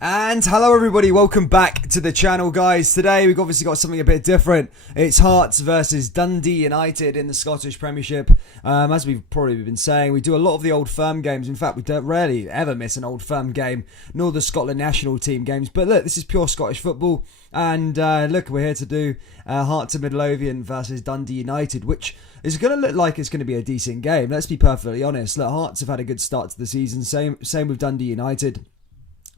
And hello everybody, welcome back to the channel guys. Today we've obviously got something a bit different. It's Hearts versus Dundee United in the Scottish Premiership. As we've probably been saying, we do a lot of the Old Firm games. In fact, we don't rarely ever miss an Old Firm game, nor the Scotland national team games. But look, this is pure Scottish football. And look, we're here to do Hearts of Midlothian versus Dundee United, which is going to look like it's going to be a decent game. Let's be perfectly honest. Look, Hearts have had a good start to the season. Same with Dundee United.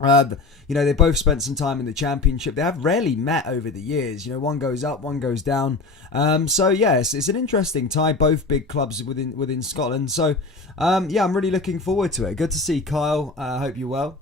They both spent some time in the Championship. They have rarely met over the years. One goes up, one goes down. Yes, it's an interesting tie. Both big clubs within Scotland. So, I'm really looking forward to it. Good to see Kyle. Hope you're well.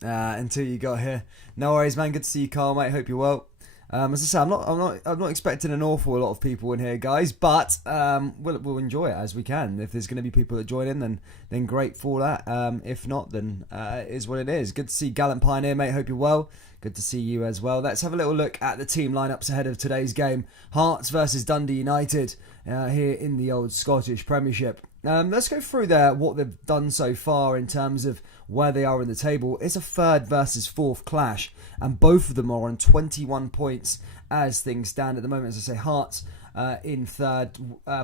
Until you got here. No worries, man. Good to see you, Kyle, mate. Hope you're well. As I say, I'm not expecting an awful lot of people in here, guys, but we'll enjoy it as we can. If there's going to be people that join in, then great for that. If not, then it is what it is. Good to see Gallant Pioneer, mate. Hope you're well. Good to see you as well. Let's have a little look at the team lineups ahead of today's game. Hearts versus Dundee United here in the old Scottish Premiership. Let's go through what they've done so far in terms of where they are in the table. It's a third versus fourth clash, and both of them are on 21 points as things stand at the moment. As I say, Hearts in third,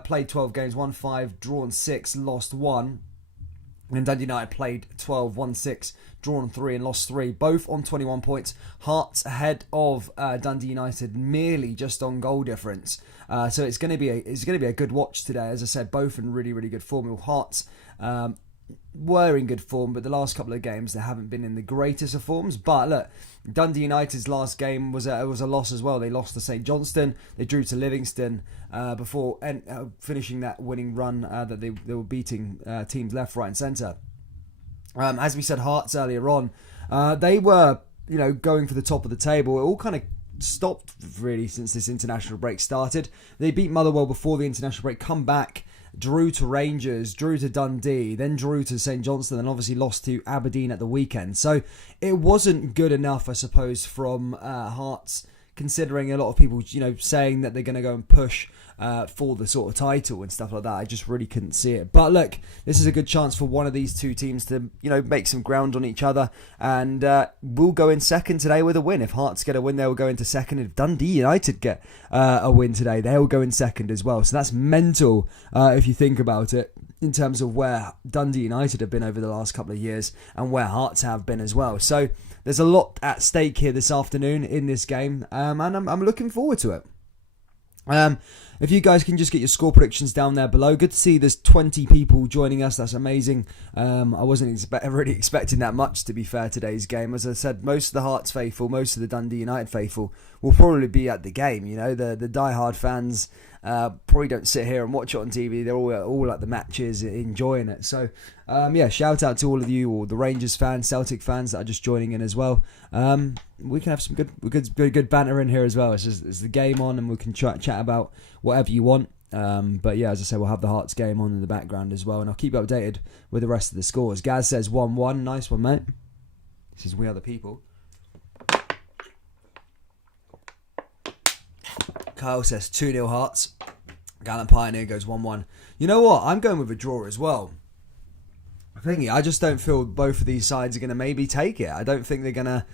played 12 games, won 5, drawn 6, lost 1. And Dundee United played 12, won 6, drawn 3 and lost 3. Both on 21 points. Hearts ahead of Dundee United merely just on goal difference. So it's going to be a good watch today. As I said, both in really, really good form. Hearts were in good form, but the last couple of games they haven't been in the greatest of forms. But look, Dundee United's last game was a loss as well. They lost to St Johnstone. They drew to Livingston before finishing that winning run that they were beating teams left, right, and centre. As we said, Hearts earlier on, they were going for the top of the table. It all kind of stopped really since this international break started. They beat Motherwell before the international break, come back, drew to Rangers, drew to Dundee, then drew to St Johnstone, and obviously lost to Aberdeen at the weekend. So it wasn't good enough, I suppose, from Hearts, considering a lot of people, saying that they're going to go and push for the sort of title and stuff like that. I just really couldn't see it. But look, this is a good chance for one of these two teams to, make some ground on each other. And we'll go in second today with a win. If Hearts get a win, they will go into second. If Dundee United get a win today, they'll go in second as well. So that's mental if you think about it, in terms of where Dundee United have been over the last couple of years and where Hearts have been as well. So there's a lot at stake here this afternoon in this game, and I'm looking forward to it. If you guys can just get your score predictions down there below. Good to see there's 20 people joining us. That's amazing. I wasn't really expecting that much, to be fair, today's game. As I said, most of the Hearts faithful, most of the Dundee United faithful will probably be at the game. The die-hard fans probably don't sit here and watch it on TV. They're all at the matches, enjoying it. So, shout out to all of you, or the Rangers fans, Celtic fans that are just joining in as well. We can have some good banter in here as well. It's the game on, and we can chat about whatever you want. But yeah, as I said, we'll have the Hearts game on in the background as well, and I'll keep you updated with the rest of the scores. Gaz says 1-1. Nice one, mate. This is We Are The People. Kyle says 2-0 Hearts. Gallant Pioneer goes 1-1. You know what? I'm going with a draw as well. I just don't feel both of these sides are going to maybe take it. I don't think they're going to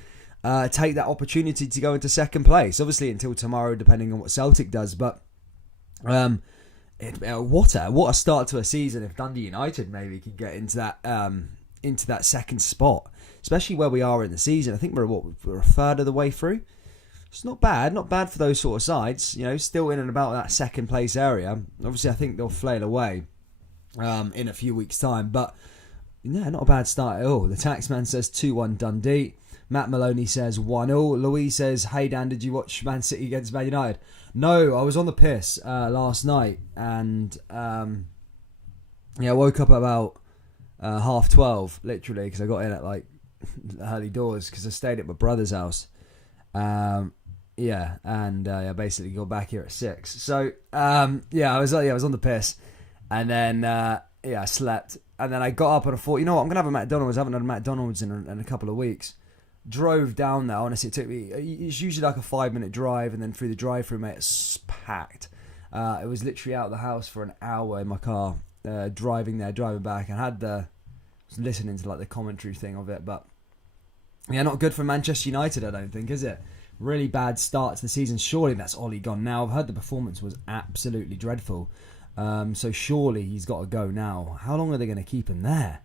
take that opportunity to go into second place. Obviously until tomorrow, depending on what Celtic does. But what a start to a season if Dundee United maybe can get into that second spot, especially where we are in the season. I think we're a third of the way through. It's not bad for those sort of sides. Still in and about that second place area. Obviously, I think they'll flail away in a few weeks' time, but yeah, not a bad start at all. The Taxman says 2-1 Dundee. Matt Maloney says 1-0. Louise says, "Hey Dan, did you watch Man City against Man United?" No, I was on the piss last night, and I woke up about 12:30, literally, because I got in at like early doors because I stayed at my brother's house. Basically got back here at 6. So I was on the piss, and then I slept, and then I got up and I thought, you know what, I'm gonna have a McDonald's. I haven't had a McDonald's in a couple of weeks. Drove down there. Honestly, it took me. It's usually like a 5-minute drive, and then through the drive-through, mate, it's packed. It was literally out of the house for an hour in my car, driving there, driving back, and was listening to like the commentary thing of it, but Yeah, not good for Manchester United, I don't think, is it? Really bad start to the season. Surely that's Ollie gone now. I've heard the performance was absolutely dreadful. So surely he's got to go now. How long are they going to keep him there?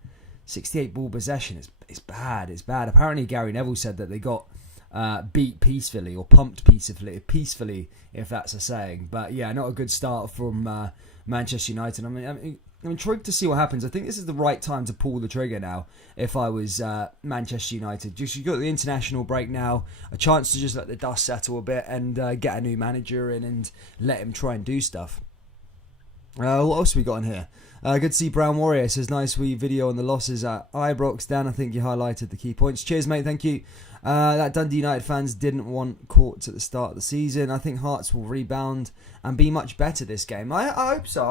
68 ball possession. It's bad. It's bad. Apparently Gary Neville said that they got beat peacefully or pumped peacefully, if that's a saying. But yeah, not a good start from Manchester United. I'm intrigued to see what happens. I think this is the right time to pull the trigger now. If I was Manchester United, you've got the international break now, a chance to just let the dust settle a bit and get a new manager in and let him try and do stuff. What else have we got in here? Good to see Brown Warrior says nice wee video on the losses at Ibrox. Dan, I think you highlighted the key points. Cheers, mate. Thank you. That Dundee United fans didn't want Courts at the start of the season. I think Hearts will rebound and be much better this game. I hope so.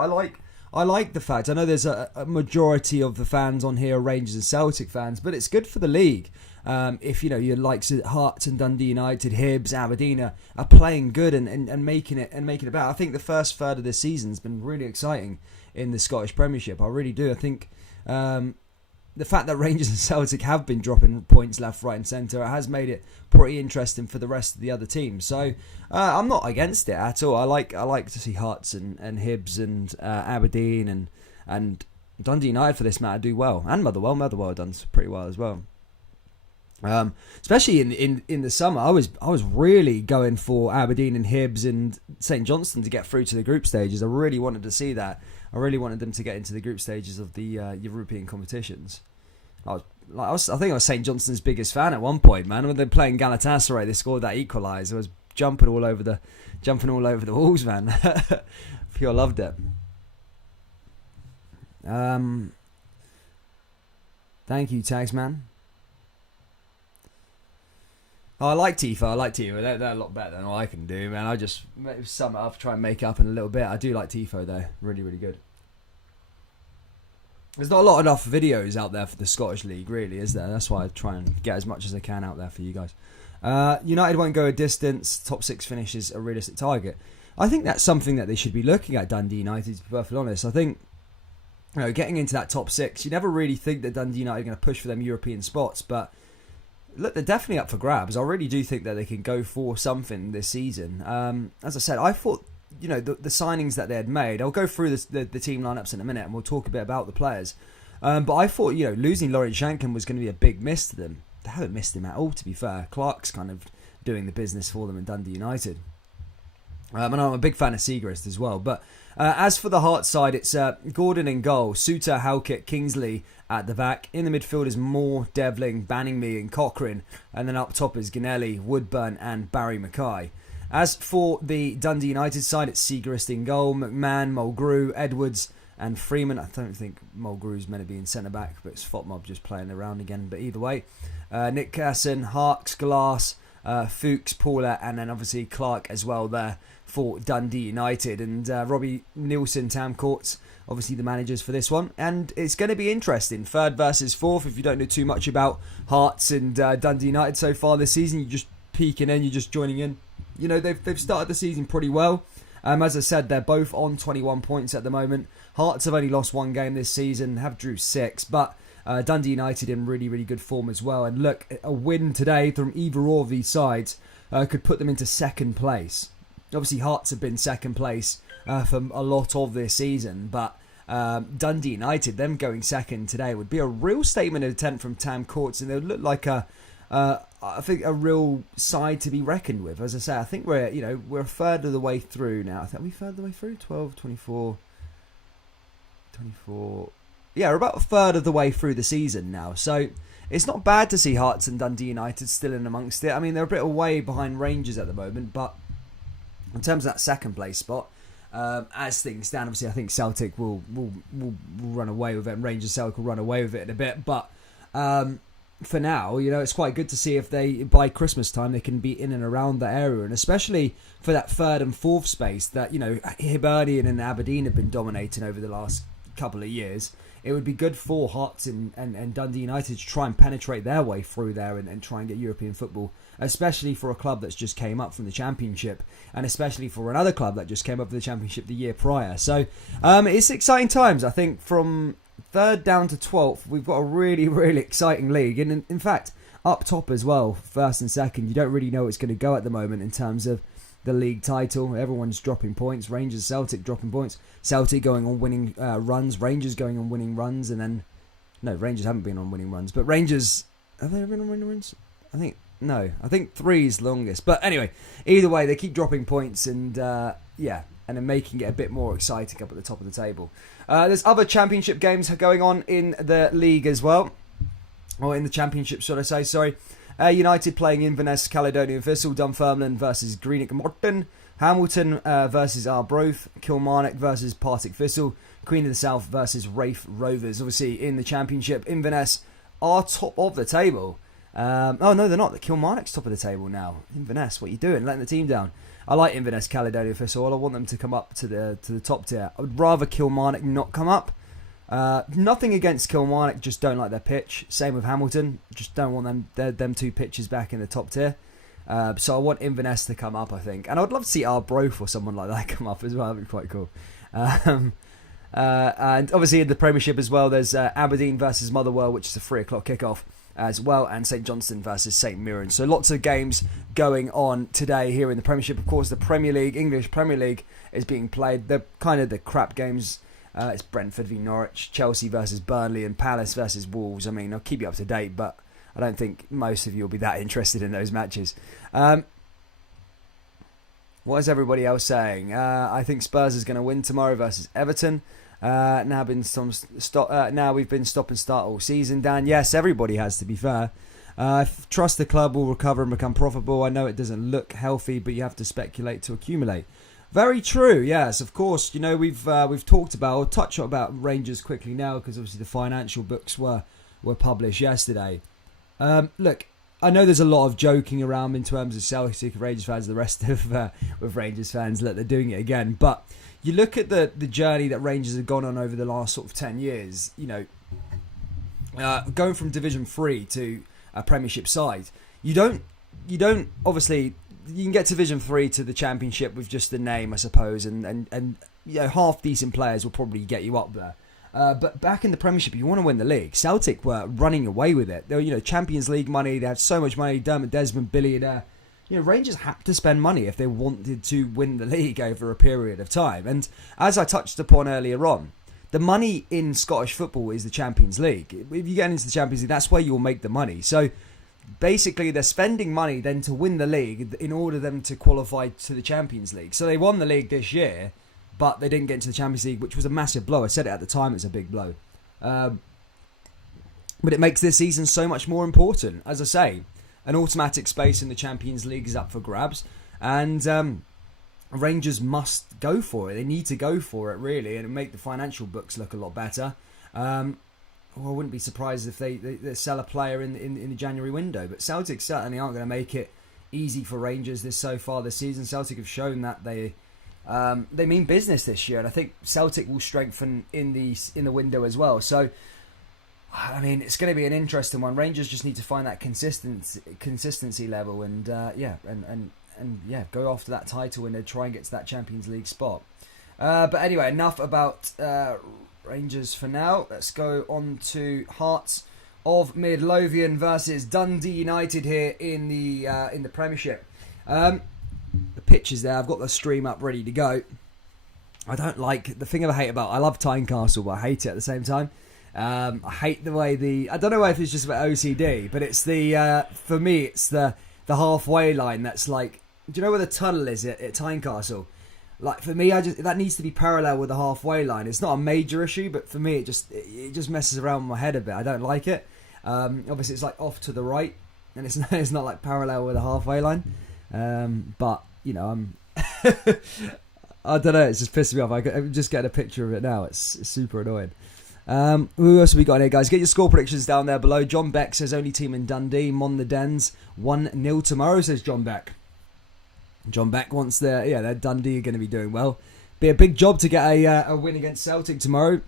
I like the fact. I know there's a majority of the fans on here are Rangers and Celtic fans, but it's good for the league. If your likes of Hearts and Dundee United, Hibs, Aberdeen are playing good and making it better. I think the first third of this season has been really exciting in the Scottish Premiership. I really do. I think the fact that Rangers and Celtic have been dropping points left, right, and centre has made it pretty interesting for the rest of the other teams. So I'm not against it at all. I like to see Hearts and Hibs and Aberdeen and Dundee United for this matter do well, and Motherwell done pretty well as well. Especially in the summer, I was really going for Aberdeen and Hibs and St Johnstone to get through to the group stages. I really wanted to see that. I really wanted them to get into the group stages of the European competitions. I think I was St Johnstone's biggest fan at one point, man. When they were playing Galatasaray, they scored that equaliser. I was jumping all over the walls, man. Pure loved it. Thank you, Tags man. Oh, I like Tifo. They're a lot better than what I can do, man. I just sum it up, try and make it up in a little bit. I do like Tifo, though. Really, really good. There's not enough videos out there for the Scottish League, really, is there? That's why I try and get as much as I can out there for you guys. United won't go a distance. Top 6 finish is a realistic target. I think that's something that they should be looking at, Dundee United, to be perfectly honest. I think getting into that top 6, you never really think that Dundee United are going to push for them European spots, but look, they're definitely up for grabs. I really do think that they can go for something this season. As I said, I thought, the signings that they had made, I'll go through the team lineups in a minute and we'll talk a bit about the players. But I thought, losing Lawrence Shanklin was going to be a big miss to them. They haven't missed him at all, to be fair. Clark's kind of doing the business for them in Dundee United. And I'm a big fan of Seagrist as well. But as for the Hearts side, it's Gordon in goal, Suter, Halkett, Kingsley at the back. In the midfield is Moore, Devling, Banningme and Cochrane. And then up top is Ginelli, Woodburn and Barry Mackay. As for the Dundee United side, it's Seagrist in goal, McMahon, Mulgrew, Edwards and Freeman. I don't think Mulgrew's meant to be in centre-back, but it's Fotmob just playing around again. But either way, Nick Casson, Harks, Glass, Fuchs, Paula, and then obviously Clark as well there for Dundee United. And Robbie Nielsen, Tam Courts, obviously the managers for this one. And it's going to be interesting. 3rd versus 4th. If you don't know too much about Hearts and Dundee United so far this season, you're just peeking in, you're just joining in. They've started the season pretty well. As I said, they're both on 21 points at the moment. Hearts have only lost 1 game this season, have drew 6, but Dundee United in really, really good form as well. And look, a win today from either or of these sides could put them into 2nd place. Obviously, Hearts have been 2nd place for a lot of this season, but Dundee United, them going 2nd today, would be a real statement of intent from Tam Courts, and they would look like I think a real side to be reckoned with. As I say, I think we're a third of the way through now. I think we're a third of the way through. 12, 24. Yeah, we're about a third of the way through the season now. So it's not bad to see Hearts and Dundee United still in amongst it. I mean, they're a bit away behind Rangers at the moment, but in terms of that 2nd place spot, as things stand, obviously I think Celtic will run away with it, and Rangers Celtic will run away with it in a bit. But for now, it's quite good to see if they, by Christmas time, they can be in and around that area, and especially for that 3rd and 4th space that, Hibernian and Aberdeen have been dominating over the last couple of years. It would be good for Hearts and Dundee United to try and penetrate their way through there and try and get European football, especially for a club that's just came up from the Championship, and especially for another club that just came up from the Championship the year prior. So it's exciting times, I think, from third down to 12th, we've got a really, really exciting league. And in fact, up top as well, first and second, you don't really know what's going to go at the moment in terms of the league title. Everyone's dropping points. Rangers, Celtic dropping points. Celtic going on winning runs. Rangers going on winning runs. And then, no, Rangers haven't been on winning runs. But Rangers, have they been on winning runs? I think 3 is longest. But anyway, either way, they keep dropping points and, and then making it a bit more exciting up at the top of the table. There's other championship games going on in the league as well. Or in the championship, should I say, sorry. United playing Inverness, Caledonian Thistle, Dunfermline versus Greenock Morton, Hamilton versus Arbroath, Kilmarnock versus Partick Thistle, Queen of the South versus Raith Rovers. Obviously, in the championship, Inverness are top of the table. Oh, no, they're not. The Kilmarnock's top of the table now. Inverness, what are you doing? Letting the team down. I like Inverness, Caledonian Thistle. I want them to come up to the top tier. I would rather Kilmarnock not come up. Nothing against Kilmarnock, just don't like their pitch. Same with Hamilton, just don't want them two pitches back in the top tier. So I want Inverness to come up, I think. And I would love to see Arbroath or someone like that come up as well. That'd be quite cool. And obviously in the Premiership as well, there's Aberdeen versus Motherwell, which is a 3 o'clock kickoff as well, and St Johnstone versus St Mirren. So lots of games going on today here in the Premiership. Of course, the Premier League, English Premier League, is being played. They're kind of the crap games. It's Brentford v Norwich, Chelsea versus Burnley, and Palace versus Wolves. I mean, I'll keep you up to date, but I don't think most of you will be that interested in those matches. What is everybody else saying? I think Spurs is going to win tomorrow versus Everton. Now we've been stop and start all season, Dan. Yes, everybody has, to be fair. Trust the club will recover and become profitable. I know it doesn't look healthy, but you have to speculate to accumulate. Very true. Yes, of course. You know, we've talked about, or touch about Rangers quickly now, because obviously the financial books were published yesterday. Look, I know there's a lot of joking around in terms of Celtic, Rangers fans, the rest of with Rangers fans. Look, they're doing it again. But you look at the journey that Rangers have gone on over the last sort of 10 years. You know, going from Division 3 to a Premiership side, you don't obviously. You can get to Division 3 to the Championship with just the name, I suppose, and you know, half decent players will probably get you up there. But back in the Premiership, you want to win the league. Celtic were running away with it. They were, you know, Champions League money. They had so much money. Dermot Desmond, billionaire. You know, Rangers had to spend money if they wanted to win the league over a period of time. And as I touched upon earlier on, the money in Scottish football is the Champions League. If you get into the Champions League, that's where you'll make the money. So basically, they're spending money then to win the league in order them to qualify to the Champions League. So they won the league this year, but they didn't get into the Champions League, which was a massive blow. I said it at the time, it's a big blow. But it makes this season so much more important. As I say, an automatic space in the Champions League is up for grabs. And Rangers must go for it. They need to go for it, really, and make the financial books look a lot better. Well, I wouldn't be surprised if they sell a player in the January window. But Celtic certainly aren't going to make it easy for Rangers so far this season. Celtic have shown that they mean business this year, and I think Celtic will strengthen in the window as well. So, I mean, it's going to be an interesting one. Rangers just need to find that consistency level, and go after that title and try and get to that Champions League spot. But anyway, enough about Rangers for now. Let's go on to Hearts of Midlothian versus Dundee United here in the Premiership. The pitches there. I've got the stream up ready to go. I don't like the thing I hate about. I love Tynecastle, but I hate it at the same time. I hate the way I don't know if it's just about OCD, but it's for me it's the halfway line that's like. Do you know where the tunnel is at Tynecastle? Like, for me, that needs to be parallel with the halfway line. It's not a major issue, but for me, it just messes around with my head a bit. I don't like it. Obviously, it's like off to the right, and it's not like parallel with the halfway line. But you know, I don't know. It's just pissing me off. I'm just getting a picture of it now. It's super annoying. Who else have we got here, guys? Get your score predictions down there below. John Beck says only team in Dundee. Mon the Dens 1-0 tomorrow, says John Beck. John Beck wants their Dundee are going to be doing well. Be a big job to get a win against Celtic tomorrow.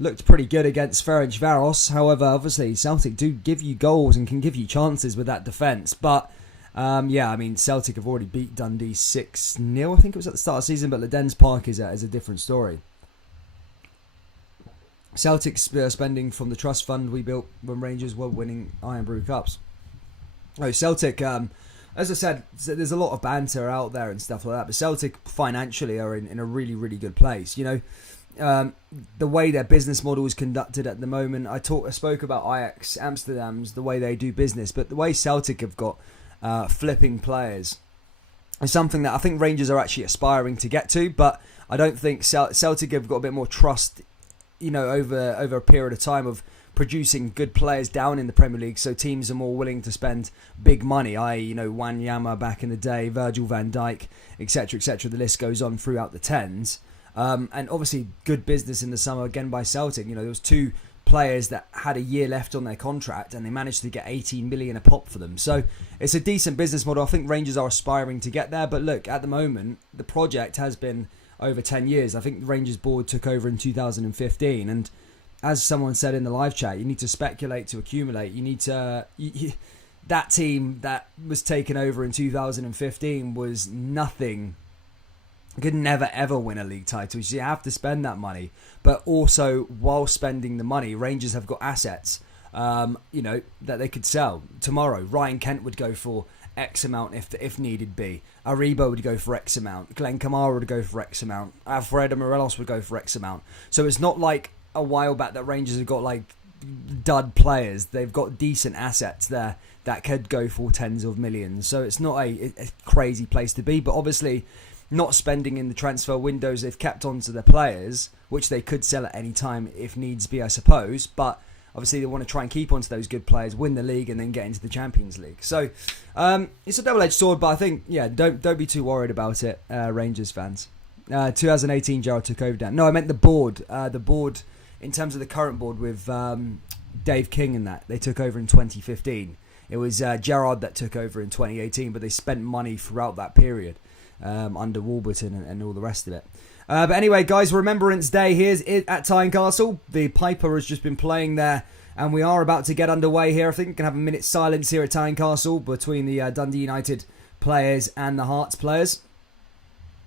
Looked pretty good against Ferencvaros. However, obviously Celtic do give you goals and can give you chances with that defence. But I mean Celtic have already beat Dundee 6-0. I think it was at the start of the season. But the Dens Park is a different story. Celtic's spending from the trust fund we built when Rangers were winning Iron Brew Cups. Oh, Celtic, as I said, there's a lot of banter out there and stuff like that, but Celtic financially are in a really, really good place. The way their business model is conducted at the moment, I spoke about Ajax Amsterdam's, the way they do business, but the way Celtic have got flipping players is something that I think Rangers are actually aspiring to get to, but I don't think Celtic have got a bit more trust, over a period of time of producing good players down in the Premier League, so teams are more willing to spend big money, i.e., Wanyama back in the day, Virgil van Dijk, etc., etc. The list goes on throughout the tens. And obviously good business in the summer again by Celtic. There was two players that had a year left on their contract and they managed to get 18 million a pop for them. So it's a decent business model. I think Rangers are aspiring to get there. But look, at the moment, the project has been over 10 years. I think the Rangers board took over in 2015. And as someone said in the live chat, you need to speculate to accumulate. You need to... that team that was taken over in 2015 was nothing... could never ever win a league title. So you have to spend that money, but also while spending the money, Rangers have got assets, that they could sell tomorrow. Ryan Kent would go for X amount if needed be. Aribo would go for X amount. Glenn Kamara would go for X amount. Alfredo Morelos would go for X amount. So it's not like a while back that Rangers have got like dud players. They've got decent assets there that could go for tens of millions. So it's not a crazy place to be, but obviously not spending in the transfer windows, they've kept on to their players, which they could sell at any time if needs be, I suppose. But obviously they want to try and keep on to those good players, win the league, and then get into the Champions League. So it's a double-edged sword, but I think, don't be too worried about it, Rangers fans. 2018, Gerrard took over down. No, I meant the board. The board, in terms of the current board with Dave King and that, they took over in 2015. It was Gerrard that took over in 2018, but they spent money throughout that period. Under Warburton and all the rest of it. But anyway, guys, Remembrance Day here at Tynecastle. The Piper has just been playing there, and we are about to get underway here. I think we can have a minute's silence here at Tynecastle between the Dundee United players and the Hearts players.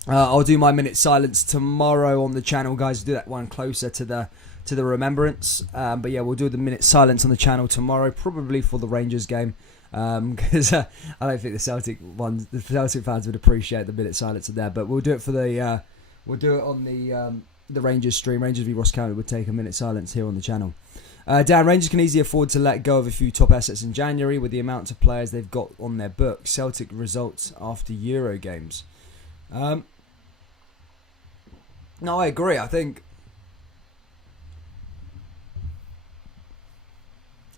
I'll do my minute's silence tomorrow on the channel, guys. Do that one closer to the Remembrance. But yeah, we'll do the minute's silence on the channel tomorrow, probably for the Rangers game. Because I don't think the Celtic fans would appreciate the minute silence in there, but we'll do it for we'll do it on the Rangers stream. Rangers v Ross County would take a minute silence here on the channel. Dan, Rangers can easily afford to let go of a few top assets in January with the amount of players they've got on their books. Celtic results after Euro games. No, I agree. I think.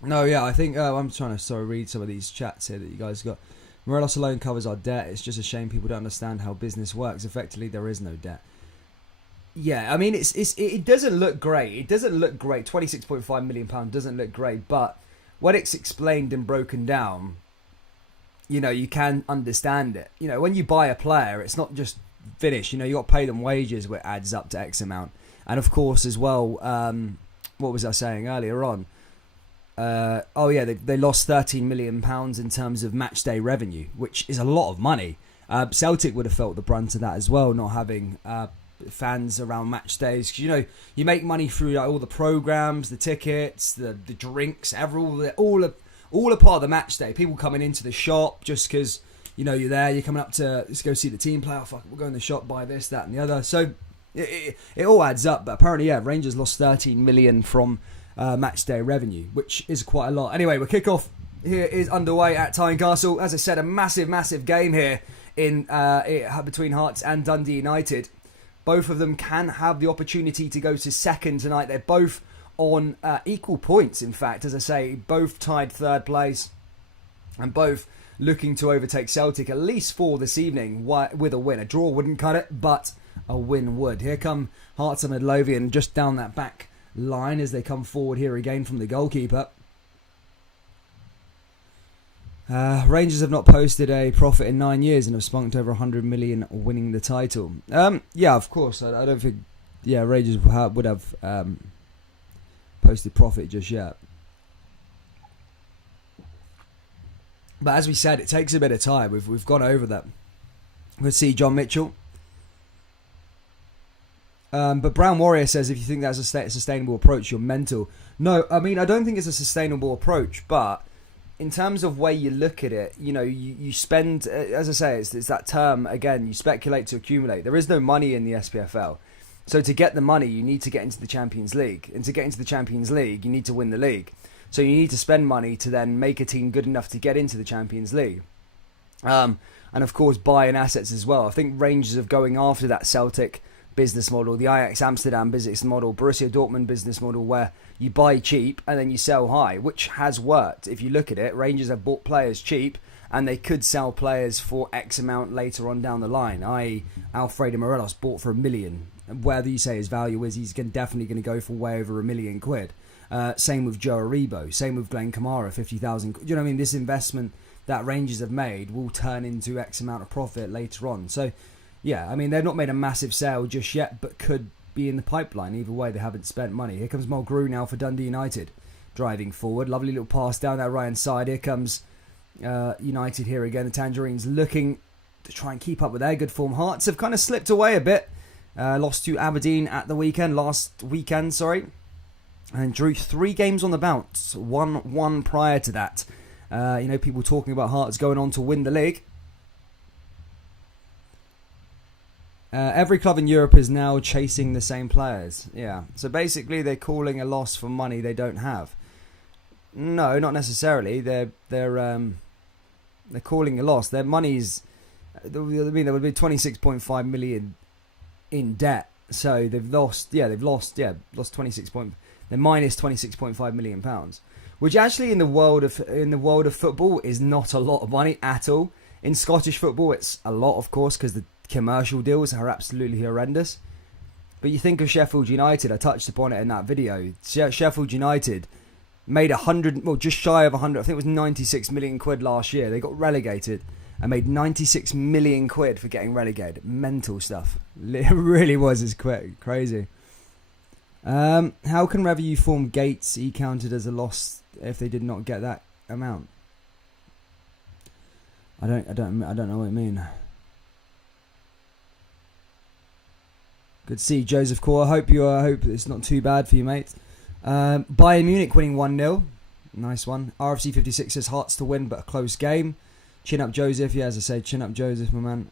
No, yeah, I think I'm trying to read some of these chats here that you guys got. Morelos alone covers our debt. It's just a shame people don't understand how business works. Effectively, there is no debt. Yeah, I mean, it doesn't look great. It doesn't look great. £26.5 million doesn't look great, but when it's explained and broken down, you can understand it. When you buy a player, it's not just finished. You got to pay them wages, which adds up to X amount, and of course as well. What was I saying earlier on? They lost £13 million in terms of match day revenue, which is a lot of money. Celtic would have felt the brunt of that as well, not having fans around match days. Because, you make money through all the programmes, the tickets, the drinks, all a part of the match day. People coming into the shop just because, you're there, you're coming up to let's go see the team play. Oh, fuck, we'll go in the shop, buy this, that and the other. So it all adds up. But apparently, Rangers lost 13 million from match day revenue, which is quite a lot. Anyway, kickoff here is underway at Tynecastle. As I said, a massive game here in between Hearts and Dundee United. Both of them can have the opportunity to go to second tonight. They're both on equal points, in fact. As I say, both tied third place and both looking to overtake Celtic at least for this evening with a win. A draw wouldn't cut it, but a win would. Here come Hearts and Midlothian just down that back line as they come forward here again from the goalkeeper. Rangers have not posted a profit in 9 years and have spunked over 100 million winning the title. Yeah, of course. I don't think Rangers would have posted profit just yet. But as we said, it takes a bit of time. We've gone over that. We'll see John Mitchell. But Brown Warrior says, if you think that's a sustainable approach, you're mental. No, I mean, I don't think it's a sustainable approach, but in terms of where you look at it, you spend, as I say, it's that term, again, you speculate to accumulate. There is no money in the SPFL. So to get the money, you need to get into the Champions League. And to get into the Champions League, you need to win the league. So you need to spend money to then make a team good enough to get into the Champions League. And of course, buying assets as well. I think Rangers are going after that Celtic business model, the Ajax Amsterdam business model, Borussia Dortmund business model, where you buy cheap and then you sell high, which has worked. If you look at it, Rangers have bought players cheap and they could sell players for X amount later on down the line, i.e. Alfredo Morelos bought for £1 million. Whether you say his value is, he's definitely going to go for way over £1 million. Same with Joe Aribo, same with Glenn Kamara, 50,000. Do you know what I mean? This investment that Rangers have made will turn into X amount of profit later on. So, yeah, I mean, they've not made a massive sale just yet, but could be in the pipeline. Either way, they haven't spent money. Here comes Mulgrew now for Dundee United, driving forward. Lovely little pass down that right-hand side. Here comes United here again. The Tangerines looking to try and keep up with their good form. Hearts have kind of slipped away a bit. Lost to Aberdeen at the last weekend, and drew 3 games on the bounce. 1-1 prior to that. People talking about Hearts going on to win the league. Every club in Europe is now chasing the same players. Yeah, so basically they're calling a loss for money they don't have. No, not necessarily. They're calling a loss. Their money's, there would be 26.5 million in debt. So they've lost 26 point. They're minus 26.5 million pounds, which actually in the world of football is not a lot of money at all. In Scottish football, it's a lot, of course, because the commercial deals are absolutely horrendous. But you think of Sheffield United, I touched upon it in that video. Sheffield United made just shy of 100, I think it was 96 million quid last year. They got relegated and made 96 million quid for getting relegated. Mental stuff. It really was. It's crazy. How can revenue form Gates be counted as a loss if they did not get that amount? I don't know what you mean. Good to see you, Joseph Core. I hope it's not too bad for you, mate. Bayern Munich winning 1-0. Nice one. RFC 56 says Hearts to win, but a close game. Chin up, Joseph. Yeah, as I said, chin up, Joseph, my man.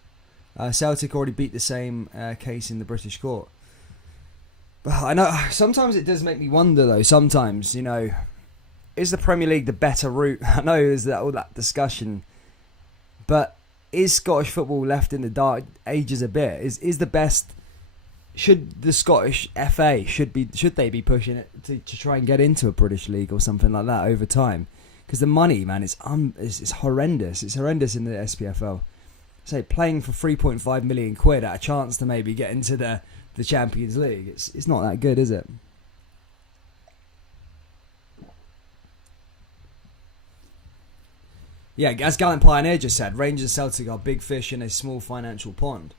Celtic already beat the same case in the British court. But I know sometimes it does make me wonder, though. Sometimes, is the Premier League the better route? I know there's all that discussion, but is Scottish football left in the dark ages a bit? Is the best? Should the Scottish FA should they be pushing it to try and get into a British league or something like that over time? Because the money, man, is horrendous. It's horrendous in the SPFL. Say playing for 3.5 million quid at a chance to maybe get into the Champions League. It's not that good, is it? Yeah, as Gallant Pioneer just said, Rangers and Celtic are big fish in a small financial pond.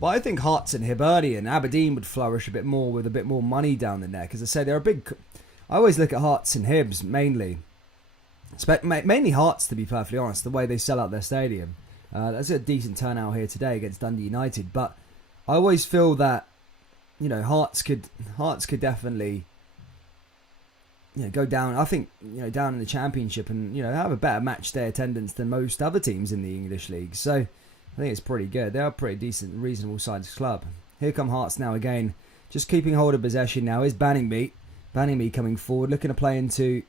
But I think Hearts and Hibernian and Aberdeen would flourish a bit more with a bit more money down in there. Because I say they're a big... I always look at Hearts and Hibs mainly. Mainly Hearts, to be perfectly honest, the way they sell out their stadium. That's a decent turnout here today against Dundee United. But I always feel that, Hearts could definitely... go down. I think down in the Championship and have a better match day attendance than most other teams in the English league. So I think it's pretty good. They are a pretty decent, reasonable sized club. Here come Hearts now again, just keeping hold of possession now. Is Banningme coming forward, looking to play into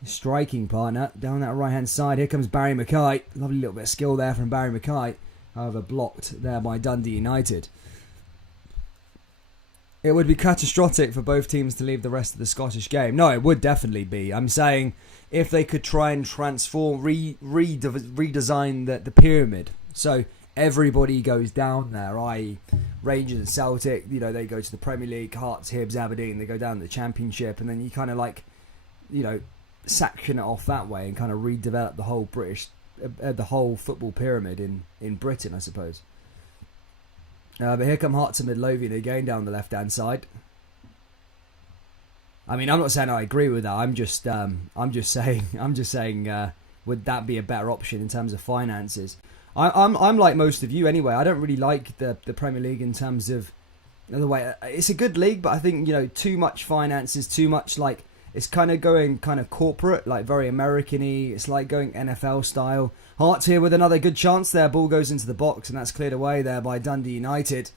his striking partner down that right hand side. Here comes Barry Mackay. Lovely little bit of skill there from Barry Mackay. However, blocked there by Dundee United. It would be catastrophic for both teams to leave the rest of the Scottish game. No, it would definitely be. I'm saying if they could try and transform, redesign the pyramid. So everybody goes down there, i.e. Rangers and Celtic, they go to the Premier League, Hearts, Hibs, Aberdeen, they go down to the Championship, and then you kind of section it off that way and kind of redevelop the whole the whole football pyramid in Britain, I suppose. But here come Hearts and Midlothian again down the left-hand side. I mean, I'm not saying I agree with that. I'm just saying, would that be a better option in terms of finances? I'm like most of you anyway. I don't really like the Premier League in terms of the way it's a good league, but I think too much finances, too much like it's kind of going kind of corporate, like very American-y. It's like going NFL style. Hearts here with another good chance there. Ball goes into the box, and that's cleared away there by Dundee United.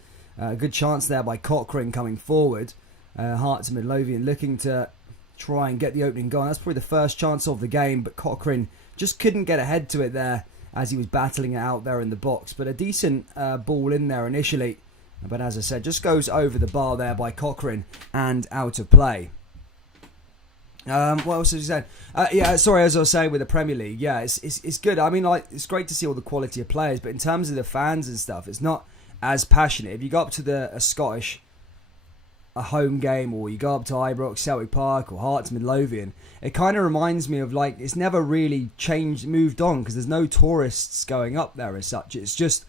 Good chance there by Cochrane coming forward. Hearts and Midlothian looking to try and get the opening goal. That's probably the first chance of the game, but Cochrane just couldn't get ahead to it there as he was battling it out there in the box. But a decent ball in there initially. But as I said, just goes over the bar there by Cochrane and out of play. What else has he said? Sorry, as I was saying with the Premier League, it's good. I mean, like, it's great to see all the quality of players, but in terms of the fans and stuff, it's not as passionate. If you go up to a home game, or you go up to Ibrox, Celtic Park, or Hearts Midlothian, it kind of reminds me of like it's never really moved on because there's no tourists going up there as such. It's just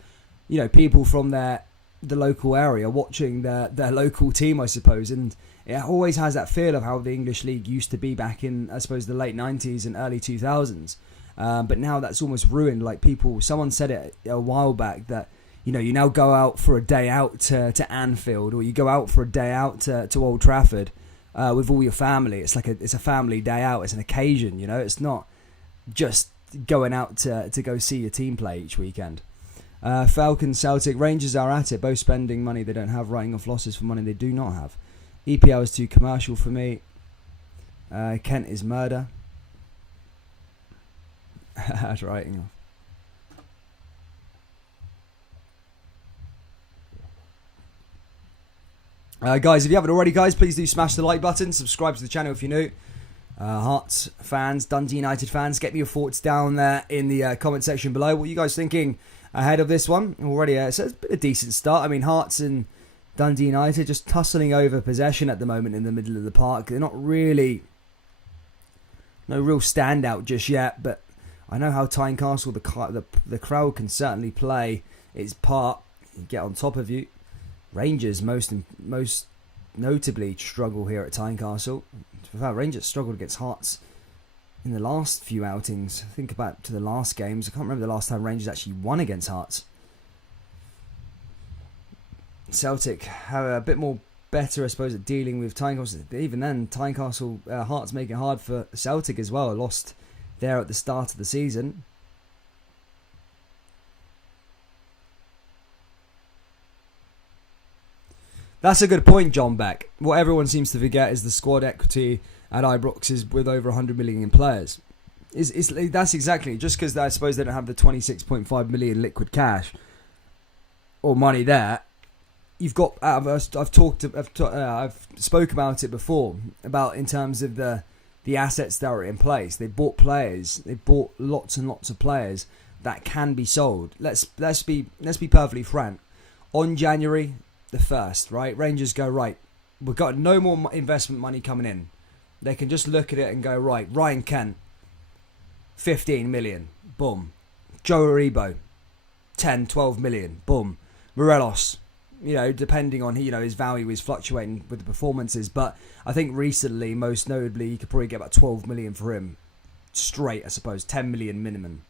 people from the local area watching their local team, I suppose, and it always has that feel of how the English League used to be back in, I suppose, the late 90s and early 2000s. But now that's almost ruined. Like someone said it a while back that you now go out for a day out to Anfield, or you go out for a day out to Old Trafford with all your family. It's like it's a family day out. It's an occasion, It's not just going out to go see your team play each weekend. Falcons, Celtic, Rangers are at it, both spending money they don't have, writing off losses for money they do not have. EPL is too commercial for me. Kent is murder. That's writing off. Guys, if you haven't already, guys, please do smash the like button. Subscribe to the channel if you're new. Hearts fans, Dundee United fans, get me your thoughts down there in the comment section below. What are you guys thinking ahead of this one? Already, so it's been a decent start. I mean, Hearts and Dundee United just tussling over possession at the moment in the middle of the park. They're not really no real standout just yet, but I know how Tynecastle, the crowd can certainly play its part, get on top of you. Rangers most notably struggle here at Tynecastle. In fact, Rangers struggled against Hearts in the last few outings. Think about to the last games. I can't remember the last time Rangers actually won against Hearts. Celtic have a bit more better, I suppose, at dealing with Tynecastle. Even then, Tynecastle, Hearts making it hard for Celtic as well. Lost there at the start of the season. That's a good point, John Beck. What everyone seems to forget is the squad equity at Ibrox is with over 100 million in players. That's exactly, just because I suppose they don't have the 26.5 million liquid cash or money there. You've got, I've spoke about it before, about in terms of the assets that are in place. They bought players. They bought lots and lots of players that can be sold. Let's be perfectly frank. On January the 1st, right? Rangers go, right, we've got no more investment money coming in. They can just look at it and go, right, Ryan Kent, 15 million, boom. Joe Aribo, 10, 12 million, boom. Morelos, depending on, his value is fluctuating with the performances, but I think recently, most notably, you could probably get about 12 million for him. Straight, I suppose, 10 million minimum.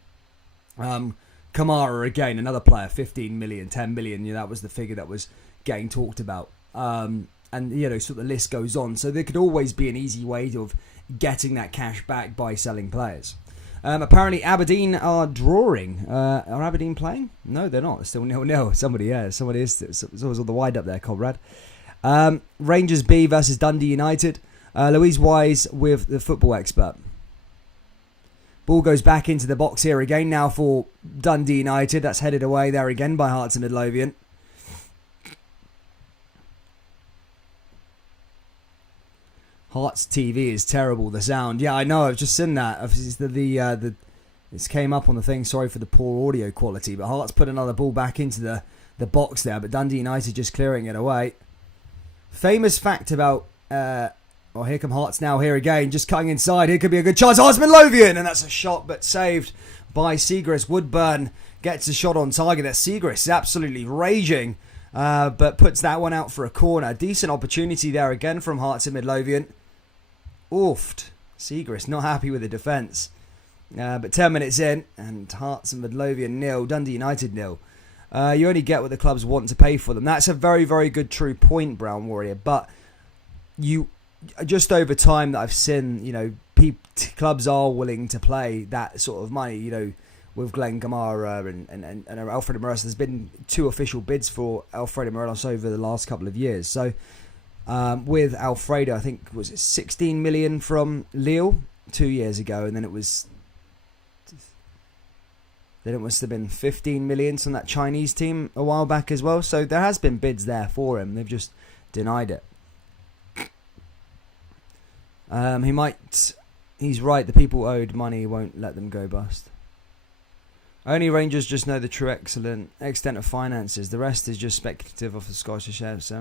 Kamara, again, another player, 15 million, 10 million, that was the figure that was getting talked about. And, sort of the list goes on. So there could always be an easy way of getting that cash back by selling players. Apparently Aberdeen are drawing. Are Aberdeen playing? No, they're not. It's still 0-0. Somebody is. It's always on the wide up there, Conrad. Rangers B versus Dundee United. Louise Wise with the football expert. Ball goes back into the box here again now for Dundee United. That's headed away there again by Hearts and Midlothian. Hearts TV is terrible, the sound. Yeah, I know, I've just seen that. This came up on the thing, sorry for the poor audio quality, but Hearts put another ball back into the box there, but Dundee United just clearing it away. Famous fact about, here come Hearts now, here again, just cutting inside, here could be a good chance, Hearts Midlothian, and that's a shot, but saved by Seagrass. Woodburn gets a shot on target there. Seagrass is absolutely raging, but puts that one out for a corner. Decent opportunity there again from Hearts and Midlothian. Oofed. Seagrass not happy with the defence. But 10 minutes in, and Hearts and Midlothian 0, Dundee United 0. You only get what the clubs want to pay for them. That's a very, very good, true point, Brown Warrior. But you, just over time that I've seen, clubs are willing to play that sort of money, with Glenn Kamara and Alfredo Morelos. There's been 2 official bids for Alfredo Morelos over the last couple of years. So with Alfredo, I think was it 16 million from Lille 2 years ago, and then it must have been 15 million from that Chinese team a while back as well. So there has been bids there for him. They've just denied it. He's right. The people owed money won't let them go bust. Only Rangers just know the true extent of finances. The rest is just speculative of the Scottish shares.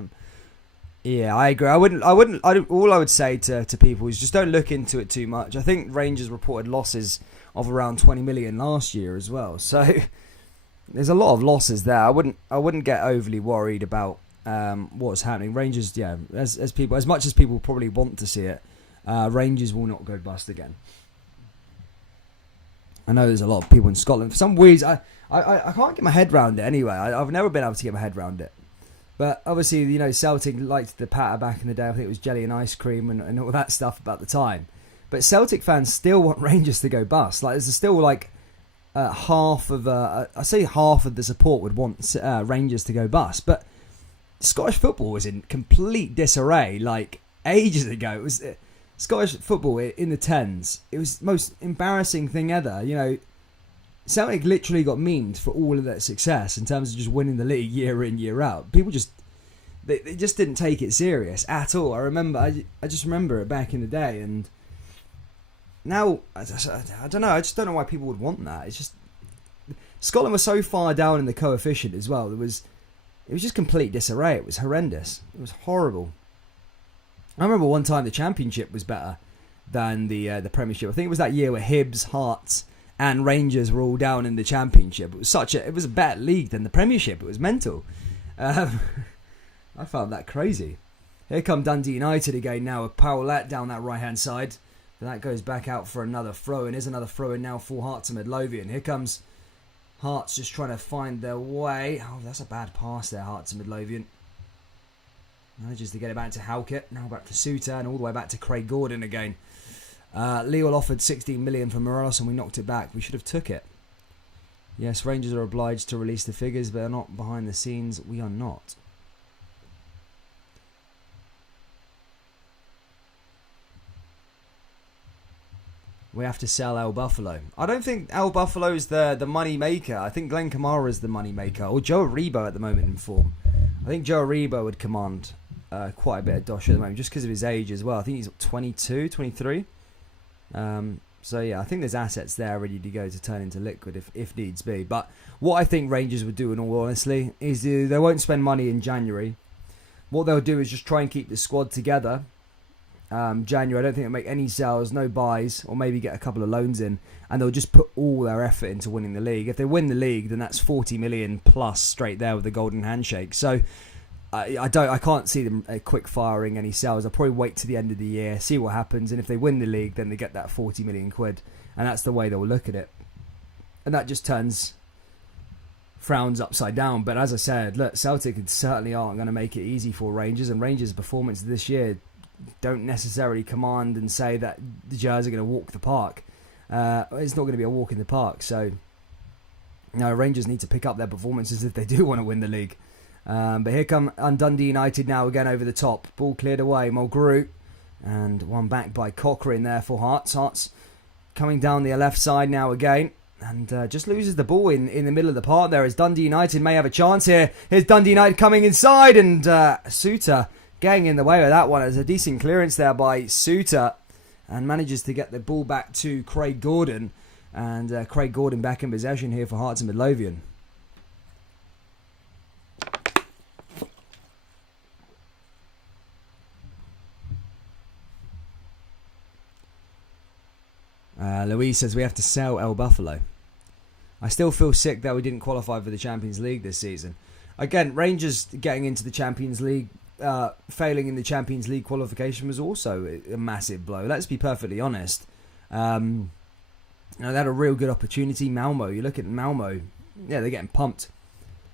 Yeah, I agree. All I would say to people is just don't look into it too much. I think Rangers reported losses of around 20 million last year as well. So there's a lot of losses there. I wouldn't get overly worried about what's happening. Rangers, yeah, as much as people probably want to see it, Rangers will not go bust again. I know there's a lot of people in Scotland. For some reason, I can't get my head around it anyway. I've never been able to get my head around it. But obviously, Celtic liked the patter back in the day. I think it was jelly and ice cream and all that stuff about the time. But Celtic fans still want Rangers to go bust. Like, there's still half of the support would want Rangers to go bust. But Scottish football was in complete disarray like ages ago. It was Scottish football in the tens. It was the most embarrassing thing ever. Celtic literally got memed for all of that success in terms of just winning the league year in, year out. People they just didn't take it serious at all. I just remember it back in the day, and now I don't know. I just don't know why people would want that. It's just Scotland was so far down in the coefficient as well. It was just complete disarray. It was horrendous. It was horrible. I remember one time the Championship was better than the Premiership. I think it was that year where Hibs, Hearts, and Rangers were all down in the Championship. It was a better league than the Premiership. It was mental. I found that crazy. Here come Dundee United again now with Powlett down that right hand side. But that goes back out for another throw, and is another throw in now for Hearts and Midlothian. Here comes Hearts just trying to find their way. Oh, that's a bad pass there, Hearts and Midlothian. Manages to get it back to Halkett, now back to Suter, and all the way back to Craig Gordon again. Lille offered 16 million for Morelos, and we knocked it back. We should have took it. Yes, Rangers are obliged to release the figures, but they're not behind the scenes. We are not. We have to sell El Buffalo. I don't think El Buffalo is the money maker. I think Glenn Kamara is the money maker, or Joe Aribo at the moment in form. I think Joe Aribo would command quite a bit of dosh at the moment, just because of his age as well. I think he's 22, 23. So yeah, I think there's assets there ready to go to turn into liquid if needs be. But what I think Rangers would do, in all honesty, is they won't spend money in January. What they'll do is just try and keep the squad together. January, I don't think they'll make any sales, no buys, or maybe get a couple of loans in, and they'll just put all their effort into winning the league. If they win the league, then that's 40 million plus straight there with the golden handshake. So I can't see them quick firing any sales. I'll probably wait to the end of the year, see what happens, and if they win the league, then they get that 40 million quid, and that's the way they'll look at it. And that just turns frowns upside down. But as I said, look, Celtic certainly aren't going to make it easy for Rangers, and Rangers' performance this year don't necessarily command and say that the Jazz are going to walk the park. It's not going to be a walk in the park. So, Rangers need to pick up their performances if they do want to win the league. But here come Dundee United now again over the top. Ball cleared away, Mulgrew, and one back by Cochrane there for Hearts. Hearts coming down the left side now again, and just loses the ball in the middle of the park there as Dundee United may have a chance here. Here's Dundee United coming inside, and Suter getting in the way of that one. There's a decent clearance there by Suter, and manages to get the ball back to Craig Gordon, and Craig Gordon back in possession here for Hearts and Midlothian. Louise says we have to sell El Buffalo. I still feel sick that we didn't qualify for the Champions League this season. Again, Rangers getting into the Champions League, failing in the Champions League qualification was also a massive blow. Let's be perfectly honest. They had a real good opportunity. Malmo, you look at Malmo, yeah, they're getting pumped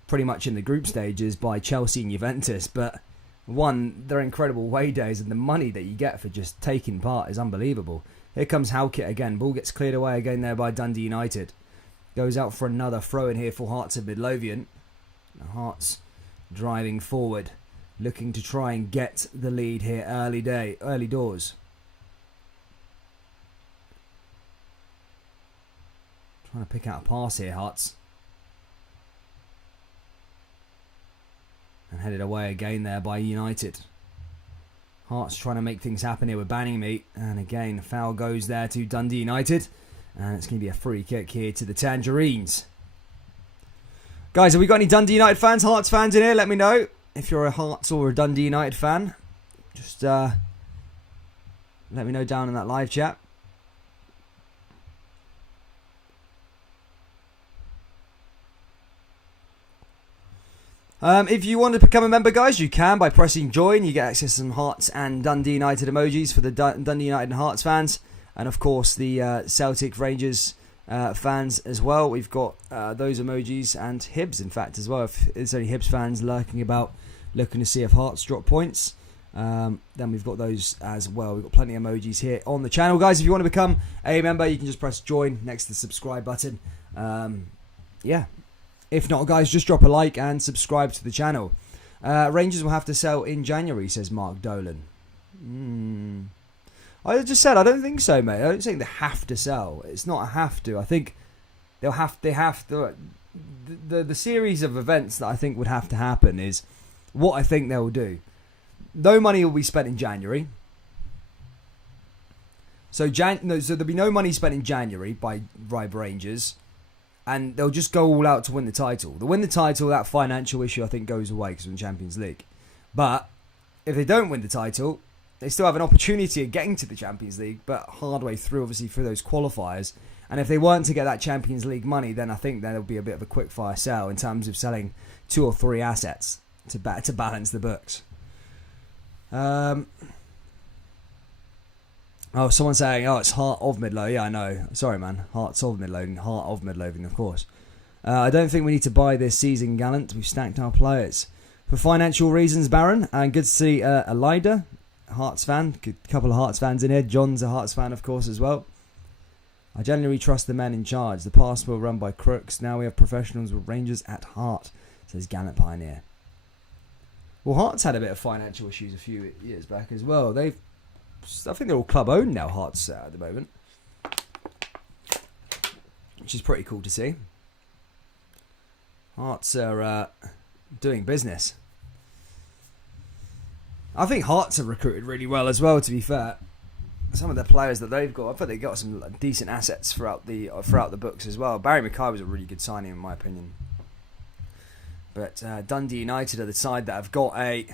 pretty much in the group stages by Chelsea and Juventus. But one, they're incredible away days, and the money that you get for just taking part is unbelievable. Here comes Halkett again. Ball gets cleared away again there by Dundee United. Goes out for another throw in here for Hearts of Midlothian. Hearts driving forward, looking to try and get the lead here early doors. Trying to pick out a pass here, Hearts. And headed away again there by United. Hearts trying to make things happen here with Banningmeat. And again, foul goes there to Dundee United. And it's going to be a free kick here to the Tangerines. Guys, have we got any Dundee United fans, Hearts fans in here? Let me know if you're a Hearts or a Dundee United fan. Just let me know down in that live chat. If you want to become a member, guys, you can by pressing join. You get access to some Hearts and Dundee United emojis for the Dundee United and Hearts fans. And, of course, the Celtic Rangers fans as well. We've got those emojis and Hibs, in fact, as well. If there's any Hibs fans lurking about looking to see if Hearts drop points, then we've got those as well. We've got plenty of emojis here on the channel. Guys, if you want to become a member, you can just press join next to the subscribe button. Yeah. If not, guys, just drop a like and subscribe to the channel. Rangers will have to sell in January, says Mark Dolan. I just said I don't think so, mate. I don't think they have to sell. It's not a have to. I think they have to. The series of events that I think would have to happen is what I think they'll do. No money will be spent in January. So there'll be no money spent in January by Rangers. And they'll just go all out to win the title. They'll win the title, that financial issue, I think, goes away because we're in Champions League. But if they don't win the title, they still have an opportunity of getting to the Champions League, but hard way through, obviously, through those qualifiers. And if they weren't to get that Champions League money, then I think there'll be a bit of a quick fire sale in terms of selling 2 or 3 assets to balance the books. Oh, someone's saying, it's Heart of Midlothian. Yeah, I know. Sorry, man. Hearts of Midlothian. Heart of Midlothian, of course. I don't think we need to buy this season, Gallant. We've stacked our players. For financial reasons, Baron. And good to see Elida, Hearts fan. A couple of Hearts fans in here. John's a Hearts fan, of course, as well. I generally trust the men in charge. The past were run by crooks. Now we have professionals with Rangers at heart, says Gallant Pioneer. Well, Hearts had a bit of financial issues a few years back as well. I think they're all club owned now, Hearts, at the moment. Which is pretty cool to see. Hearts are doing business. I think Hearts have recruited really well as well, to be fair. Some of the players that they've got, I think they've got some decent assets throughout the books as well. Barry Mackay was a really good signing, in my opinion. But Dundee United are the side that have got a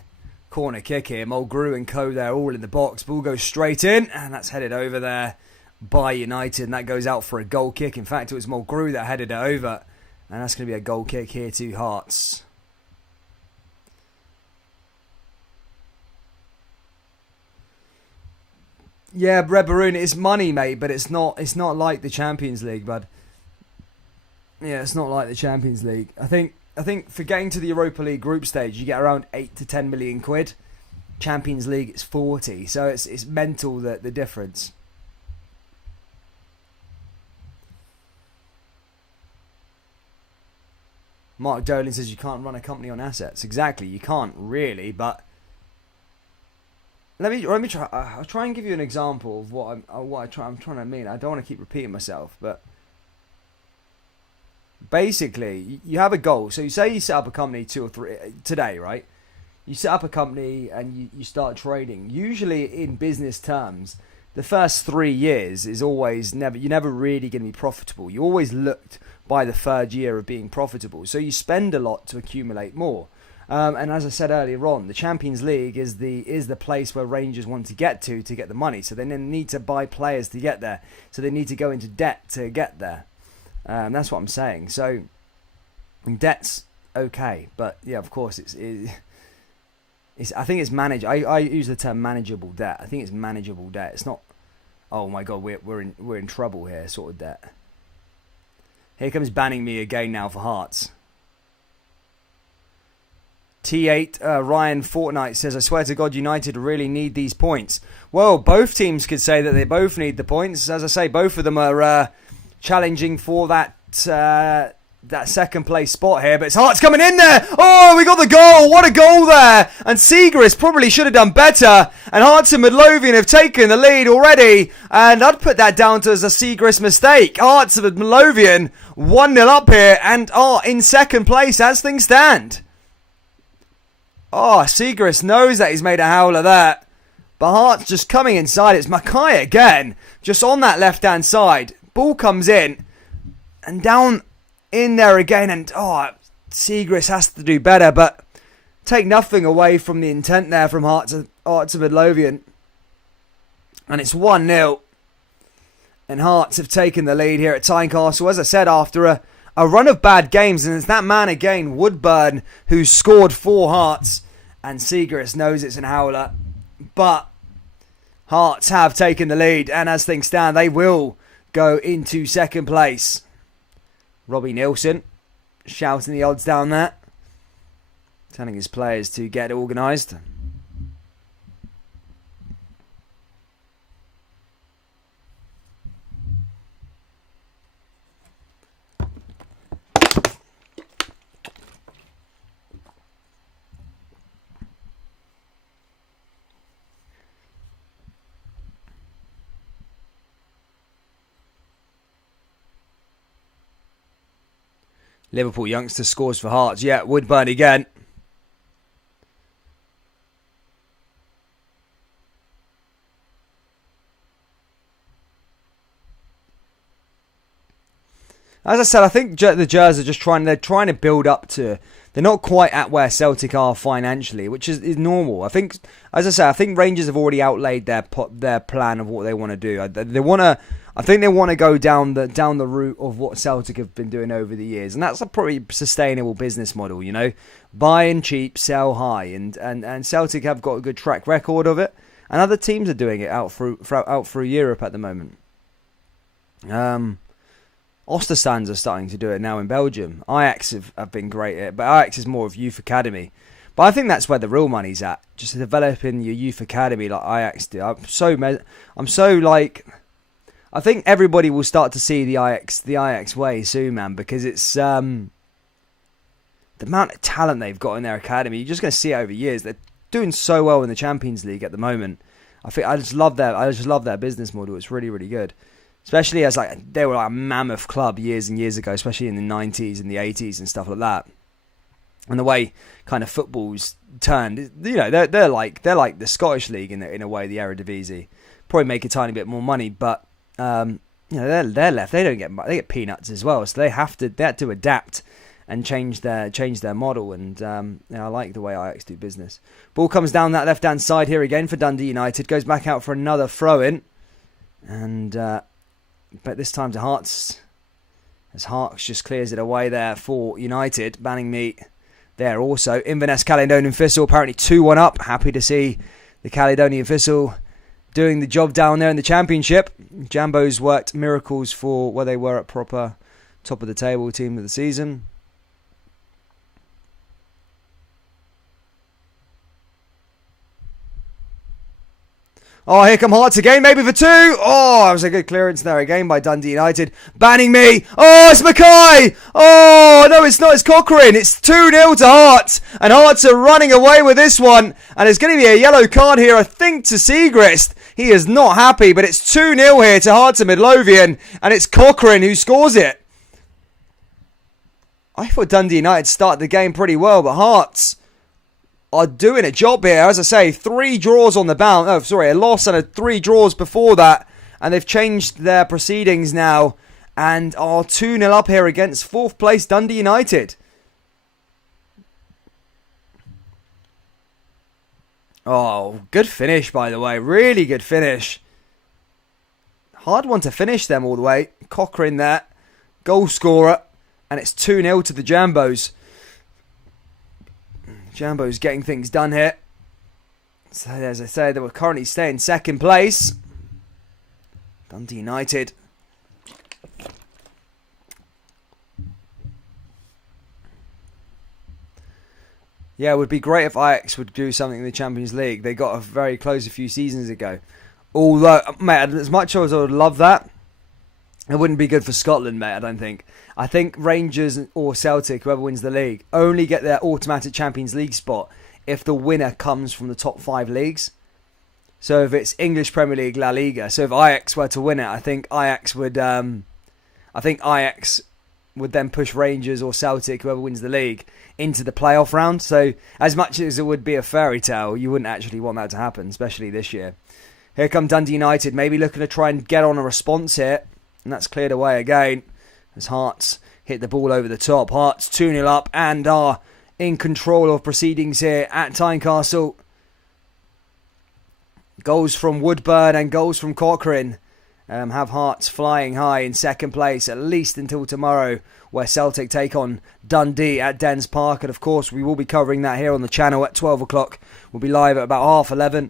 corner kick here. Mulgrew and co there all in the box. Ball goes straight in, and that's headed over there by United, and that goes out for a goal kick. In fact, it was Mulgrew that headed it over, and that's going to be a goal kick here to Hearts. Yeah, Red Baroon, it's money, mate, but it's not like the Champions League, bud. Yeah, it's not like the Champions League. I think for getting to the Europa League group stage, you get around 8 to 10 million quid. Champions League, it's 40. So it's mental, the difference. Mark Dolan says you can't run a company on assets. Exactly, you can't really, but let me try. I'll try and give you an example of what I'm trying to mean. I don't want to keep repeating myself, but basically, you have a goal. So you say you set up a company 2 or 3 today, right? You set up a company and you start trading. Usually, in business terms, the first 3 years is always you're never really going to be profitable. You always looked by the 3rd year of being profitable. So you spend a lot to accumulate more. And as I said earlier on, the Champions League is the place where Rangers want to get the money. So they need to buy players to get there. So they need to go into debt to get there. That's what I'm saying. So debt's okay, but yeah, of course it's I think it's managed. I use the term manageable debt. I think it's manageable debt. It's not, oh my god, we're in trouble here sort of debt. Here comes banning me again now for Hearts. T8 Ryan Fortnite says, I swear to God, United really need these points. Well, both teams could say that they both need the points. As I say, both of them are challenging for that second place spot here. But it's Hearts coming in there. Oh, we got the goal. What a goal there. And Seagrass probably should have done better. And Hearts and Midlothian have taken the lead already. And I'd put that down to as a Seagrass mistake. Hearts of Midlothian 1-0 up here and are in second place as things stand. Oh, Seagrass knows that he's made a howler there. But Hearts just coming inside. It's Mackay again. Just on that left-hand side. Ball comes in. And down in there again. And, Seagrass has to do better. But take nothing away from the intent there from Hearts of Midlothian. And it's 1-0. And Hearts have taken the lead here at Tynecastle. As I said, after a run of bad games. And it's that man again, Woodburn, who's scored 4 Hearts. And Seagrass knows it's an howler. But Hearts have taken the lead. And as things stand, they will go into second place. Robbie Nielsen shouting the odds down there. Telling his players to get organised. Liverpool youngster scores for Hearts. Yeah, Woodburn again. As I said, I think the Jers are just trying to build up to. They're not quite at where Celtic are financially, which is normal. I think, as I say, I think Rangers have already outlaid their plan of what they want to do. I think they want to go down the route of what Celtic have been doing over the years, and that's a pretty sustainable business model. You know, buy in cheap, sell high, and Celtic have got a good track record of it, and other teams are doing it out through Europe at the moment. Ostersands are starting to do it now in Belgium. Ajax have been great at it, but Ajax is more of youth academy. But I think that's where the real money's at, just developing your youth academy like Ajax do. I think everybody will start to see the Ajax way soon, man, because it's the amount of talent they've got in their academy. You're just going to see it over years. They're doing so well in the Champions League at the moment. I just love their business model. It's really, really good. Especially as they were like a mammoth club years and years ago, especially in the 90s and the 80s and stuff like that. And the way kind of football's turned, you know, they're like the Scottish League in a way, the Eredivisie. Probably make a tiny bit more money, but you know, they're left. They get peanuts as well, so they have to adapt and change their model. And I like the way Ajax do business. Ball comes down that left hand side here again for Dundee United. Goes back out for another throw in, and. But this time to Hearts, as Hearts just clears it away there for United. Banning meat there also. Inverness Caledonian Thistle apparently 2-1 up. Happy to see the Caledonian Thistle doing the job down there in the Championship. Jambos worked miracles for where they were at proper top of the table team of the season. Oh, here come Hearts again, maybe for 2. Oh, that was a good clearance there again by Dundee United. Banning me. Oh, it's Mackay. Oh, no, it's not. It's Cochrane. It's 2-0 to Hearts. And Hearts are running away with this one. And it's going to be a yellow card here, I think, to Seagrass. He is not happy, but it's 2-0 here to Hearts of Midlothian. And it's Cochrane who scores it. I thought Dundee United started the game pretty well, but Hearts are doing a job here. As I say, 3 draws on the bounce. Oh, sorry, a loss and 3 draws before that. And they've changed their proceedings now and are 2-0 up here against 4th place Dundee United. Oh, good finish, by the way. Really good finish. Hard one to finish them all the way. Cochrane there. Goal scorer. And it's 2-0 to the Jambos. Jambo's getting things done here. So as I say, they will currently stay in 2nd place. Dundee United. Yeah, it would be great if Ajax would do something in the Champions League. They got very close a few seasons ago. Although, mate, as much as I would love that, it wouldn't be good for Scotland, mate, I don't think. I think Rangers or Celtic, whoever wins the league, only get their automatic Champions League spot if the winner comes from the top 5 leagues. So if it's English Premier League, La Liga. So if Ajax were to win it, I think Ajax would then push Rangers or Celtic, whoever wins the league, into the playoff round. So as much as it would be a fairy tale, you wouldn't actually want that to happen, especially this year. Here come Dundee United, maybe looking to try and get on a response here. And that's cleared away again as Hearts hit the ball over the top. Hearts 2-0 up and are in control of proceedings here at Tynecastle. Goals from Woodburn and goals from Cochrane have Hearts flying high in second place, at least until tomorrow, where Celtic take on Dundee at Dens Park. And of course, we will be covering that here on the channel at 12 o'clock. We'll be live at about 11:30.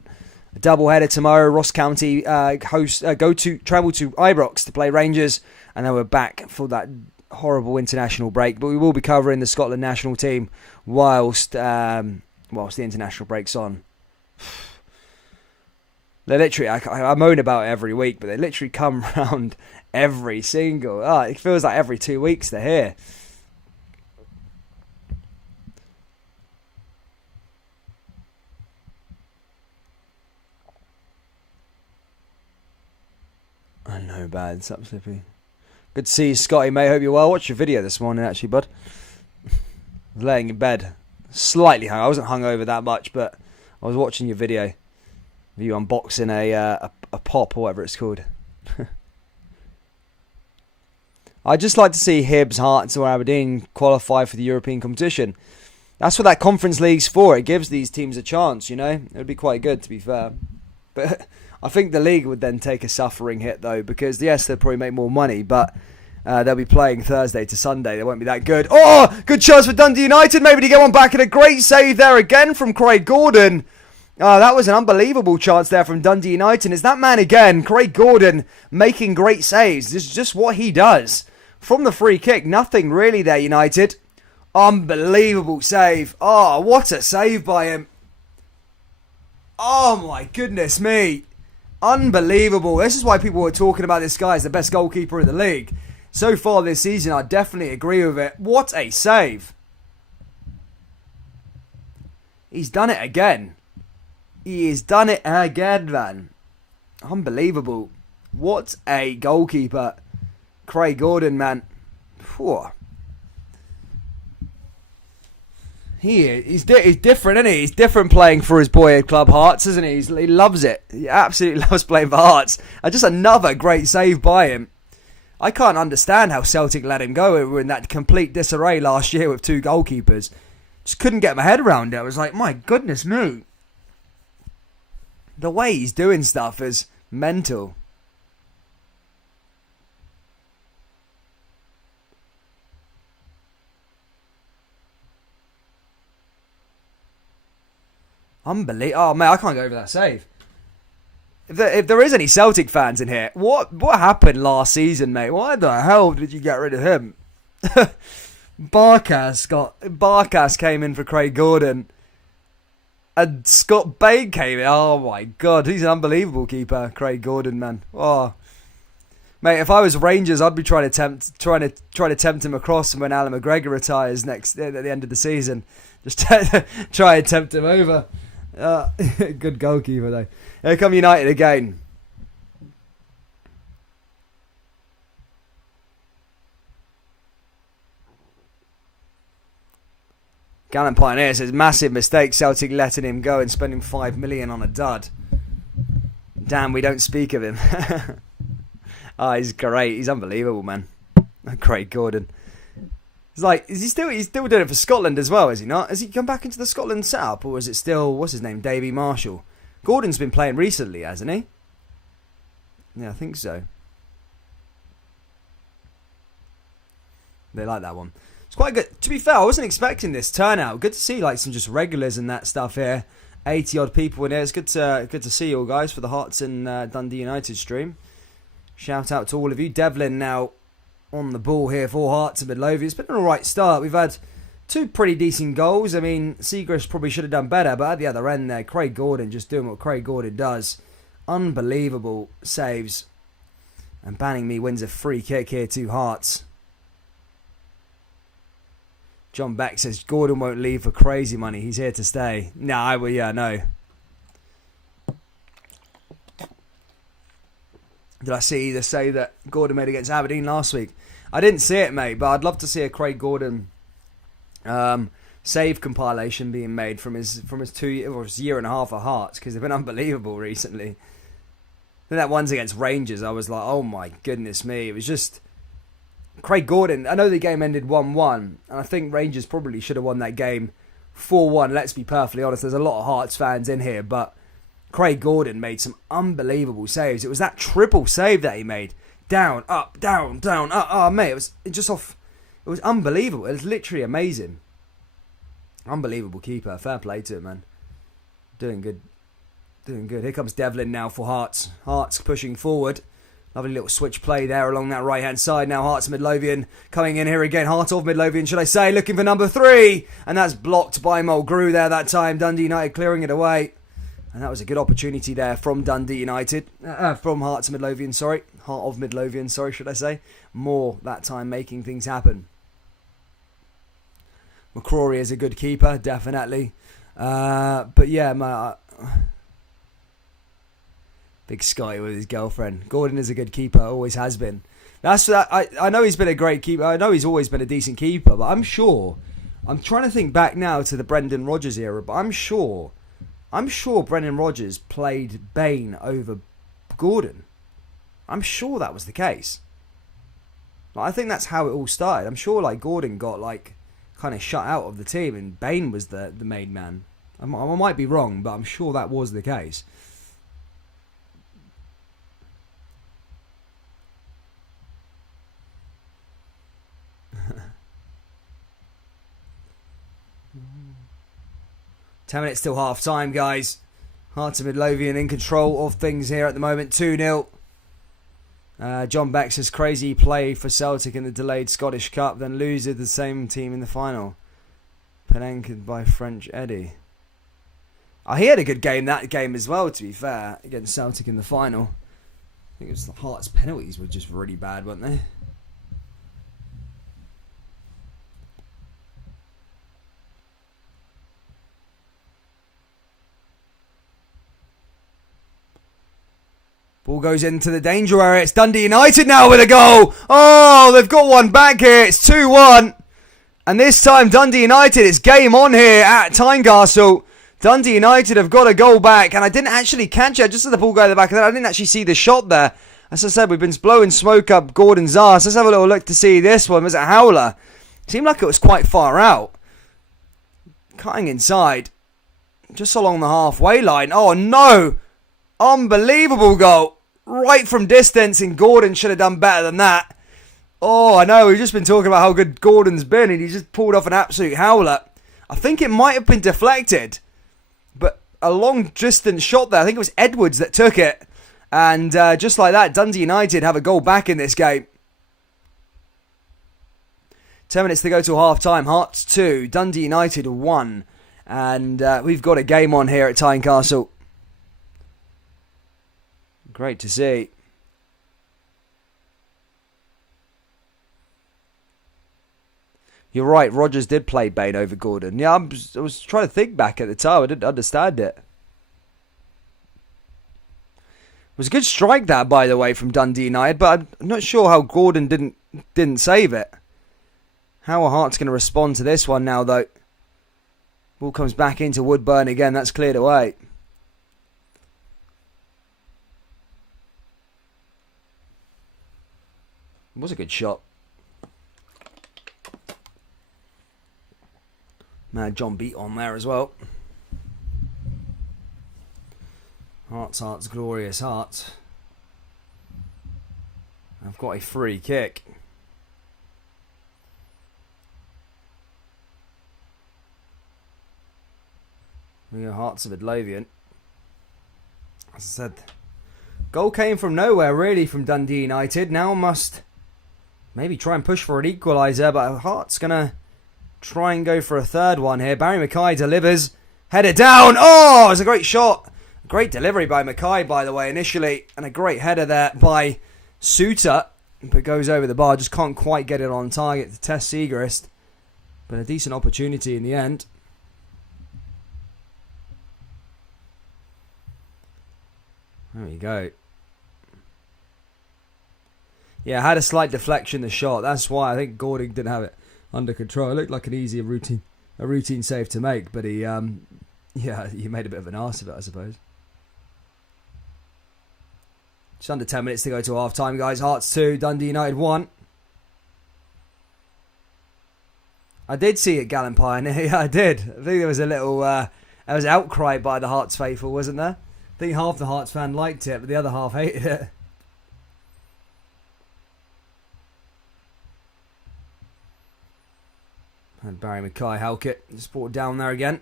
A double header tomorrow. Ross County travel to Ibrox to play Rangers, and then we're back for that horrible international break. But we will be covering the Scotland national team whilst the international break's on. They literally, I moan about it every week, but they literally come round every single. It feels like every 2 weeks they're here. I know, bad. It's up, Slippy. Good to see you, Scotty, mate. Hope you're well. Watched your video this morning, actually, bud. I was laying in bed. Slightly hung. I wasn't hungover that much, but I was watching your video of you unboxing a pop or whatever it's called. I'd just like to see Hibs, Hearts or Aberdeen qualify for the European competition. That's what that Conference League's for. It gives these teams a chance, you know. It would be quite good, to be fair. But I think the league would then take a suffering hit, though, because, yes, they'll probably make more money, but they'll be playing Thursday to Sunday. They won't be that good. Oh, good chance for Dundee United, maybe to get one back, and a great save there again from Craig Gordon. Oh, that was an unbelievable chance there from Dundee United. It's that man again, Craig Gordon, making great saves. This is just what he does. From the free kick, nothing really there, United. Unbelievable save. Oh, what a save by him. Oh, my goodness me. Unbelievable. This is why people were talking about this guy as the best goalkeeper in the league. So far this season, I definitely agree with it. What a save. He's done it again. He has done it again, man. Unbelievable. What a goalkeeper. Craig Gordon, man. Whew. He's different, isn't he? He's different playing for his boyhood club Hearts, isn't he? He loves it. He absolutely loves playing for Hearts. And just another great save by him. I can't understand how Celtic let him go. We were in that complete disarray last year with 2 goalkeepers. Just couldn't get my head around it. I was like, my goodness me. The way he's doing stuff is mental. Unbelievable. Oh, man, I can't go over that save. If there is any Celtic fans in here, what happened last season, mate? Why the hell did you get rid of him? Barkas came in for Craig Gordon. And Scott Bain came in. Oh, my God. He's an unbelievable keeper, Craig Gordon, man. Oh. Mate, if I was Rangers, I'd be trying to tempt him across when Alan McGregor retires at the end of the season. Just try and tempt him over. Good goalkeeper, though. Here come United again. Gallant Pioneer says, massive mistake Celtic letting him go and spending $5 million on a dud. Damn, we don't speak of him. Oh, he's great. He's unbelievable, man. Craig Gordon. He's still doing it for Scotland as well, is he not? Has he come back into the Scotland setup, or is it still, what's his name, Davy Marshall? Gordon's been playing recently, hasn't he? Yeah, I think so. They like that one. It's quite good. To be fair, I wasn't expecting this turnout. Good to see some just regulars and that stuff here. 80 odd people in here. It's good to see you all, guys, for the Hearts and Dundee United stream. Shout out to all of you. Devlin now on the ball here for Hearts and Midlothian. It's been an alright start. We've had Two pretty decent goals. I mean, Seagrass probably should have done better, but at the other end there, Craig Gordon just doing what Craig Gordon does. Unbelievable saves. And Banning Me wins a free kick here to Hearts. John Beck says Gordon won't leave for crazy money. He's here to stay. No. Did I see the save that Gordon made against Aberdeen last week? I didn't see it, mate, but I'd love to see a Craig Gordon save compilation being made from his 2 or his year and a half at Hearts, because they've been unbelievable recently. Then that one's against Rangers, I was like, oh my goodness me. It was just Craig Gordon. I know the game ended 1-1, and I think Rangers probably should have won that game 4-1. Let's be perfectly honest, there's a lot of Hearts fans in here, but Craig Gordon made some unbelievable saves. It was that triple save that he made. Down, up, down, up. Oh, mate, it was unbelievable. It was literally amazing. Unbelievable keeper. Fair play to him, man. Doing good. Here comes Devlin now for Hearts. Hearts pushing forward. Lovely little switch play there along that right-hand side. Now Hearts Midlothian coming in here again. Heart of Midlothian, should I say. Looking for number 3. And that's blocked by Mulgrew there that time. Dundee United clearing it away. And that was a good opportunity there from Dundee United. From Hearts Midlothian, sorry. Heart of Midlothian, sorry, should I say. More that time making things happen. McCrory is a good keeper, definitely. But yeah, Big Scotty with his girlfriend. Gordon is a good keeper, always has been. I know he's been a great keeper. I know he's always been a decent keeper, but I'm trying to think back now to the Brendan Rodgers era, but I'm sure Brendan Rodgers played Bain over Gordon. I'm sure that was the case. I think that's how it all started. I'm sure Gordon got kind of shut out of the team and Bain was the main man. I might be wrong, but I'm sure that was the case. Ten minutes till half time, guys. Hearts of Midlothian in control of things here at the moment. 2-0. John Beck says crazy play for Celtic in the delayed Scottish Cup, then lose to the same team in the final. Penankered by French Eddie. He had a good game that game as well, to be fair, against Celtic in the final. I think it was the Hearts' penalties were just really bad, weren't they? Ball goes into the danger area. It's Dundee United now with a goal. Oh, they've got one back here. It's 2-1. And this time Dundee United, it's game on here at Tynecastle. Dundee United have got a goal back. And I didn't actually catch it. I just saw the ball go to the back of that. I didn't actually see the shot there. As I said, we've been blowing smoke up Gordon's arse. Let's have a little look to see this one. Was it a howler? Seemed like it was quite far out. Cutting inside. Just along the halfway line. Oh, no. Unbelievable goal. Right from distance, and Gordon should have done better than that. Oh, I know. We've just been talking about how good Gordon's been, and he just pulled off an absolute howler. I think it might have been deflected, but a long distance shot there. I think it was Edwards that took it. And just like that, Dundee United have a goal back in this game. 10 minutes to go till half time. Hearts 2, Dundee United 1. And we've got a game on here at Tynecastle. Great to see. You're right, Rodgers did play Bain over Gordon. Yeah, I was trying to think back at the time. I didn't understand it. It was a good strike that, by the way, from Dundee United, but I'm not sure how Gordon didn't save it. How are Hearts going to respond to this one now, though? Ball comes back into Woodburn again. That's cleared away. It was a good shot. Man, John beat on there as well. Hearts, glorious Hearts. I've got a free kick. We go Hearts of Midlothian. As I said, goal came from nowhere really from Dundee United. Now must maybe try and push for an equaliser, but Hearts gonna try and go for a third one here. Barry Mackay delivers. Header down. Oh, it's a great shot. Great delivery by Mackay, by the way, initially. And a great header there by Suter. But goes over the bar. Just can't quite get it on target to Tess Siegrist. But a decent opportunity in the end. There we go. Yeah, had a slight deflection the shot. That's why I think Gordon didn't have it under control. It looked like an easier routine save to make, but he made a bit of an arse of it, I suppose. Just under 10 minutes to go to half time, guys. Hearts 2, Dundee United 1. I did see it, Gallenpie. Yeah, I did. I think there was a little there was outcry by the Hearts faithful, wasn't there? I think half the Hearts fan liked it, but the other half hated it. And Barry Mackay, Halkett, just brought down there again.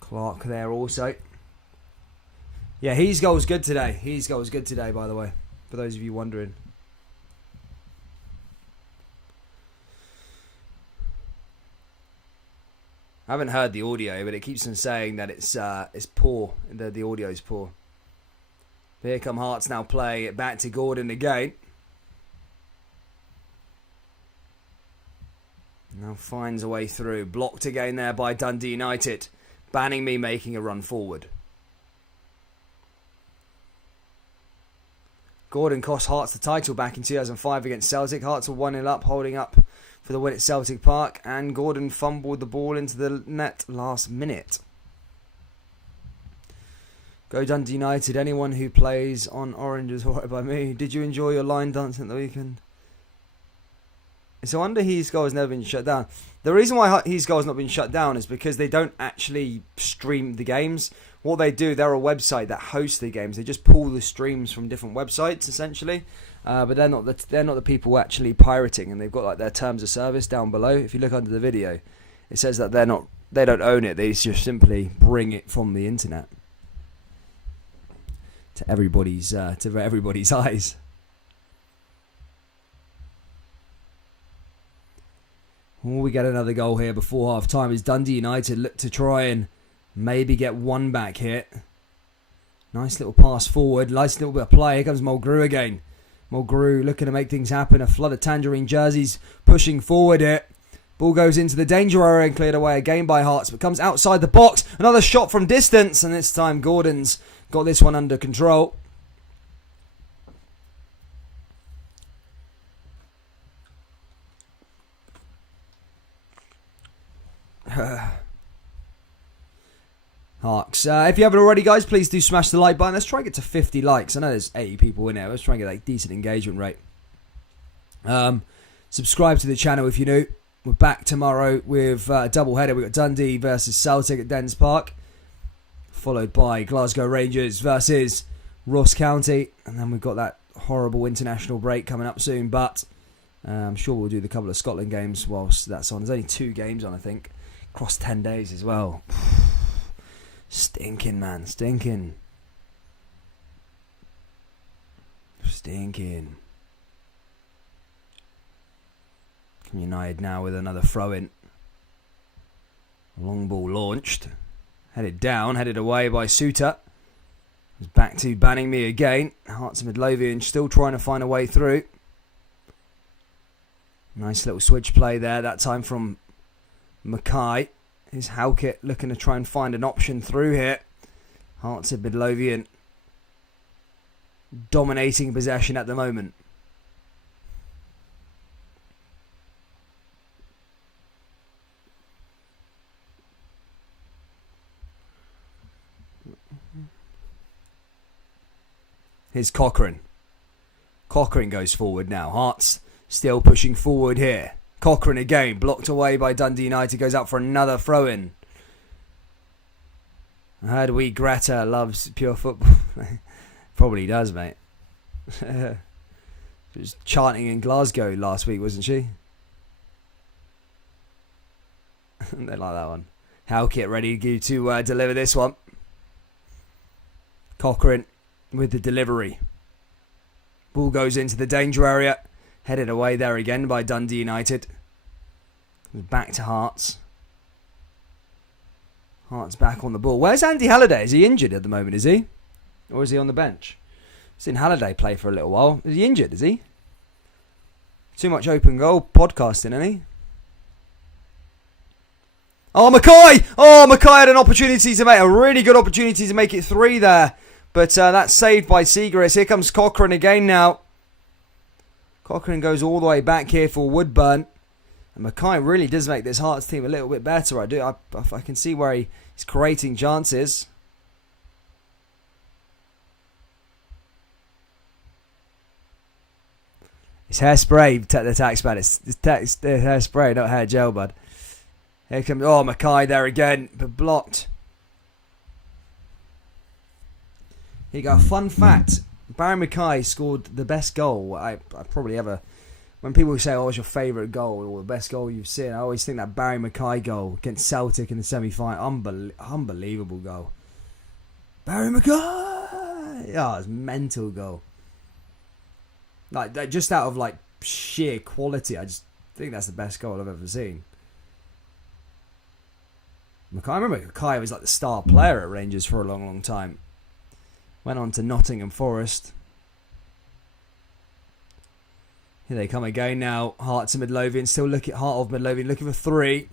Clark there also. Yeah, his goal was good today. His goal was good today, by the way, for those of you wondering. I haven't heard the audio, but it keeps on saying that it's poor. The audio is poor. But here come Hearts now play it back to Gordon again. Now finds a way through. Blocked again there by Dundee United. Banning me making a run forward. Gordon cost Hearts the title back in 2005 against Celtic. Hearts were 1-0 up, holding up for the win at Celtic Park. And Gordon fumbled the ball into the net last minute. Go Dundee United. Anyone who plays on orange is alright by me. Did you enjoy your line dancing at the weekend? It's a wonder his goal has never been shut down. The reason why his goal has not been shut down is because they don't actually stream the games. What they do, they're a website that hosts the games. They just pull the streams from different websites, essentially. But they're not the people actually pirating, and they've got like their terms of service down below. If you look under the video, it says that they don't own it. They just simply bring it from the internet to everybody's eyes. Oh, we get another goal here before half time as Dundee United look to try and maybe get one back here. Nice little pass forward. Nice little bit of play. Here comes Mulgrew again. Mulgrew looking to make things happen. A flood of tangerine jerseys pushing forward here. Ball goes into the danger area and cleared away again by Hearts, but comes outside the box. Another shot from distance, and this time Gordon's got this one under control. Harks. If you haven't already, guys, please do smash the like button. Let's try and get to 50 likes. I know there's 80 people in there. Let's try and get a decent engagement rate. Subscribe to the channel if you're new. We're back tomorrow with a double header. We've got Dundee versus Celtic at Dens Park, followed by Glasgow Rangers versus Ross County, and then we've got that horrible international break coming up soon. But I'm sure we'll do the couple of Scotland games whilst that's on. There's only 2 games on, I think. Across 10 days as well. Stinking, man. Stinking. United now with another throw-in. Long ball launched. Headed down, headed away by Suter. Back to banning me again. Hearts of Midlothian still trying to find a way through. Nice little switch play there, that time from Mackay. Here's Halkett looking to try and find an option through here. Hearts of Midlothian dominating possession at the moment. Here's Cochrane. Cochrane goes forward now. Hearts still pushing forward here. Cochrane again, blocked away by Dundee United, goes out for another throw-in. I heard wee Greta loves pure football. Probably does, mate. She was chanting in Glasgow last week, wasn't she? They like that one. Halkett ready to deliver this one. Cochrane with the delivery. Ball goes into the danger area. Headed away there again by Dundee United. Back to Hearts. Hearts back on the ball. Where's Andy Halliday? Is he injured at the moment, is he? Or is he on the bench? I've seen Halliday play for a little while. Is he injured, is he? Too much open goal podcasting, isn't he? Oh, Mackay! Oh, Mackay had an opportunity to make a really good opportunity to make it 3 there. But that's saved by Seagrass. Here comes Cochrane again now. Cochrane goes all the way back here for Woodburn. And Mackay really does make this Hearts team a little bit better. I can see where he's creating chances. It's hairspray, the tax man. It's hairspray, not hair gel, bud. Here comes... Oh, Mackay there again. But blocked. Here you go. Fun fact. Barry Mackay scored the best goal I probably ever... When people say, oh, what's your favourite goal or the best goal you've seen, I always think that Barry Mackay goal against Celtic in the semi-final. Unbelievable goal. Barry Mackay! Oh, it's mental goal. Like, just out of, like, sheer quality, I just think that's the best goal I've ever seen. I remember Mackay was, like, the star player at Rangers for a long, long time. Went on to Nottingham Forest. Here they come again now. Hearts of Midlothian. Still looking at Heart of Midlothian. Looking for 3.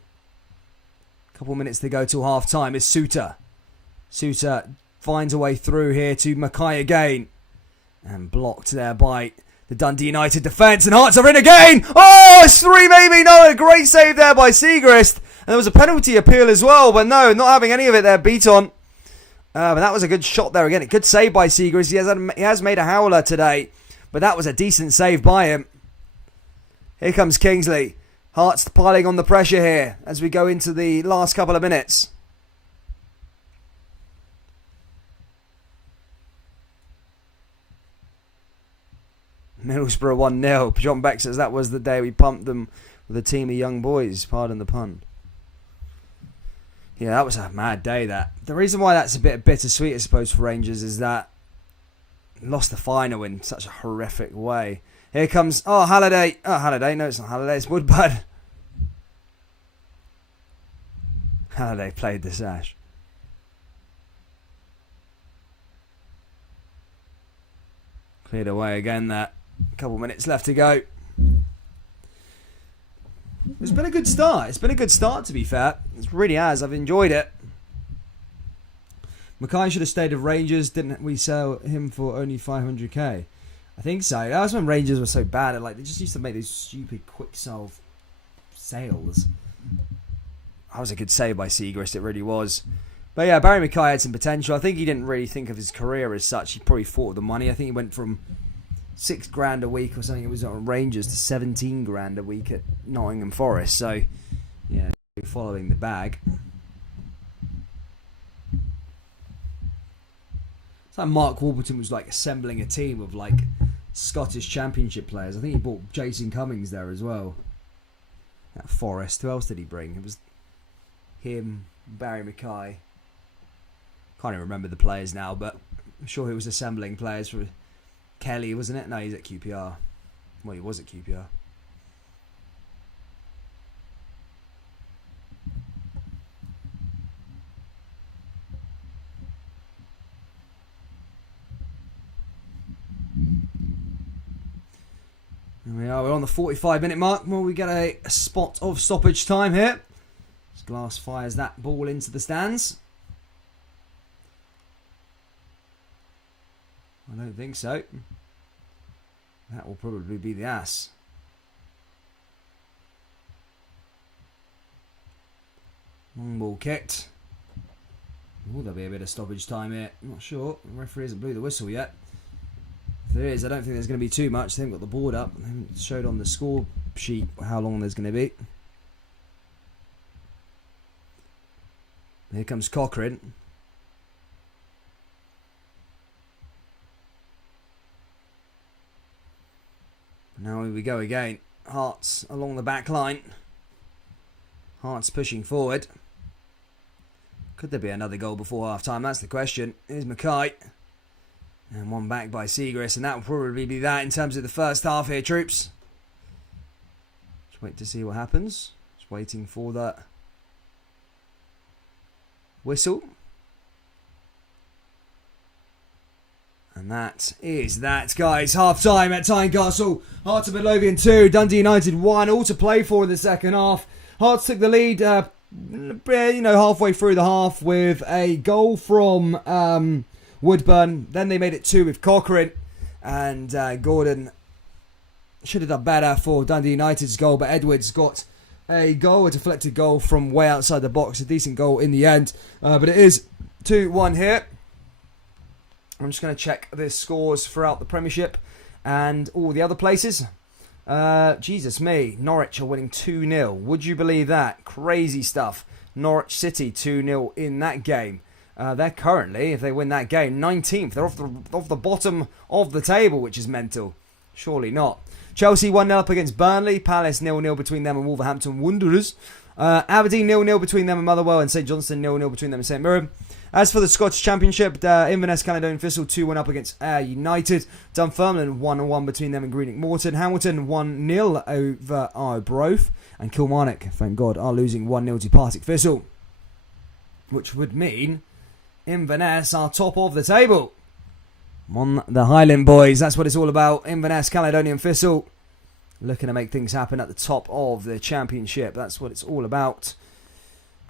Couple minutes to go till half time. It's Suter. Suter finds a way through here to Mackay again. And blocked there by the Dundee United defence. And Hearts are in again. Oh, it's 3 maybe. No, a great save there by Seagrist. And there was a penalty appeal as well. But no, not having any of it there. Beat on. But that was a good shot there again. A good save by Seagrist. He has made a howler today. But that was a decent save by him. Here comes Kingsley. Hearts piling on the pressure here as we go into the last couple of minutes. Middlesbrough 1-0. John Beck says that was the day we pumped them with a team of young boys. Pardon the pun. Yeah, that was a mad day, that. The reason why that's a bit bittersweet, I suppose, for Rangers is that lost the final in such a horrific way. Here comes... Oh, Halliday. Oh, Halliday. No, it's not Halliday. It's Woodburn. Halliday played the sash. Cleared away again. That couple minutes left to go. It's been a good start. It's been a good start, to be fair. It really has. I've enjoyed it. Mackay should have stayed at Rangers. Didn't we sell him for only 500k? I think so. That was when Rangers were so bad. They just used to make these stupid quick sell sales. That was a good save by Seagrist. It really was. But yeah, Barry Mackay had some potential. I think he didn't really think of his career as such. He probably thought of the money. I think he went from $6,000 a week or something. It was on Rangers to 17 grand a week at Nottingham Forest. So yeah, following the bag. It's like Mark Warburton was like assembling a team of like Scottish Championship players. I think he bought Jason Cummings there as well. At Forest. Who else did he bring? It was him, Barry Mackay. Can't even remember the players now, but I'm sure he was assembling players for Kelly, wasn't it? No, he's at QPR. Well, he was at QPR. We're on the 45-minute mark. Well, we get a spot of stoppage time here. As Glass fires that ball into the stands. I don't think so. That will probably be the ass. Long ball kicked. Oh, there'll be a bit of stoppage time here. I'm not sure. The referee hasn't blew the whistle yet. If there is, I don't think there's going to be too much. They haven't got the board up. They haven't showed on the score sheet how long there's going to be. Here comes Cochrane. Now here we go again. Hearts along the back line. Hearts pushing forward. Could there be another goal before half time? That's the question. Here's Mackay. And one back by Seagrass, and that will probably be that in terms of the first half here, troops. Just wait to see what happens. It's Just waiting for that whistle. And that is that, guys. Half time at Tynecastle. Hearts of Midlothian 2, Dundee United 1. All to play for in the second half. Hearts took the lead, halfway through the half with a goal from Woodburn. Then they made it 2 with Cochrane. And Gordon should have done better for Dundee United's goal. But Edwards got a goal, a deflected goal from way outside the box. A decent goal in the end. But it is 2-1 here. I'm just going to check the scores throughout the Premiership and all the other places. Jesus me, Norwich are winning 2-0. Would you believe that? Crazy stuff. Norwich City 2-0 in that game. They're currently, if they win that game, 19th. They're off the bottom of the table, which is mental. Surely not. Chelsea 1-0 up against Burnley. Palace 0-0 between them and Wolverhampton Wanderers. Aberdeen 0-0 between them and Motherwell, and St Johnstone 0-0 between them and St Mirren. As for the Scottish Championship, Inverness Caledonian Thistle 2-1 up against Ayr United. Dunfermline 1-1 between them and Greenock Morton. Hamilton 1-0 over Arbroath. And Kilmarnock, thank God, are losing 1-0 to Partick Thistle. Which would mean Inverness are top of the table. On the Highland boys, that's what it's all about. Inverness Caledonian Thistle looking to make things happen at the top of the Championship. That's what it's all about.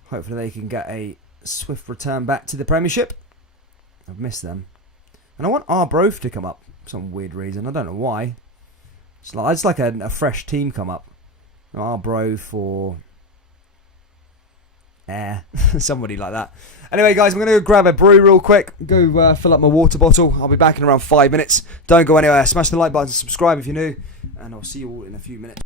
Hopefully they can get a swift return back to the Premiership. I've missed them. And I want Arbroath to come up for some weird reason. I don't know why. It's like a fresh team come up. Arbroath or Ayr. Somebody like that. Anyway, guys, I'm going to go grab a brew real quick. Go fill up my water bottle. I'll be back in around 5 minutes. Don't go anywhere. Smash the like button, subscribe if you're new. And I'll see you all in a few minutes.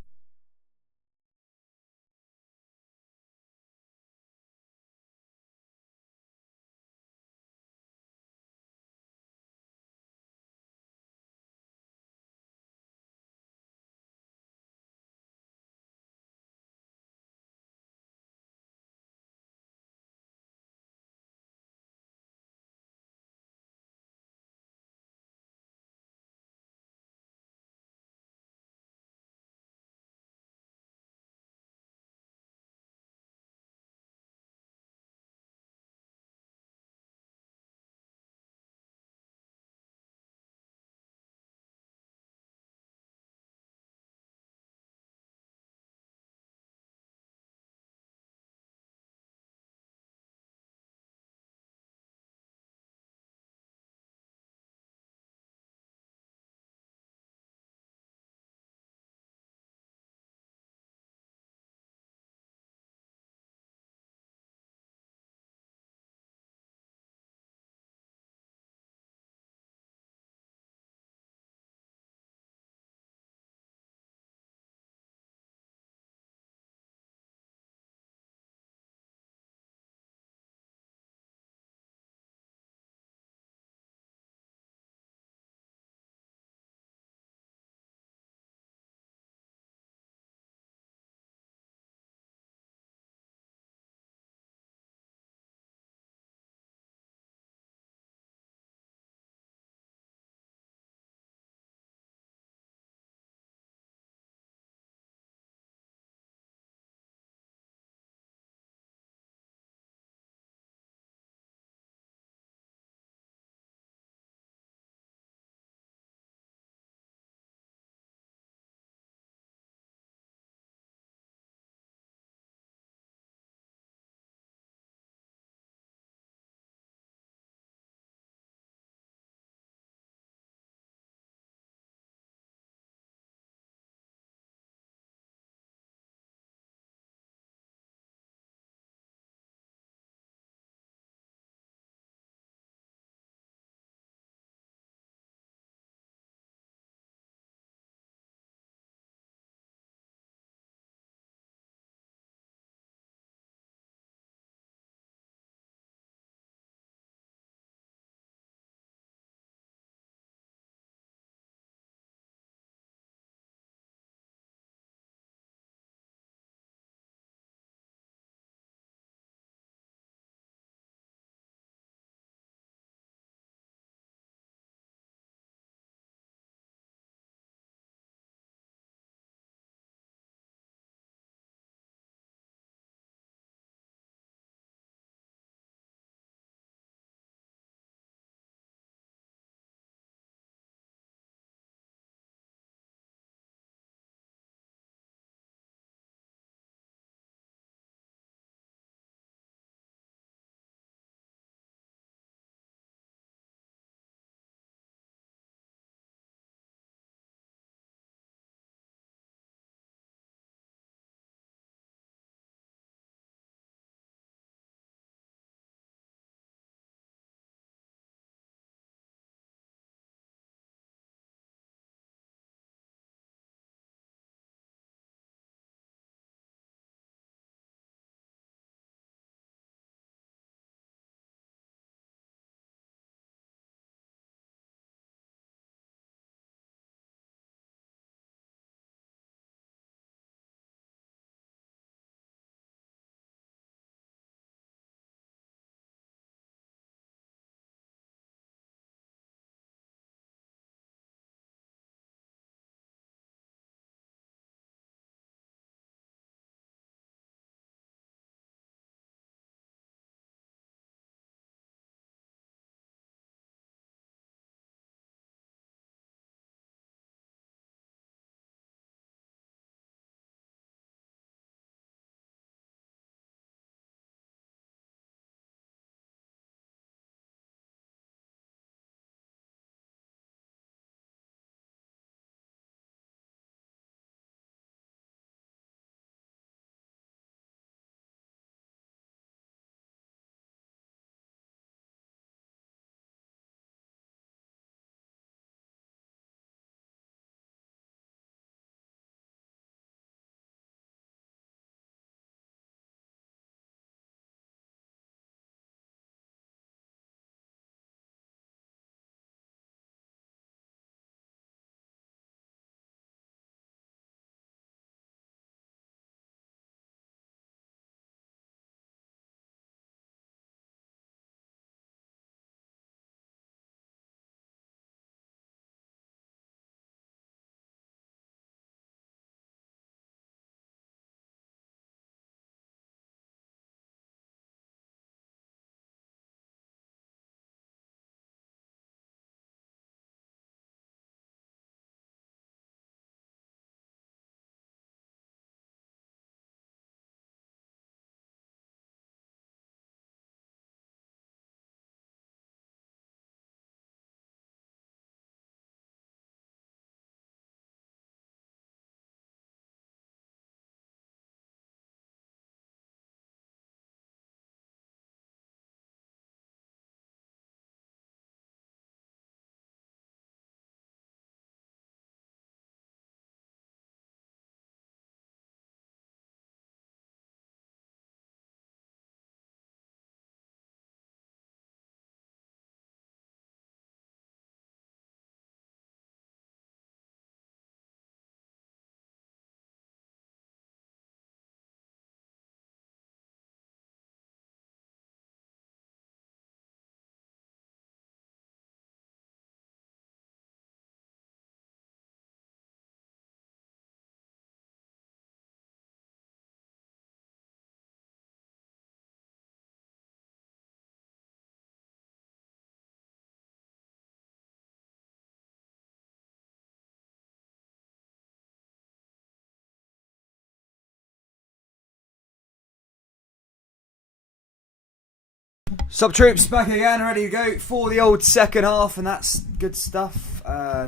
Sub troops back again, ready to go for the old second half, and that's good stuff.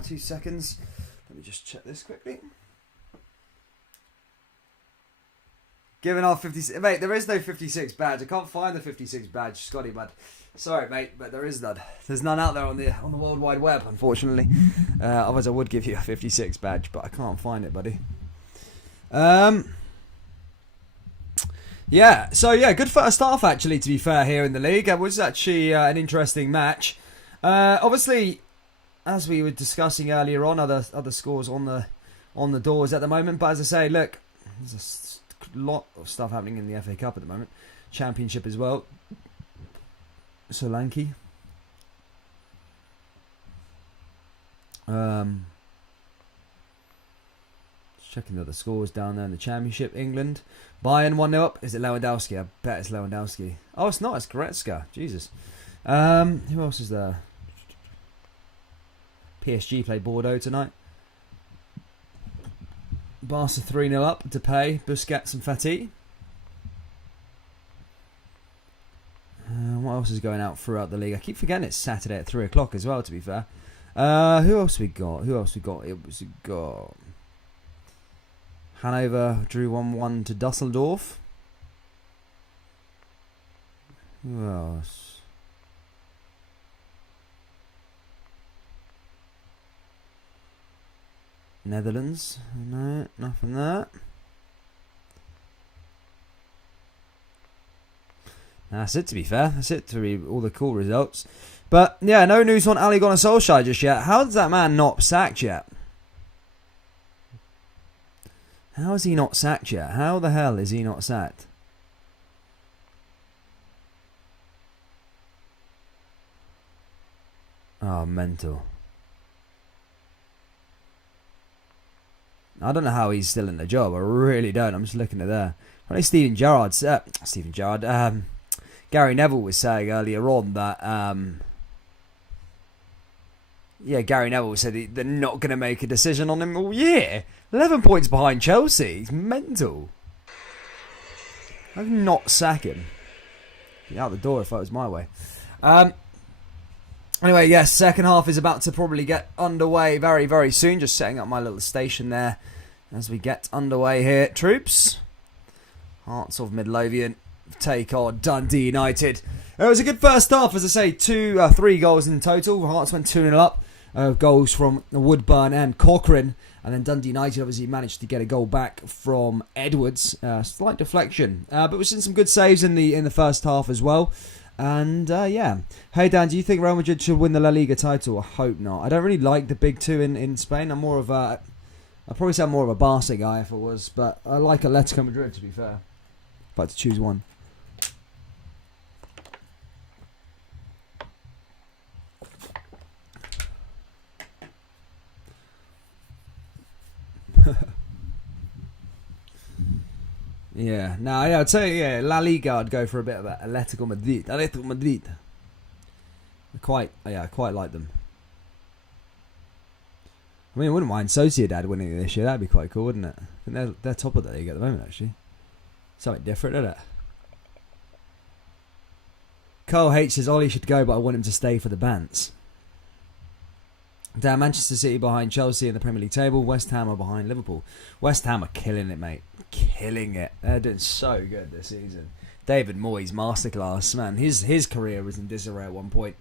2 seconds. Let me just check this quickly. Giving our 56, mate. There is no 56 badge. I can't find the 56 badge, Scotty, bud. Sorry, mate, but there is none. There's none out there on the World Wide Web, unfortunately. Otherwise, I would give you a 56 badge, but I can't find it, buddy. Yeah, so yeah, good first half actually, to be fair, here in the league. It was actually an interesting match. Obviously, as we were discussing earlier on, other scores on the doors at the moment. But as I say, look, there's a lot of stuff happening in the FA Cup at the moment. Championship as well. Solanke. Checking the other scores down there in the Championship. England. Bayern 1-0 up. Is it Lewandowski? I bet it's Lewandowski. Oh, it's not. It's Goretzka. Jesus. Who else is there? PSG play Bordeaux tonight. Barca 3-0 up. Depay, Busquets and Fati. What else is going out throughout the league? I keep forgetting it's Saturday at 3 o'clock as well, to be fair. Who else we got? We got Hanover drew 1-1 to Dusseldorf. Who else? Netherlands. No, nothing there. That's it, to be fair. That's it to read all the cool results. But, yeah, no news on Ole Gunnar Solskjaer just yet. How is that man not sacked yet? How is he not sacked yet? How the hell is he not sacked? Oh, mental. I don't know how he's still in the job. I really don't. I'm just looking at there. Probably Gary Neville was saying earlier on that, Gary Neville said they're not going to make a decision on him all year. 11 points behind Chelsea. He's mental. I'd not sack him. Be out the door if that was my way. Anyway, yes, second half is about to probably get underway very, very soon. Just setting up my little station there as we get underway here. Troops. Hearts of Midlothian take on Dundee United. It was a good first half, as I say, 3 goals in total. Hearts went 2-0 up. Goals from Woodburn and Cochrane. And then Dundee United obviously managed to get a goal back from Edwards. Slight deflection. But we've seen some good saves in the first half as well. And yeah. Hey Dan, do you think Real Madrid should win the La Liga title? I hope not. I don't really like the big two in Spain. I'd probably say I'm more of a Barca guy if it was. But I like Atletico Madrid, to be fair. If I had to choose one. Yeah, no, I'd say La Liga. I'd go for a bit of Atletico Madrid. I quite like them. I mean, I wouldn't mind Sociedad winning this year. That'd be quite cool, wouldn't it? I think they're top of the league at the moment, actually. Something different, isn't it? Cole H says Ollie should go, but I want him to stay for the Bants. Down Manchester City behind Chelsea in the Premier League table. West Ham are behind Liverpool. West Ham are killing it, mate. Killing it. They're doing so good this season. David Moyes, masterclass, man. His career was in disarray at one point.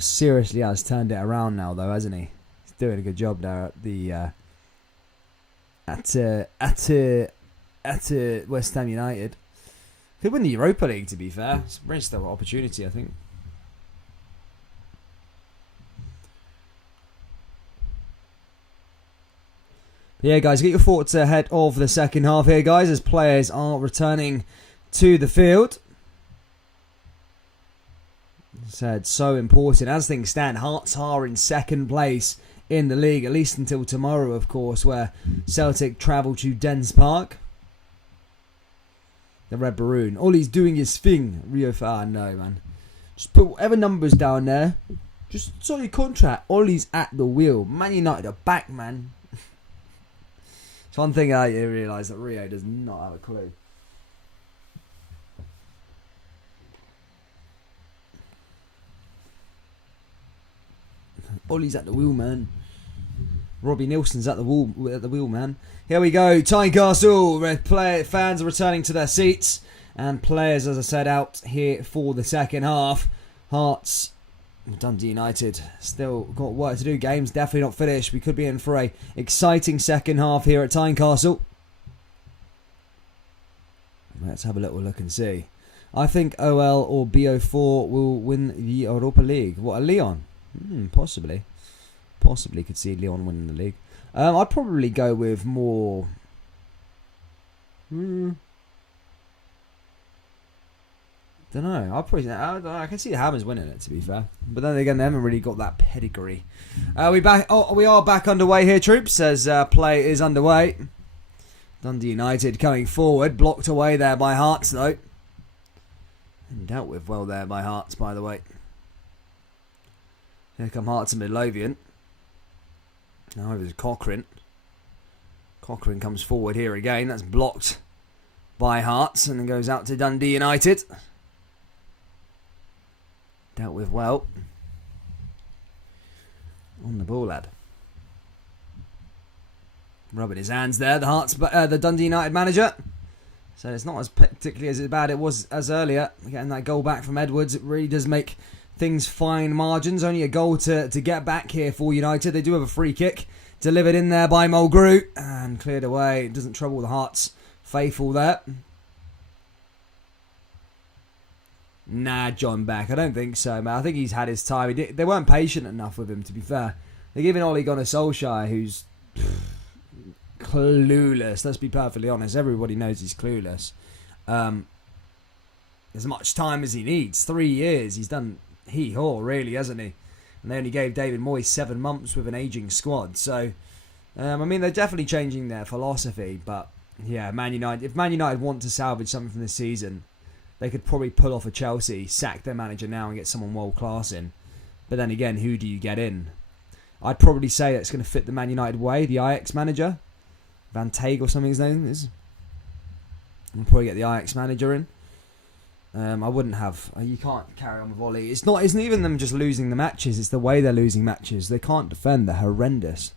Seriously has turned it around now, though, hasn't he? He's doing a good job there at the at West Ham United. Could win the Europa League, to be fair. It's a very still opportunity, I think. Yeah, guys, get your thoughts ahead of the second half here, guys, as players are returning to the field. Said so important. As things stand, Hearts are in second place in the league, at least until tomorrow, of course, where Celtic travel to Dens Park. The Red Baroon. All he's doing is thing. Rio Far, no, man. Just put whatever numbers down there. Just sorry contract. Ollie's at the wheel. Man United are back, man. It's one thing I realise that Rio does not have a clue. Ollie's at the wheel, man. Robbie Nilsson's at the wheel, man. Here we go. Tynecastle. Fans are returning to their seats. And players, as I said, out here for the second half. Hearts, Dundee United, still got work to do. Game's definitely not finished. We could be in for a exciting second half here at Tynecastle. Let's have a little look and see. I think OL or BO4 will win the Europa League. What, a Lyon? Possibly. Possibly could see Lyon winning the league. I'd probably go with more... Don't know. I can see the Hammers winning it, to be fair. But then again, they haven't really got that pedigree. We are back underway here, troops, as play is underway. Dundee United coming forward, blocked away there by Hearts, though. And dealt with well there by Hearts, by the way. Here come Hearts and Midlothian. Now over to Cochrane. Cochrane comes forward here again. That's blocked by Hearts and then goes out to Dundee United. Dealt with well. On the ball, lad. Rubbing his hands there. The Dundee United manager. So it's not as particularly as bad it was as earlier. Getting that goal back from Edwards, it really does make things fine margins. Only a goal to get back here for United. They do have a free kick delivered in there by Mulgrew and cleared away. It doesn't trouble the Hearts faithful there. Nah, John Beck. I don't think so, man. I think he's had his time. They weren't patient enough with him, to be fair. They're giving Ole Gunnar Solskjaer, who's clueless. Let's be perfectly honest. Everybody knows he's clueless. As much time as he needs. 3 years. He's done hee-haw, really, hasn't he? And they only gave David Moyes 7 months with an ageing squad. So, I mean, they're definitely changing their philosophy. But, yeah, Man United. If Man United want to salvage something from this season, they could probably pull off a Chelsea, sack their manager now and get someone world-class in. But then again, who do you get in? I'd probably say that's going to fit the Man United way. The Ajax manager. Van Taeg or something his name is. I'll probably get the Ajax manager in. I wouldn't have... You can't carry on with Ollie. It's not even them just losing the matches. It's the way they're losing matches. They can't defend. They're horrendous.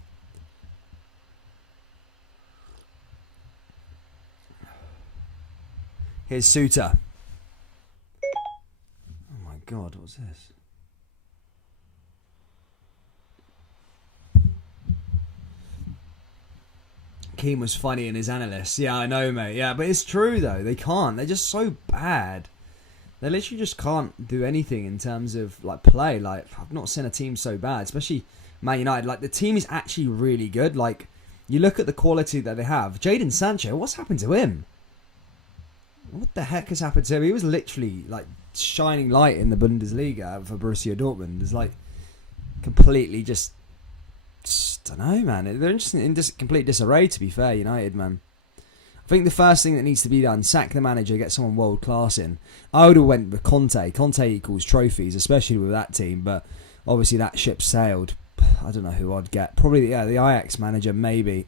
Here's Suter. Oh my God, what's this? Keane was funny in his analysts. Yeah, I know, mate. Yeah, but it's true, though. They can't. They're just so bad. They literally just can't do anything in terms of like play. Like, I've not seen a team so bad, especially Man United. Like, the team is actually really good. Like, you look at the quality that they have. Jadon Sancho, what's happened to him? What the heck has happened to him? He was literally like shining light in the Bundesliga for Borussia Dortmund. It's like completely just don't know, man. They're just in complete disarray, to be fair, United, man. I think the first thing that needs to be done, sack the manager, get someone world class in. I would have went with Conte. Conte equals trophies, especially with that team, but obviously that ship sailed. I don't know who I'd get. Probably the Ajax manager, maybe.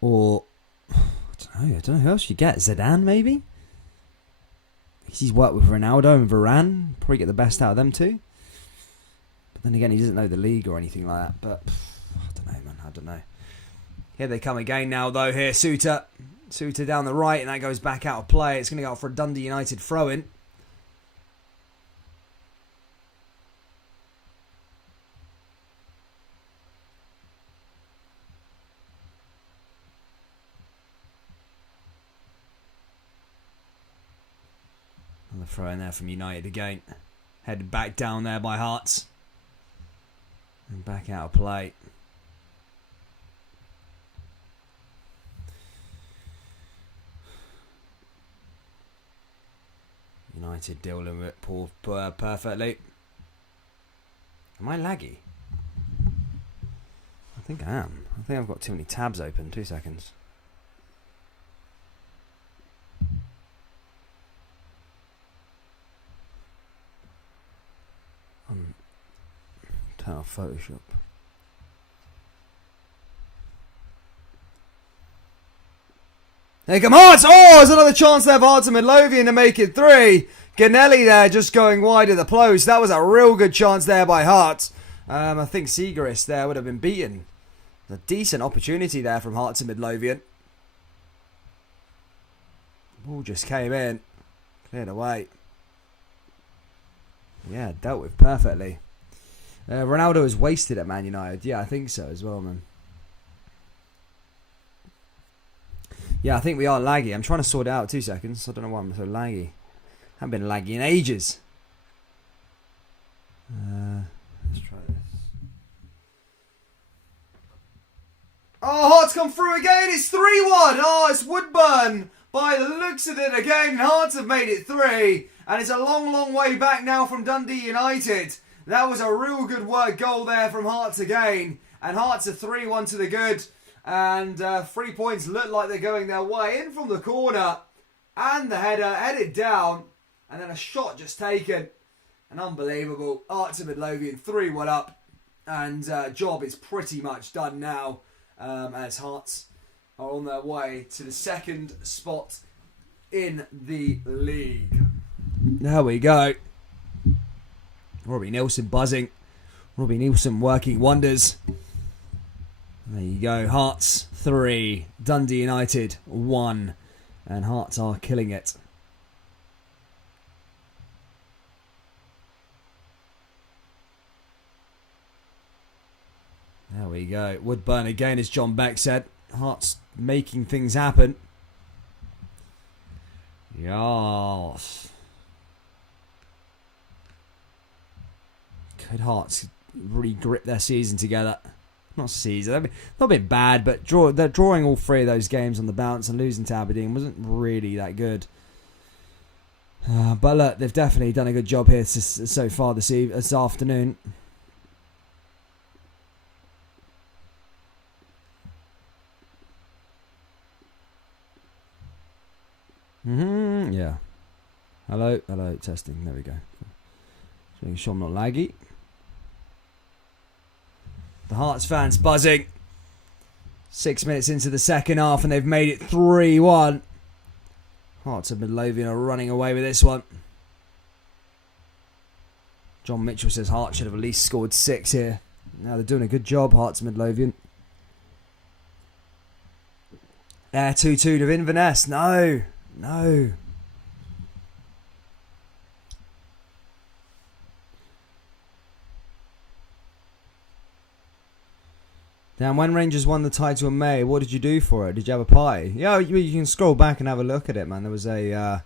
Or I don't know who else you get. Zidane, maybe? He's worked with Ronaldo and Varane. Probably get the best out of them too. But then again, he doesn't know the league or anything like that. But I don't know, man. I don't know. Here they come again now, though. Here, Suter. Suter down the right, and that goes back out of play. It's going to go out for a Dundee United throw-in. Another throw in there from United again. Headed back down there by Hearts. And back out of play. United dealing with it perfectly. Am I laggy? I think I am. I think I've got too many tabs open. 2 seconds. Turn off Photoshop. Here come Hearts. Oh, there's another chance there for Hearts and Midlothian to make it 3. Ganelli there just going wide at the post. That was a real good chance there by Hearts. I think Segaris there would have been beaten. A decent opportunity there from Hearts and Midlothian. Ball just came in. Cleared away. Yeah, dealt with perfectly. Ronaldo is wasted at Man United. Yeah, I think so as well, man. Yeah, I think we are laggy. I'm trying to sort it out. 2 seconds. I don't know why I'm so laggy. Haven't been laggy in ages. Let's try this. Oh, Hearts come through again. It's 3-1. Oh, it's Woodburn. By the looks of it again, Hearts have made it 3. And it's a long, long way back now from Dundee United. That was a real good work goal there from Hearts again. And Hearts are 3-1 to the good. And 3 points look like they're going their way. In from the corner. And the header headed down. And then a shot just taken. And unbelievable. Hearts of Midlothian 3-1 up. And job is pretty much done now. As Hearts are on their way to the 2nd spot in the league. There we go. Robbie Nielsen buzzing. Robbie Nielsen working wonders. There you go. Hearts 3. Dundee United 1. And Hearts are killing it. There we go. Woodburn again, as John Beck said. Hearts making things happen. Yes. Could Hearts really grip their season together? Not season. They've not been bad, but they're drawing all 3 of those games on the bounce and losing to Aberdeen wasn't really that good. But look, they've definitely done a good job here so far this afternoon. Yeah. Hello, testing. There we go. Just making sure I'm not laggy. The Hearts fans buzzing. 6 minutes into the second half and they've made it 3-1. Hearts of Midlothian are running away with this one. John Mitchell says Hearts should have at least scored 6 here. Now they're doing a good job, Hearts of Midlothian. 2-2 to Inverness. No. Damn, when Rangers won the title in May, what did you do for it? Did you have a party? Yeah, you can scroll back and have a look at it, man. There was a,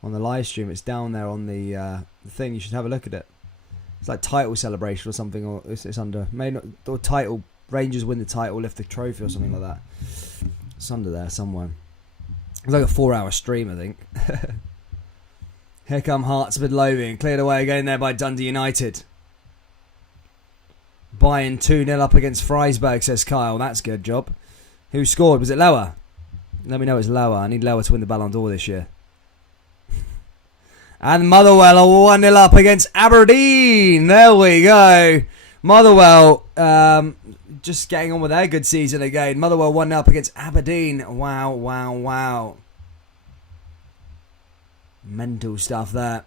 on the live stream, it's down there on the thing. You should have a look at it. It's like title celebration or something, or it's under, or title, Rangers win the title, lift the trophy or something like that. It's under there somewhere. It's like a 4-hour stream, I think. Here come Hearts of Midlothian. Cleared away again there by Dundee United. Bayern 2-0 up against Freisberg, says Kyle. That's good job. Who scored? Was it Lower? Let me know it's Lower. I need Lower to win the Ballon d'Or this year. And Motherwell are 1-0 up against Aberdeen. There we go. Motherwell just getting on with their good season again. Motherwell 1-0 up against Aberdeen. Wow. Mental stuff there.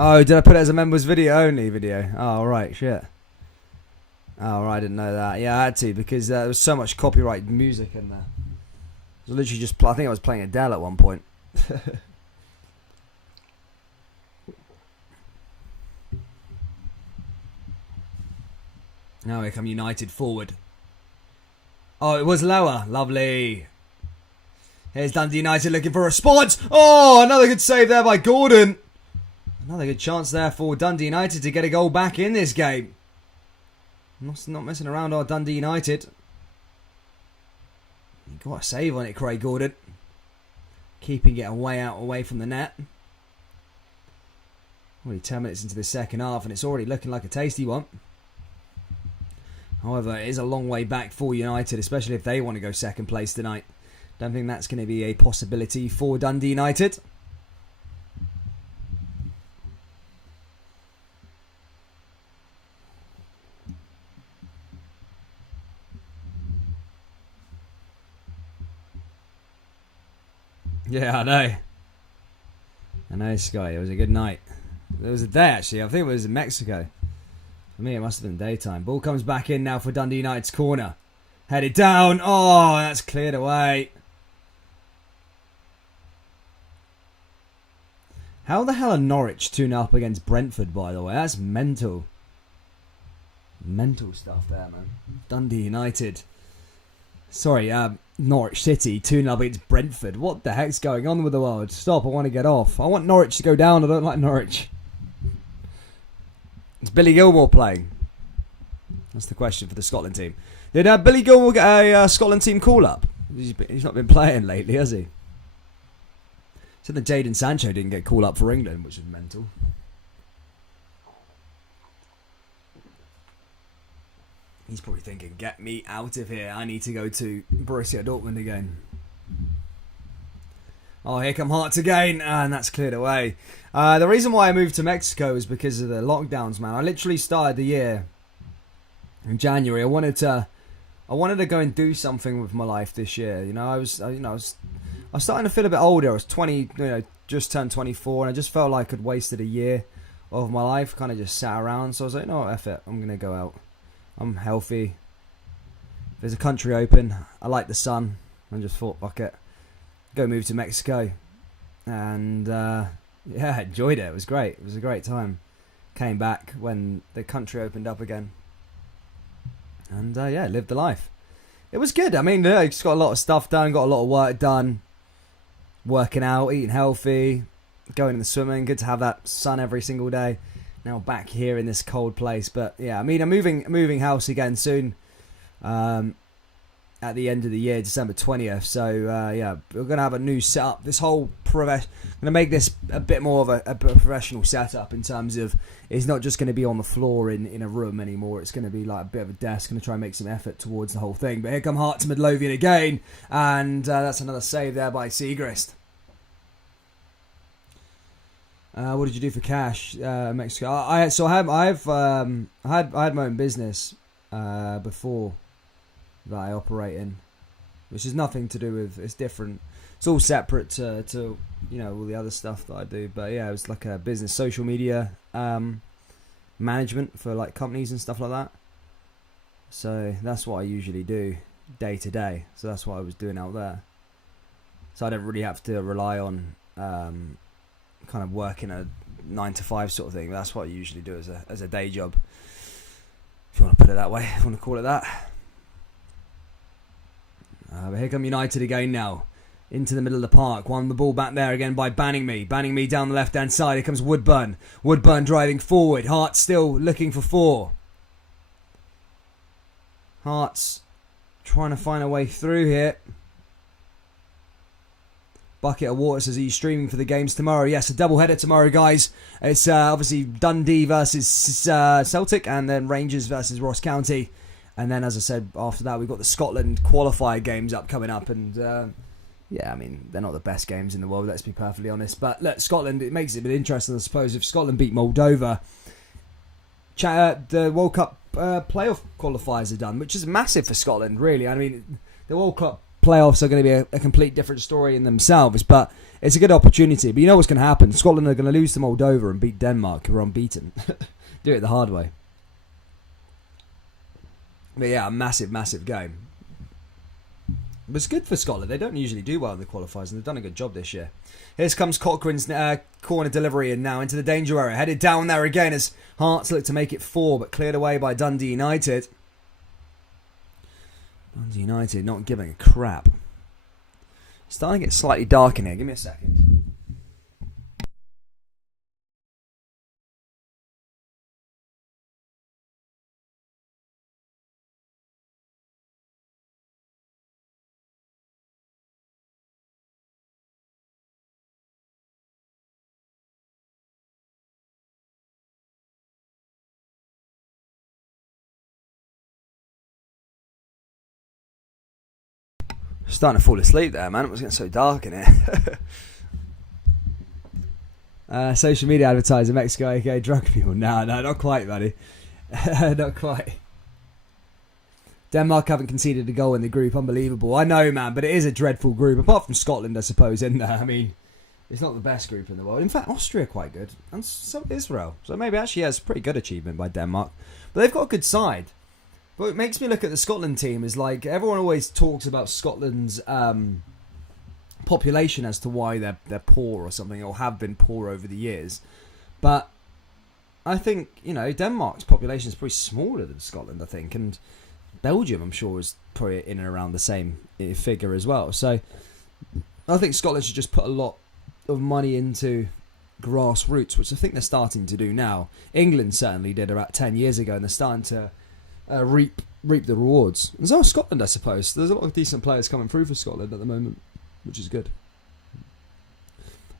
Oh, did I put it as a members video only video? Oh, right, shit. Oh, right, I didn't know that. Yeah, I had to because there was so much copyright music in there. I was literally just, I think I was playing Adele at one point. Now here come United forward. Oh, it was Lower. Lovely. Here's Dundee United looking for a response. Oh, another good save there by Gordon. Another good chance there for Dundee United to get a goal back in this game. Not messing around, our Dundee United. You got a save on it, Craig Gordon. Keeping it away from the net. Already 10 minutes into the second half and it's already looking like a tasty one. However, it is a long way back for United, especially if they want to go second place tonight. Don't think that's going to be a possibility for Dundee United. Yeah, I know. I know, Scotty. It was a good night. It was a day, actually. I think it was in Mexico. For me, it must have been daytime. Ball comes back in now for Dundee United's corner. Headed down. Oh, that's cleared away. How the hell are Norwich 2-0 up against Brentford, by the way? That's mental. Mental stuff there, man. Dundee United. Sorry, Norwich City 2-0 against Brentford. What the heck's going on with the world? Stop, I want to get off. I want Norwich to go down. I don't like Norwich. Is Billy Gilmore playing? That's the question for the Scotland team. Did Billy Gilmore get a Scotland team call-up? He's not been playing lately, has he? So that Jadon Sancho didn't get called up for England, which is mental. He's probably thinking, get me out of here. I need to go to Borussia Dortmund again. Oh, here come Hearts again. And that's cleared away. The reason why I moved to Mexico is because of the lockdowns, man. I literally started the year in January. I wanted to go and do something with my life this year. You know, I was starting to feel a bit older. I was 20, just turned 24, and I just felt like I'd wasted a year of my life. Kind of just sat around. So I was like, no, F it. I'm gonna go out. I'm healthy. There's a country open. I like the sun. I just thought, fuck it. Go move to Mexico. And, yeah, enjoyed it. It was great. It was a great time. Came back when the country opened up again. And, yeah, lived the life. It was good. I mean, I just got a lot of stuff done. Got a lot of work done. Working out, eating healthy. Going in the swimming. Good to have that sun every single day. Now back here in this cold place, but yeah, I mean, I'm moving house again soon, at the end of the year, December 20th. So yeah, we're gonna have a new setup. This whole gonna make this a bit more of a professional setup in terms of it's not just gonna be on the floor in a room anymore. It's gonna be like a bit of a desk. Gonna try and make some effort towards the whole thing. But here come Hearts Midlothian again, and that's another save there by Segrist. What did you do for cash, Mexico? I had my own business before that I operate in, which is nothing to do with. It's different. It's all separate to all the other stuff that I do. But yeah, it was like a business, social media management for like companies and stuff like that. So that's what I usually do day to day. So that's what I was doing out there. So I don't really have to rely on. Kind of working a 9 to 5 sort of thing. That's what I usually do as a day job, if you want to put it that way, if you want to call it that. But here come United again now, into the middle of the park. Won the ball back there again by Banning me down the left hand side. Here comes Woodburn driving forward. Hearts still looking for 4. Hearts trying to find a way through here. Bucket of water says he's streaming for the games tomorrow. Yes, a double-header tomorrow, guys. It's obviously Dundee versus Celtic, and then Rangers versus Ross County. And then, as I said, after that, we've got the Scotland qualifier games coming up. And, yeah, I mean, they're not the best games in the world, let's be perfectly honest. But, look, Scotland, it makes it a bit interesting, I suppose. If Scotland beat Moldova, the World Cup playoff qualifiers are done, which is massive for Scotland, really. I mean, the World Cup playoffs are going to be a complete different story in themselves, but it's a good opportunity. But you know what's going to happen? Scotland are going to lose to Moldova and beat Denmark, who are unbeaten. Do it the hard way. But yeah, a massive game. But it's good for Scotland. They don't usually do well in the qualifiers, and they've done a good job this year. Here comes Cochrane's corner delivery, and now into the danger area. Headed down there again as Hearts look to make it 4, but cleared away by Dundee United. Dundee United not giving a crap. It's starting to get slightly dark in here. Give me a second. Starting to fall asleep there, man. It was getting so dark in here. Social media advertiser, Mexico, aka drug people. No, not quite, buddy. Not quite. Denmark haven't conceded a goal in the group. Unbelievable. I know, man, but it is a dreadful group. Apart from Scotland, I suppose, in there. I mean, it's not the best group in the world. In fact, Austria are quite good. And so Israel. So maybe actually, yeah, it's a pretty good achievement by Denmark. But they've got a good side. But it makes me look at the Scotland team is like, everyone always talks about Scotland's population as to why they're poor or something, or have been poor over the years. But I think, Denmark's population is pretty smaller than Scotland, I think. And Belgium, I'm sure, is probably in and around the same figure as well. So I think Scotland should just put a lot of money into grassroots, which I think they're starting to do now. England certainly did about 10 years ago, and they're starting to reap the rewards. And so Scotland, I suppose. There's a lot of decent players coming through for Scotland at the moment, which is good.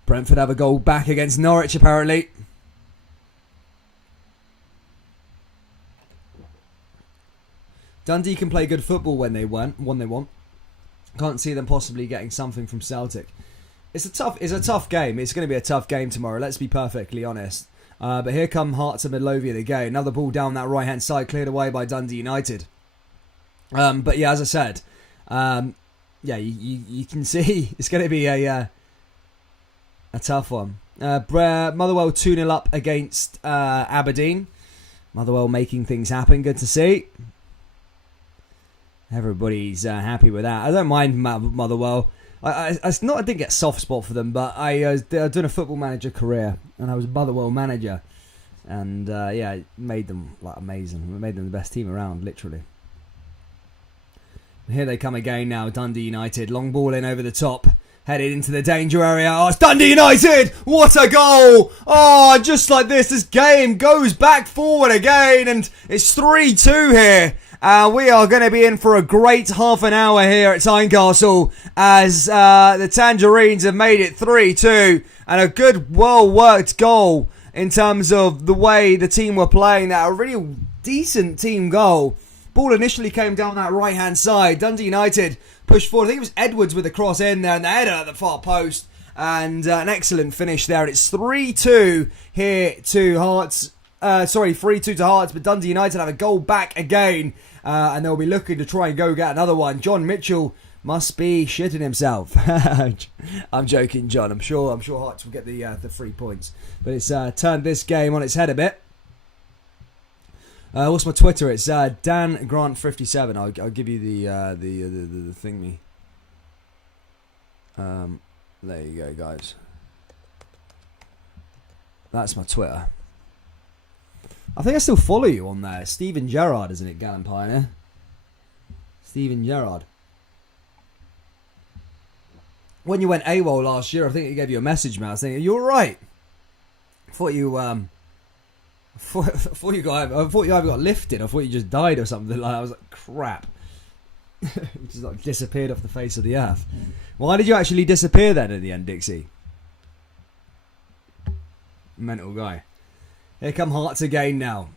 Brentford have a goal back against Norwich, apparently. Dundee can play good football when they want. Can't see them possibly getting something from Celtic. It's a tough game. It's going to be a tough game tomorrow. Let's be perfectly honest. But here come Hearts of Midlothian again. Another ball down that right hand side, cleared away by Dundee United. But yeah, as I said, you can see it's going to be a tough one. Motherwell 2-0 up against Aberdeen. Motherwell making things happen. Good to see. Everybody's happy with that. I don't mind Motherwell. I didn't get a soft spot for them, but I was doing a football manager career, and I was a Motherwell manager, and it made them amazing. It made them the best team around, literally. Here they come again now, Dundee United. Long ball in over the top, headed into the danger area. Oh, it's Dundee United! What a goal! Oh, just like this game goes back forward again, and it's 3-2 here. We are going to be in for a great half an hour here at Tynecastle as the Tangerines have made it 3-2, and a good, well-worked goal in terms of the way the team were playing. That a really decent team goal. Ball initially came down that right-hand side. Dundee United pushed forward. I think it was Edwards with the cross in there, and the header at the far post, and an excellent finish there. And it's 3-2 here to Hearts. 3-2 to Hearts, but Dundee United have a goal back again, and they'll be looking to try and go get another one. John Mitchell must be shitting himself. I'm joking, John. I'm sure Hearts will get the 3 points, but it's turned this game on its head a bit. What's my Twitter? It's Dan Grant 57. I'll give you the thingy. There you go, guys. That's my Twitter. I think I still follow you on there. Stephen Gerrard, isn't it, Gallant Pioneer? Stephen Gerrard. When you went AWOL last year, I think he gave you a message, man. I was thinking, you're right. I thought you either got lifted. I thought you just died or something like that. I was like, crap. You just like disappeared off the face of the earth. Why did you actually disappear then in the end, Dixie? Mental guy. Here come Hearts again now.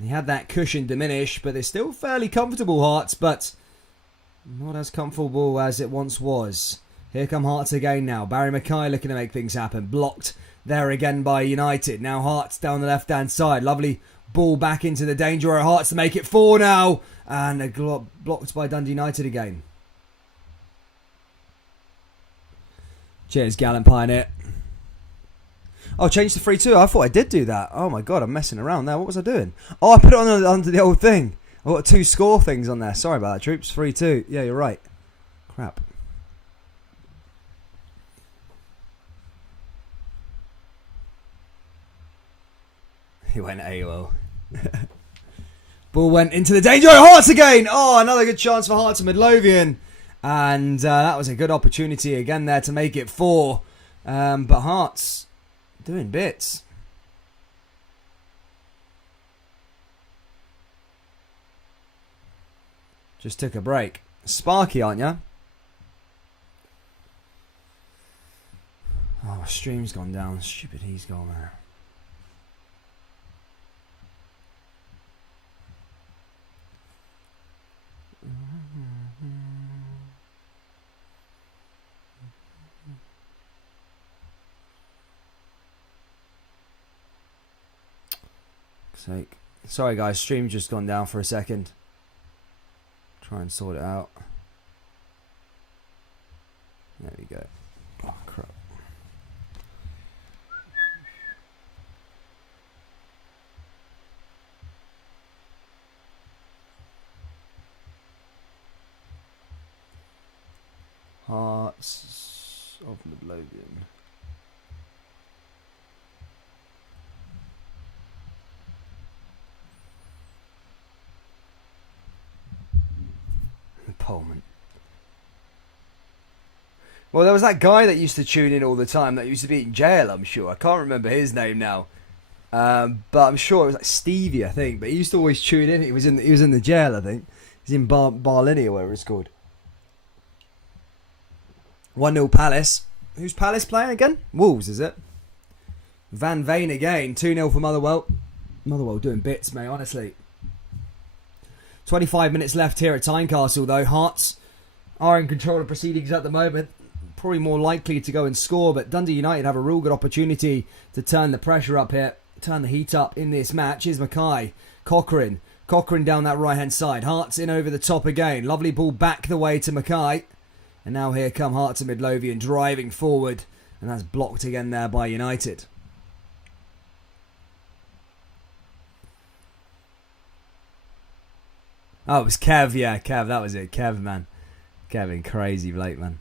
He had that cushion diminish, but they're still fairly comfortable, Hearts, but not as comfortable as it once was. Here come Hearts again now. Barry Mackay looking to make things happen. Blocked there again by United. Now Hearts down the left-hand side. Lovely ball back into the danger area. Hearts to make it 4 now. And blocked by Dundee United again. Cheers, Gallant Pioneer. Oh, change to 3-2. I thought I did do that. Oh my god, I'm messing around there. What was I doing? Oh, I put it on under the old thing. I've got 2 score things on there. Sorry about that, troops. 3-2. Yeah, you're right. Crap. He went AWOL. Ball went into the danger. Hearts again. Oh, another good chance for Hearts of Midlothian. And that was a good opportunity again there to make it 4. But Hearts doing bits. Just took a break. Sparky, aren't you? Oh, my stream's gone down. Stupid, he's gone there. Sake. Sorry guys, stream's just gone down for a second. Try and sort it out. There we go. Oh crap. Hearts of Midlothian. Pullman. Well, there was that guy that used to tune in all the time that used to be in jail, I'm sure. I can't remember his name now. But I'm sure it was like Stevie, I think. But he used to always tune in. He was in the jail, I think. He's in Barlinie or whatever it's called. 1-0 Palace. Who's Palace playing again? Wolves, is it? Van Veen again. 2-0 for Motherwell. Motherwell doing bits, mate, honestly. 25 minutes left here at Tynecastle, though. Hearts are in control of proceedings at the moment. Probably more likely to go and score, but Dundee United have a real good opportunity to turn the pressure up here, turn the heat up in this match. Here's Mackay. Cochrane down that right-hand side. Hearts in over the top again. Lovely ball back the way to Mackay. And now here come Hearts of Midlothian driving forward. And that's blocked again there by United. Oh, it was Kev. Yeah, Kev. That was it. Kev, man. Kevin, crazy Blake, man.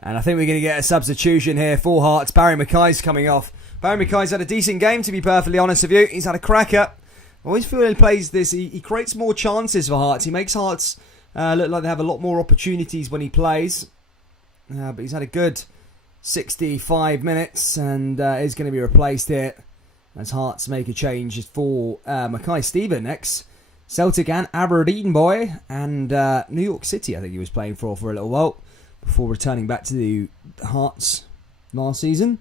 And I think we're going to get a substitution here for Hearts. Barry Mackay's coming off. Barry Mackay's had a decent game, to be perfectly honest with you. He's had a cracker. I always feel he plays this. He creates more chances for Hearts. He makes Hearts look like they have a lot more opportunities when he plays. But he's had a good 65 minutes and is going to be replaced here as Hearts make a change for Mackay Stephen, ex-Celtic and Aberdeen boy, and New York City I think he was playing for a little while before returning back to the Hearts last season.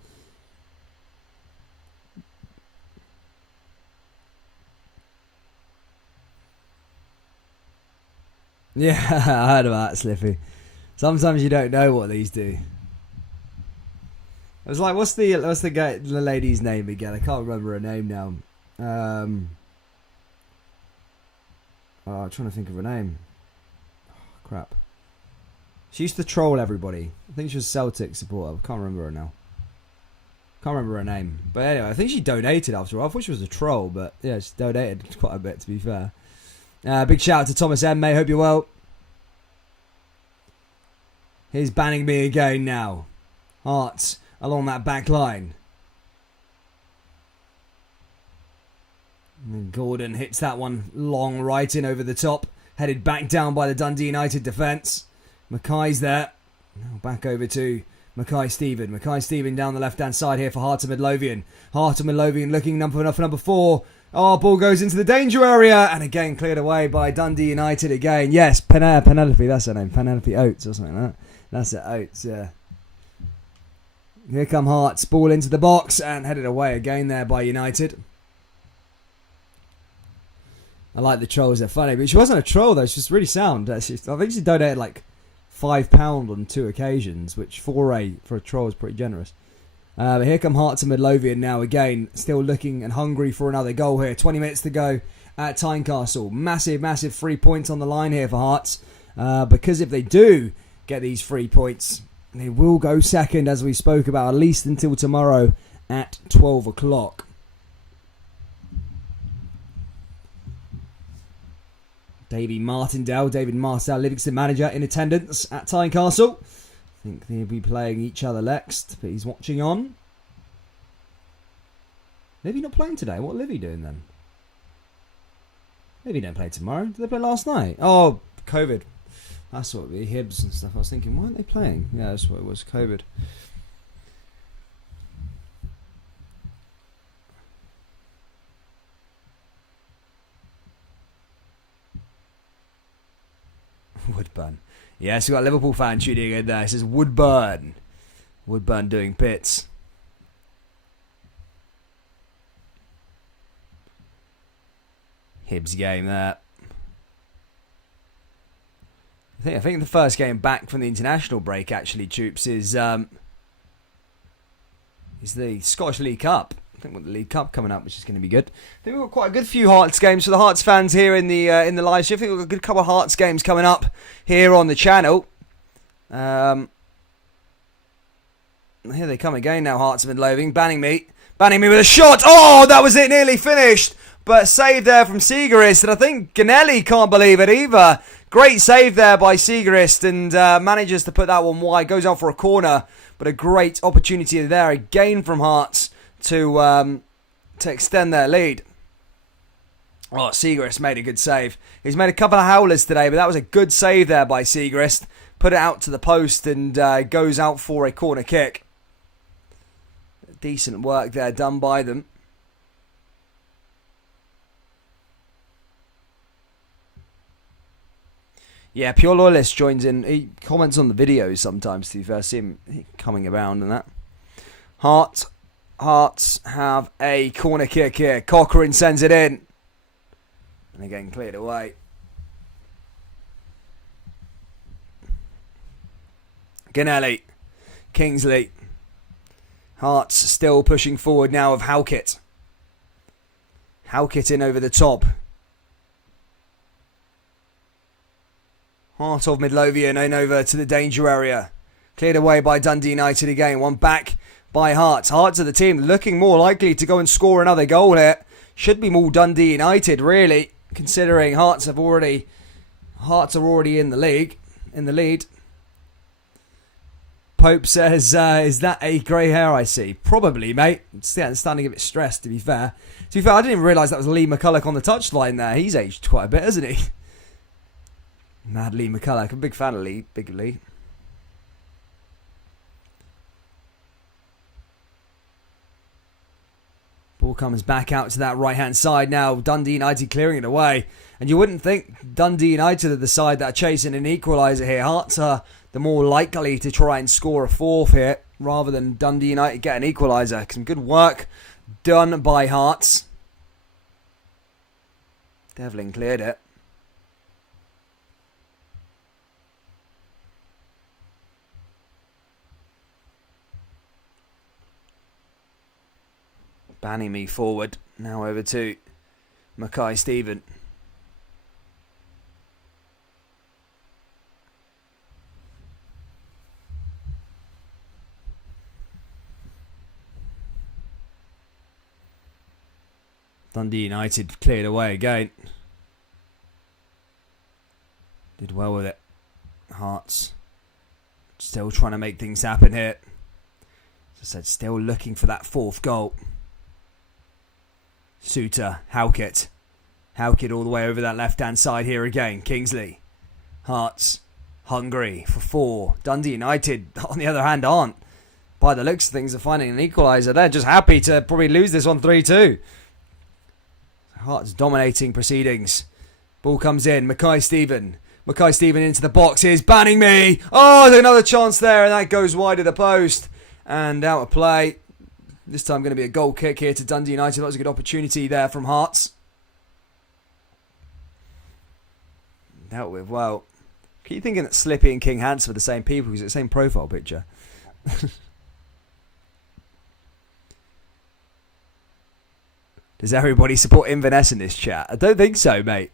Yeah, I heard about that, Sliffy. Sometimes you don't know what these do. I was like, what's the lady's name again? I can't remember her name now. I'm trying to think of her name. Oh, crap. She used to troll everybody. I think she was a Celtic supporter. I can't remember her now. Can't remember her name. But anyway, I think she donated after all. I thought she was a troll, but yeah, she donated quite a bit, to be fair. Big shout out to Thomas M, mate. Hope you're well. Here's banning me again now. Hearts along that back line. And Gordon hits that one long right in over the top. Headed back down by the Dundee United defence. Mackay's there. Now back over to Mackay Stephen. Mackay Stephen down the left-hand side here for Heart of Midlothian. Heart of Midlothian looking for number 4. Oh, ball goes into the danger area. And again cleared away by Dundee United again. Yes, Penelope, that's her name. Penelope Oates or something like that. That's it, Oates, yeah. Here come Hearts. Ball into the box and headed away again there by United. I like the trolls, they're funny. But she wasn't a troll though, she's really sound. I think she donated like £5 on 2 occasions, which for a troll is pretty generous. But here come Hearts of Midlothian now again, still looking and hungry for another goal here. 20 minutes to go at Tynecastle. Massive 3 points on the line here for Hearts. Because if they do get these 3 points, they will go second, as we spoke about, at least until tomorrow at 12 o'clock. David Martindale, Livingston manager, in attendance at Tynecastle. I think they'll be playing each other next, but he's watching on. Livy not playing today? What Livy doing then? Livy don't play tomorrow. Did they play last night? Oh, COVID. That's what it would be. Hibs and stuff. I was thinking, why aren't they playing? Yeah, that's what it was. COVID. Woodburn. Yes, we've got a Liverpool fan tuning in there. It says Woodburn. Woodburn doing bits. Hibs game there. I think the first game back from the international break, actually, Troops, is the Scottish League Cup. I think we've got the League Cup coming up, which is going to be good. I think we've got quite a good few Hearts games for the Hearts fans here in the live stream. I think we've got a good couple of Hearts games coming up here on the channel. Here they come again now, Hearts of Midlothian, banning me with a shot. Oh, that was it, nearly finished. But save there from Siegerist, and I think Ganelli can't believe it either. Great save there by Siegerist, and manages to put that one wide. Goes out for a corner, but a great opportunity there again from Hearts to extend their lead. Oh, Siegerist made a good save. He's made a couple of howlers today, but that was a good save there by Siegerist. Put it out to the post and goes out for a corner kick. Decent work there done by them. Yeah, Pure Loyalist joins in. He comments on the videos sometimes, to be fair. See him coming around and that. Hearts have a corner kick here. Cochrane sends it in. And again, cleared away. Ganelli. Kingsley. Hearts still pushing forward now of Halkett. Halkett in over the top. Heart of Midlothian in over to the danger area. Cleared away by Dundee United again. One back by Hearts. Hearts of the team looking more likely to go and score another goal here. Should be more Dundee United, really, considering Hearts are already in the lead. Pope says, is that a grey hair I see? Probably, mate. It's starting to get a bit stressed, to be fair. I didn't even realise that was Lee McCulloch on the touchline there. He's aged quite a bit, hasn't he? Mad Lee McCulloch. I'm a big fan of Lee. Big Lee. Ball comes back out to that right-hand side now. Dundee United clearing it away. And you wouldn't think Dundee United are the side that are chasing an equaliser here. Hearts are the more likely to try and score a fourth here rather than Dundee United get an equaliser. Some good work done by Hearts. Devlin cleared it. Banning me forward. Now over to Mackay-Steven. Dundee United cleared away again. Did well with it. Hearts still trying to make things happen here. As I said, still looking for that fourth goal. Suter, Halkett all the way over that left-hand side here again. Kingsley. Hearts hungry for four. Dundee United, on the other hand, aren't. By the looks of things, are finding an equaliser. They're just happy to probably lose this on 3-2. Hearts dominating proceedings. Ball comes in. Mackay-Steven into the box. Here's banning me. Oh, there's another chance there, and that goes wide of the post. And out of play. This time going to be a goal kick here to Dundee United. That was a good opportunity there from Hearts. Dealt with well. Keep thinking that Slippy and King Hans were the same people because it's the same profile picture. Does everybody support Inverness in this chat? I don't think so, mate.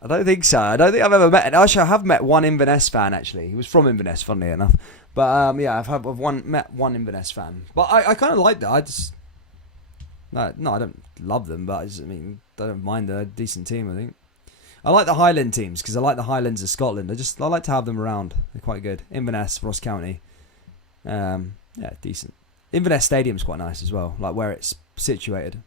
I don't think I've ever met... Actually, I have met one Inverness fan, actually. He was from Inverness, funnily enough. But, yeah, I've met one Inverness fan. But I kind of like that. I just... No, I don't love them, but I don't mind. They're a decent team, I think. I like the Highland teams, because I like the Highlands of Scotland. I like to have them around. They're quite good. Inverness, Ross County. Yeah, decent. Inverness Stadium's quite nice as well, like where it's situated.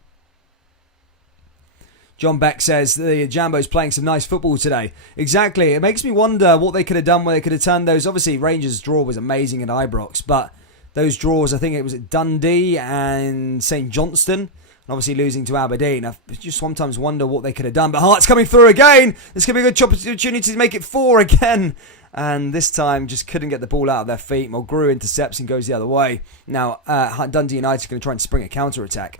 John Beck says the Jambo's playing some nice football today. Exactly. It makes me wonder what they could have done where they could have turned those. Obviously, Rangers' draw was amazing at Ibrox, but those draws, I think it was at Dundee and St Johnstone, and obviously losing to Aberdeen. I just sometimes wonder what they could have done. But Hearts coming through again. This could be a good opportunity to make it 4 again. And this time just couldn't get the ball out of their feet. Mulgrew intercepts and goes the other way. Now, Dundee United are going to try and spring a counter-attack.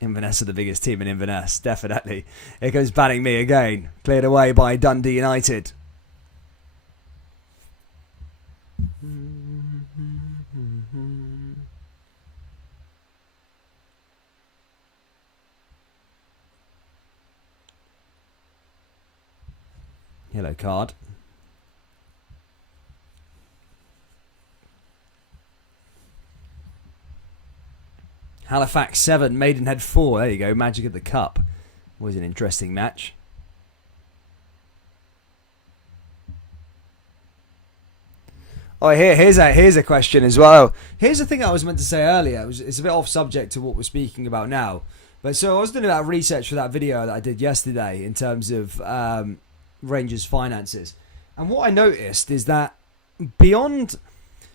Inverness are the biggest team in Inverness, definitely. Here goes banning me again. Cleared away by Dundee United. Yellow card. Halifax 7, Maidenhead 4. There you go. Magic of the Cup. Was an interesting match. Oh, here's a question as well. Here's the thing I was meant to say earlier. It's a bit off subject to what we're speaking about now. But so I was doing that research for that video that I did yesterday in terms of Rangers' finances. And what I noticed is that beyond...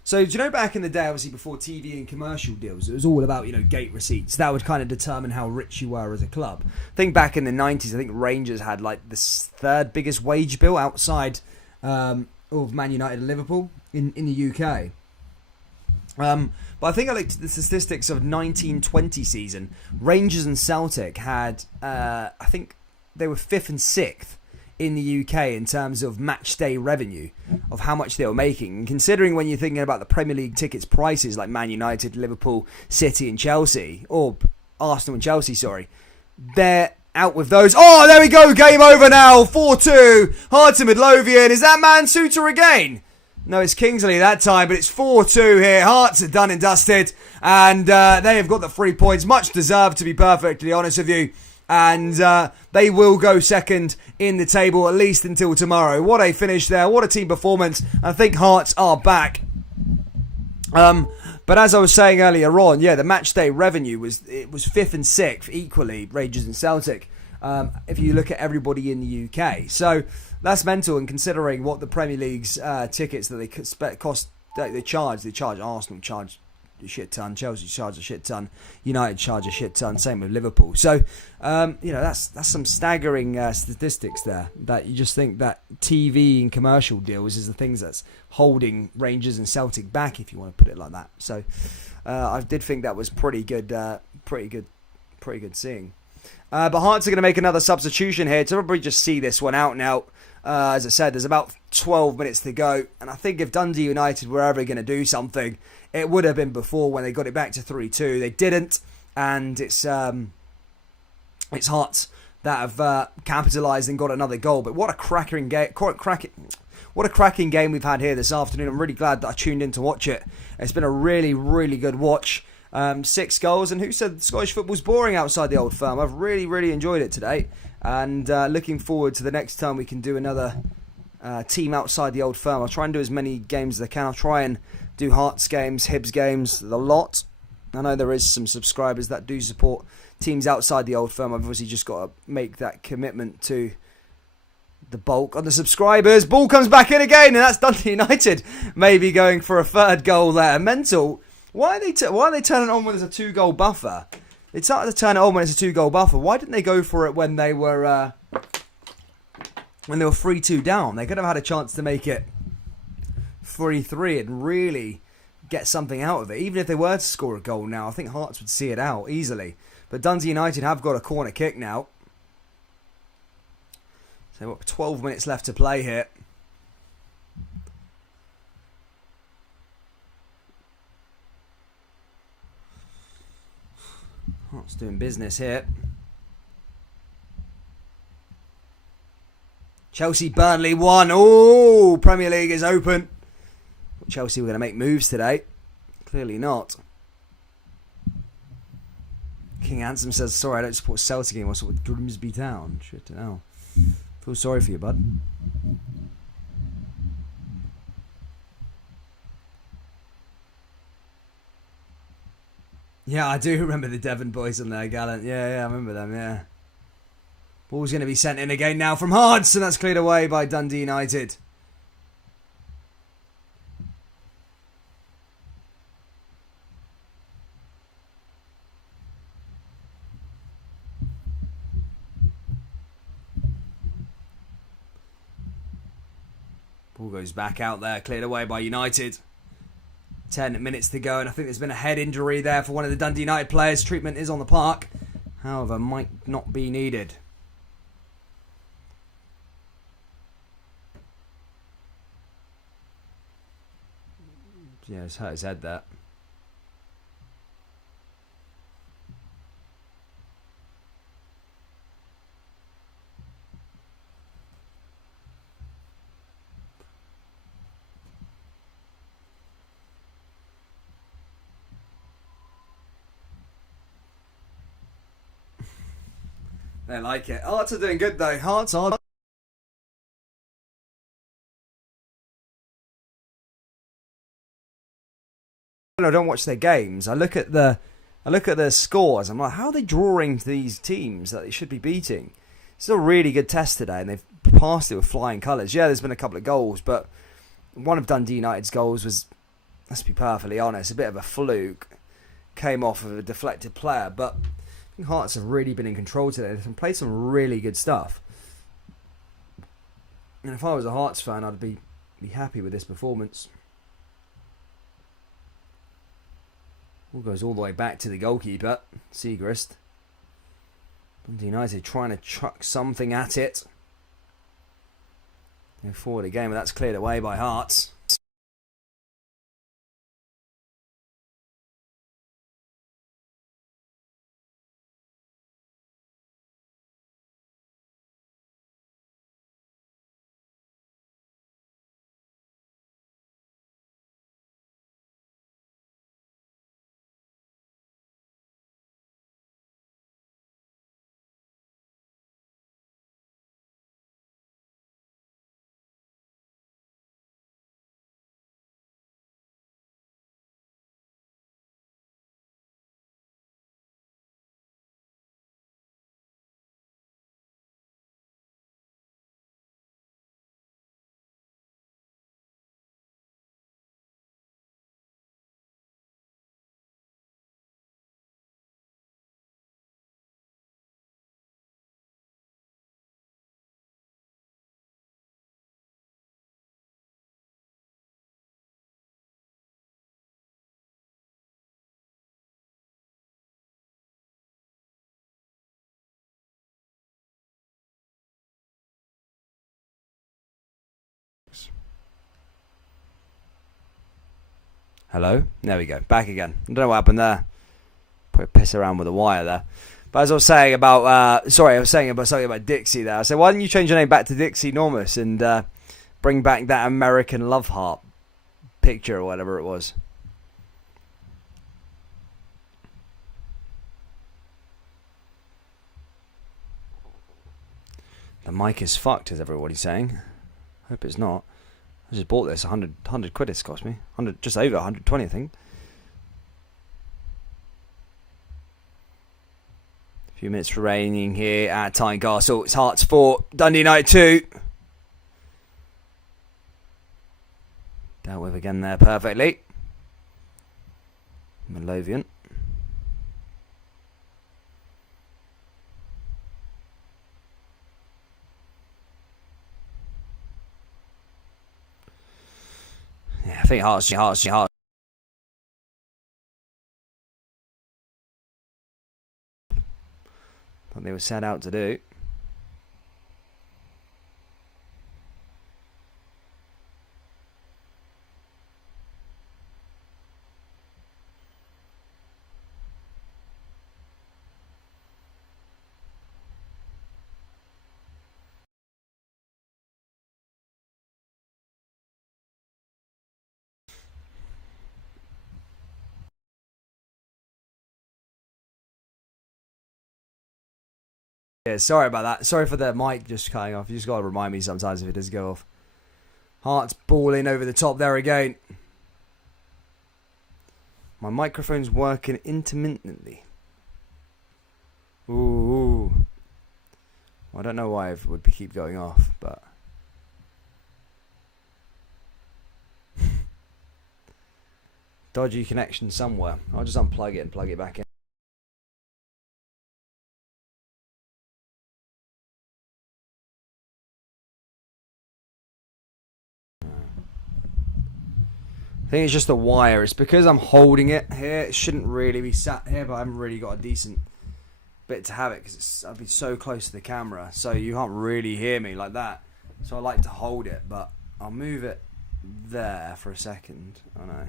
So, do you know back in the day, obviously before TV and commercial deals, it was all about, gate receipts. That would kind of determine how rich you were as a club. I think back in the 90s, I think Rangers had like the third biggest wage bill outside of Man United and Liverpool in the UK. But I think I looked at the statistics of 1920 season. Rangers and Celtic had, I think they were 5th and 6th in the UK in terms of match day revenue of how much they were making. And considering when you're thinking about the Premier League tickets prices like Man United, Liverpool, City and Chelsea, or Arsenal and Chelsea, sorry, they're out with those. Oh, there we go. Game over now. 4-2. Hard to Midlothian. Is that man Suter again? No, it's Kingsley that time, but it's 4-2 here. Hearts are done and dusted. And they have got the 3 points. Much deserved, to be perfectly honest with you. And they will go second in the table at least until tomorrow. What a finish there. What a team performance. I think Hearts are back. But as I was saying earlier on, the match day revenue was 5th and 6th equally, Rangers and Celtic, if you look at everybody in the UK. So that's mental, and considering what the Premier League's tickets that they charge Arsenal charge a shit ton, Chelsea charge a shit ton, United charge a shit ton, same with Liverpool. So that's some staggering statistics there, that you just think that TV and commercial deals is the things that's holding Rangers and Celtic back, if you want to put it like that. So I did think that was pretty good seeing. But Hearts are going to make another substitution here to probably just see this one out now. As I said, there's about 12 minutes to go, and I think if Dundee United were ever going to do something, it would have been before, when they got it back to 3-2. They didn't, and it's Hearts that have capitalised and got another goal. But what a cracking game! What a cracking game we've had here this afternoon. I'm really glad that I tuned in to watch it. It's been a really, really good watch. 6 goals, and who said Scottish football's boring outside the Old Firm? I've really, really enjoyed it today, and looking forward to the next time we can do another team outside the Old Firm. I'll try and do as many games as I can. I'll try and do Hearts games, Hibs games, the lot. I know there is some subscribers that do support teams outside the Old Firm. I've obviously just got to make that commitment to the bulk of the subscribers. Ball comes back in again, and that's Dundee United maybe going for a third goal there. Mental. Why are they turning it on when there's a 2-goal buffer? They started to turn it on when it's a 2-goal buffer. Why didn't they go for it when they were 3-2 down? They could have had a chance to make it 3-3 and really get something out of it. Even if they were to score a goal now, I think Hearts would see it out easily. But Dundee United have got a corner kick now. So 12 minutes left to play here. Hearts doing business here. Chelsea, Burnley 1. Oh, Premier League is open. Chelsea were going to make moves today. Clearly not. King Handsome says, sorry, I don't support Celtic anymore. I support Grimsby Town. Shit, hell. Feel sorry for you, bud. Yeah, I do remember the Devon boys on there, Gallant. Yeah, I remember them, yeah. Ball's going to be sent in again now from Hearts, and that's cleared away by Dundee United. Ball goes back out there, cleared away by United. 10 minutes to go, and I think there's been a head injury there for one of the Dundee United players. Treatment is on the park, however, might not be needed. Yeah, it's hurt his head there. They like it. Hearts are doing good though. Hearts are. I don't watch their games. I look at their scores. I'm like, how are they drawing these teams that they should be beating? It's a really good test today, and they've passed it with flying colours. Yeah, there's been a couple of goals, but one of Dundee United's goals was, let's be perfectly honest, a bit of a fluke. Came off of a deflected player, but I think Hearts have really been in control today. They've played some really good stuff. And if I was a Hearts fan, I'd be happy with this performance. All goes all the way back to the goalkeeper, Segrist. Dundee United trying to chuck something at it. Go forward again, but that's cleared away by Hearts. Hello? There we go. Back again. I don't know what happened there. Put a piss around with the wire there. But as I was saying about... I was saying about something about Dixie there. I said, why didn't you change your name back to Dixie Normus and bring back that American Love Heart picture or whatever it was? The mic is fucked, is everybody saying. Hope it's not. I just bought this, 100 quid it's cost me. Just over 120, I think. A few minutes remaining here at Tynecastle. It's Hearts 4, Dundee United 2. Dealt with again there perfectly. Midlothian. Yeah, I think Hearts. What they were set out to do. Yeah, sorry about that. Sorry for the mic just cutting off. You just got to remind me sometimes if it does go off. Hearts balling over the top there again. My microphone's working intermittently. Ooh. Well, I don't know why it would keep going off, but... dodgy connection somewhere. I'll just unplug it and plug it back in. I think it's just the wire. It's because I'm holding it here. It shouldn't really be sat here, but I haven't really got a decent bit to have it because I'd be so close to the camera, so you can't really hear me like that. So I like to hold it, but I'll move it there for a second. Oh no.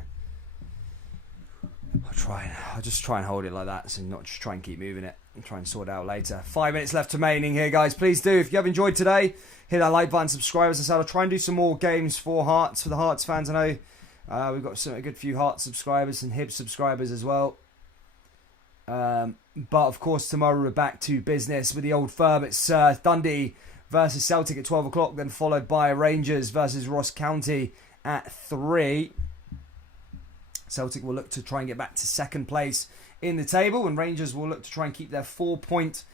I'll just try and hold it like that, so not just try and keep moving it and try and sort it out later. 5 minutes left remaining here, guys. Please do, if you have enjoyed today, hit that like button, subscribe. As I said, I'll try and do some more games for Hearts, for the Hearts fans. I know we've got a good few Hearts subscribers and Hibs subscribers as well. But of course, tomorrow we're back to business with the old firm. It's Dundee versus Celtic at 12 o'clock, then followed by Rangers versus Ross County at 3. Celtic will look to try and get back to second place in the table, and Rangers will look to try and keep their 4-point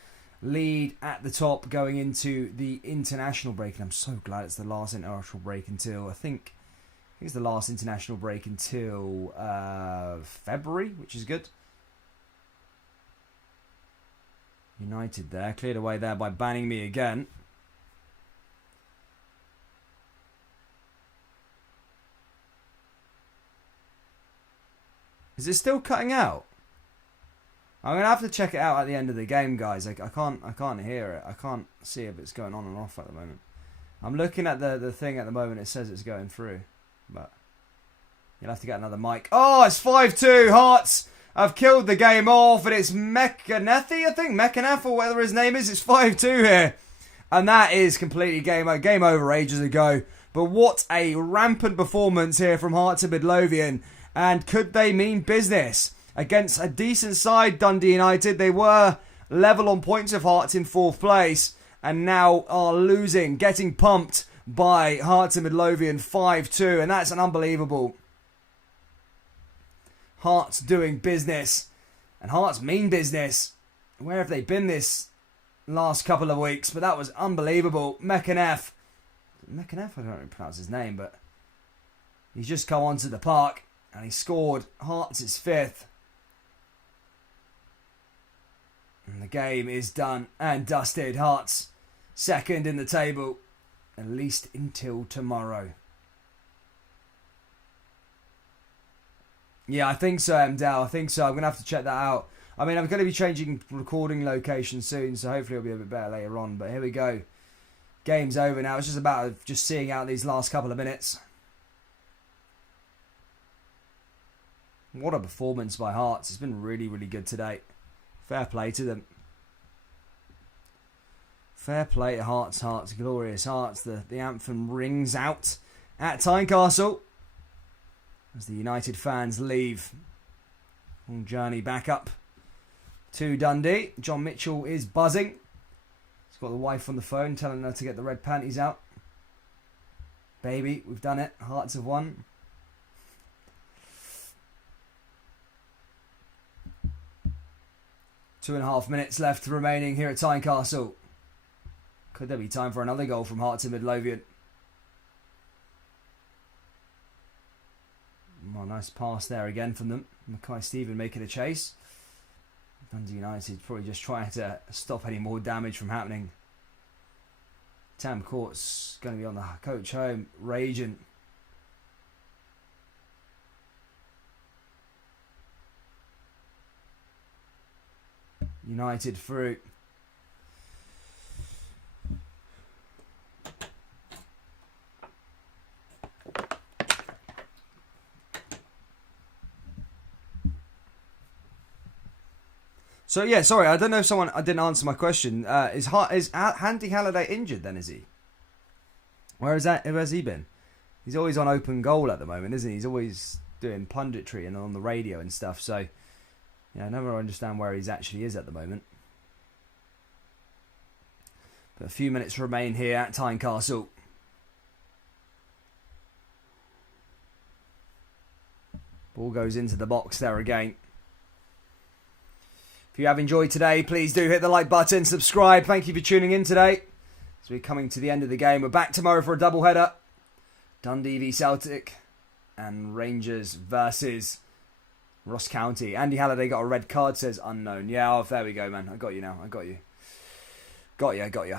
lead at the top going into the international break. And I'm so glad it's the last international break until, I think it's the last international break until February, which is good. United there, cleared away there by banning me again. Is it still cutting out? I'm gonna have to check it out at the end of the game, guys. I can't hear it. I can't see if it's going on and off at the moment. I'm looking at the thing at the moment. It says it's going through, but you'll have to get another mic. Oh, it's 5-2. Hearts have killed the game off, and it's McAnethi, I think, McAneff or whatever his name is. It's 5-2 here, and that is completely game over ages ago. But what a rampant performance here from Hearts of Midlothian. And could they mean business against a decent side, Dundee United? They were level on points of Hearts in 4th place and now are losing, getting pumped by Hearts of Midlothian 5-2. And that's an unbelievable. Hearts doing business. And Hearts mean business. Where have they been this last couple of weeks? But that was unbelievable. McAneff. I don't know how to pronounce his name, but he's just come onto the park. And he scored. Hearts is 5th. And the game is done and dusted. Hearts second in the table. At least until tomorrow. Yeah, I think so, Mdal. I think so. I'm going to have to check that out. I mean, I'm going to be changing recording location soon, so hopefully it'll be a bit better later on. But here we go. Game's over now. It's just about just seeing out these last couple of minutes. What a performance by Hearts. It's been really, really good today. Fair play to them. Fair play to Hearts. Hearts, glorious Hearts. The anthem rings out at Tynecastle as the United fans leave. Long journey back up to Dundee. John Mitchell is buzzing. He's got the wife on the phone telling her to get the red panties out. Baby, we've done it. Hearts have won. 2.5 minutes left remaining here at Tynecastle. Could there be time for another goal from Hearts of Midlothian? Oh, nice pass there again from them. Mackay Stephen making a chase. Dundee United probably just trying to stop any more damage from happening. Tam Court's going to be on the coach home, raging. United through. So yeah, sorry, I don't know if I didn't answer my question. Is Andy Halliday injured then, is he? Where has he been? He's always on open goal at the moment, isn't he? He's always doing punditry and on the radio and stuff, so yeah, I never understand where he actually is at the moment. But a few minutes remain here at Tynecastle. Ball goes into the box there again. If you have enjoyed today, please do hit the like button, subscribe. Thank you for tuning in today. As we're coming to the end of the game, we're back tomorrow for a double header. Dundee v Celtic and Rangers versus Ross County. Andy Halliday got a red card, says unknown. Yeah, oh, there we go, man. I got you now. I got you. Got you.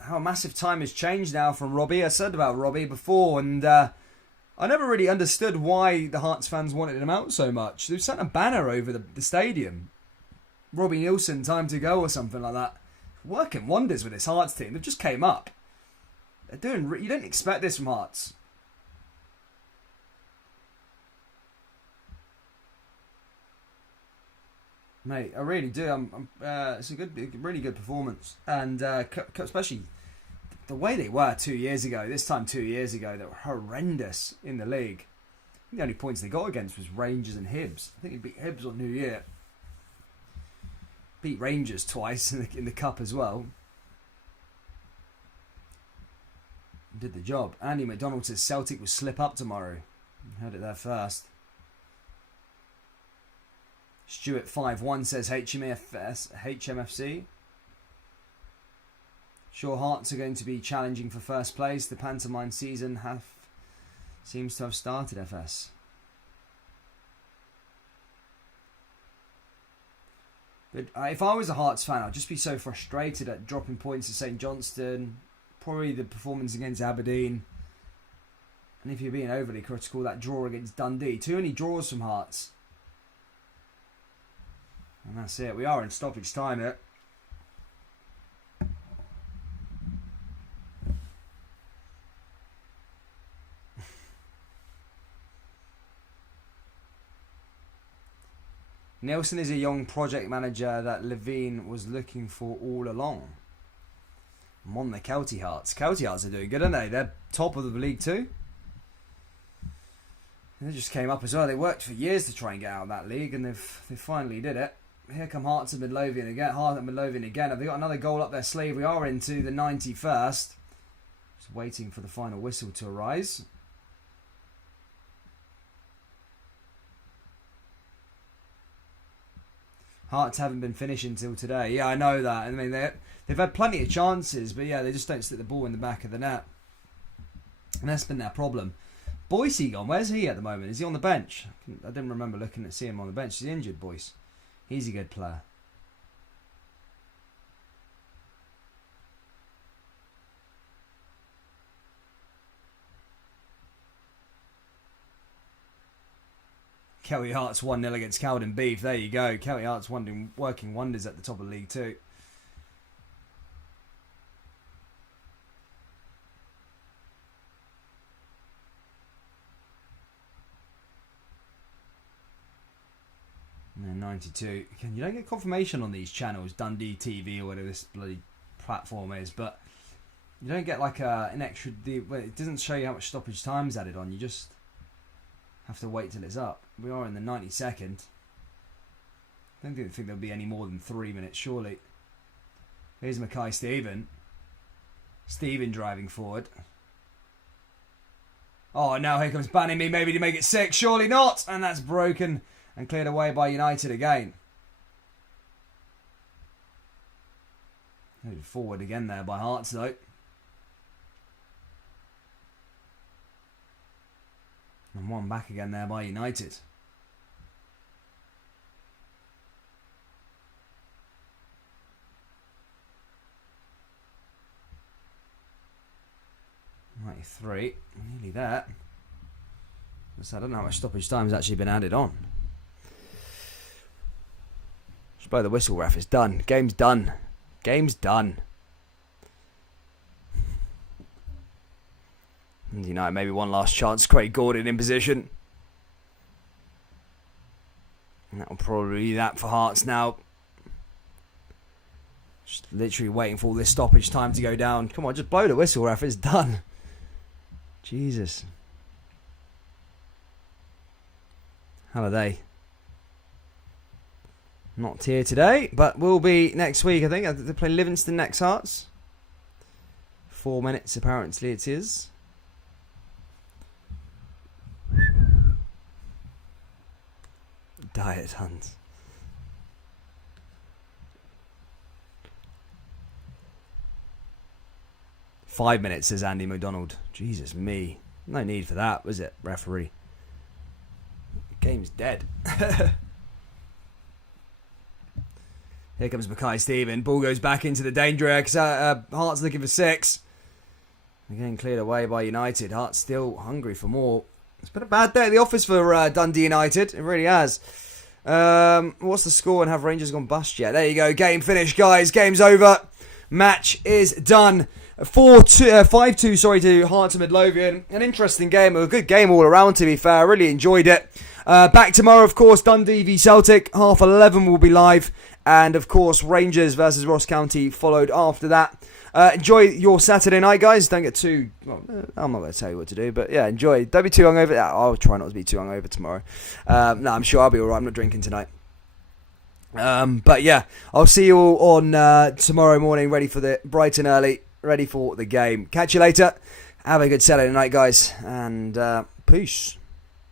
How massive time has changed now from Robbie. I said about Robbie before, and I never really understood why the Hearts fans wanted him out so much. They've sent a banner over the stadium. Robbie Nielsen, time to go, or something like that. Working wonders with this Hearts team. They've just came up. They're doing. You don't expect this from Hearts. Mate, I really do. It's a really good performance, and especially the way they were 2 years ago. This time 2 years ago, they were horrendous in the league. I think the only points they got against was Rangers and Hibs. I think they beat Hibs on New Year. Beat Rangers twice in the cup as well. Did the job. Andy McDonald says Celtic will slip up tomorrow. Heard it there first. Stuart 5-1 says HMFC. Sure, Hearts are going to be challenging for first place. The pantomime season seems to have started, FS. But if I was a Hearts fan, I'd just be so frustrated at dropping points to St Johnstone. Probably the performance against Aberdeen. And if you're being overly critical, that draw against Dundee. Too many draws from Hearts. And that's it. We are in stoppage time here. Nelson is a young project manager that Levine was looking for all along. I'm on the Kelty Hearts. Kelty Hearts are doing good, aren't they? They're top of the league too. And they just came up as well. They worked for years to try and get out of that league, and they finally did it. Here come Hearts and Midlothian again. Hearts and Midlothian again. Have they got another goal up their sleeve? We are into the 91st. Just waiting for the final whistle to arise. Hearts haven't been finishing until today. Yeah, I know that. I mean, they've had plenty of chances, but yeah, they just don't stick the ball in the back of the net. And that's been their problem. Boyce gone. Where's he at the moment? Is he on the bench? I didn't remember looking at seeing him on the bench. He's injured, Boyce. He's a good player. Kelty Hearts 1-0 against Cowden Beef. There you go. Kelty Hearts working wonders at the top of League 2. And then 92. You don't get confirmation on these channels, Dundee TV or whatever this bloody platform is, but you don't get like an extra... It doesn't show you how much stoppage time's added on. You just have to wait till it's up. We are in the 92nd. I don't think there'll be any more than 3 minutes, surely. Here's Mackay Stephen. Stephen driving forward. Oh, now here comes banning me, maybe to make it 6. Surely not! And that's broken and cleared away by United again. Moving forward again there by Hearts, though. And one back again there by United. .93, nearly there. So I don't know how much stoppage time has actually been added on. Just blow the whistle, ref. It's done. Game's done. Game's done. United maybe one last chance. Craig Gordon in position. And that'll probably be that for Hearts now. Just literally waiting for all this stoppage time to go down. Come on, just blow the whistle, ref. It's done. Jesus. Halliday. Not here today, but will be next week, I think. They play Livingston next, Hearts. 4 minutes, apparently it is. Diet Hunt. Five minutes, says Andy McDonald. Jesus me. No need for that, was it, referee? Game's dead. Here comes Mackay Stephen. Ball goes back into the danger area because Hearts looking for 6. They're getting cleared away by United. Hearts still hungry for more. It's been a bad day at the office for Dundee United. It really has. What's the score and have Rangers gone bust yet? There you go. Game finished, guys. Game's over. match is done. 5-2, sorry, to Hearts of Midlothian. An interesting game, a good game all around, to be fair. I really enjoyed it. Back tomorrow, of course, Dundee v Celtic, 11:30 will be live. And, of course, Rangers versus Ross County followed after that. Enjoy your Saturday night, guys. Don't get too... Well, I'm not going to tell you what to do, but yeah, enjoy. Don't be too hungover. I'll try not to be too hungover tomorrow. No, I'm sure I'll be alright. I'm not drinking tonight. But yeah, I'll see you all on tomorrow morning, ready for the bright and early, ready for the game. Catch you later. Have a good Saturday night, guys. And peace.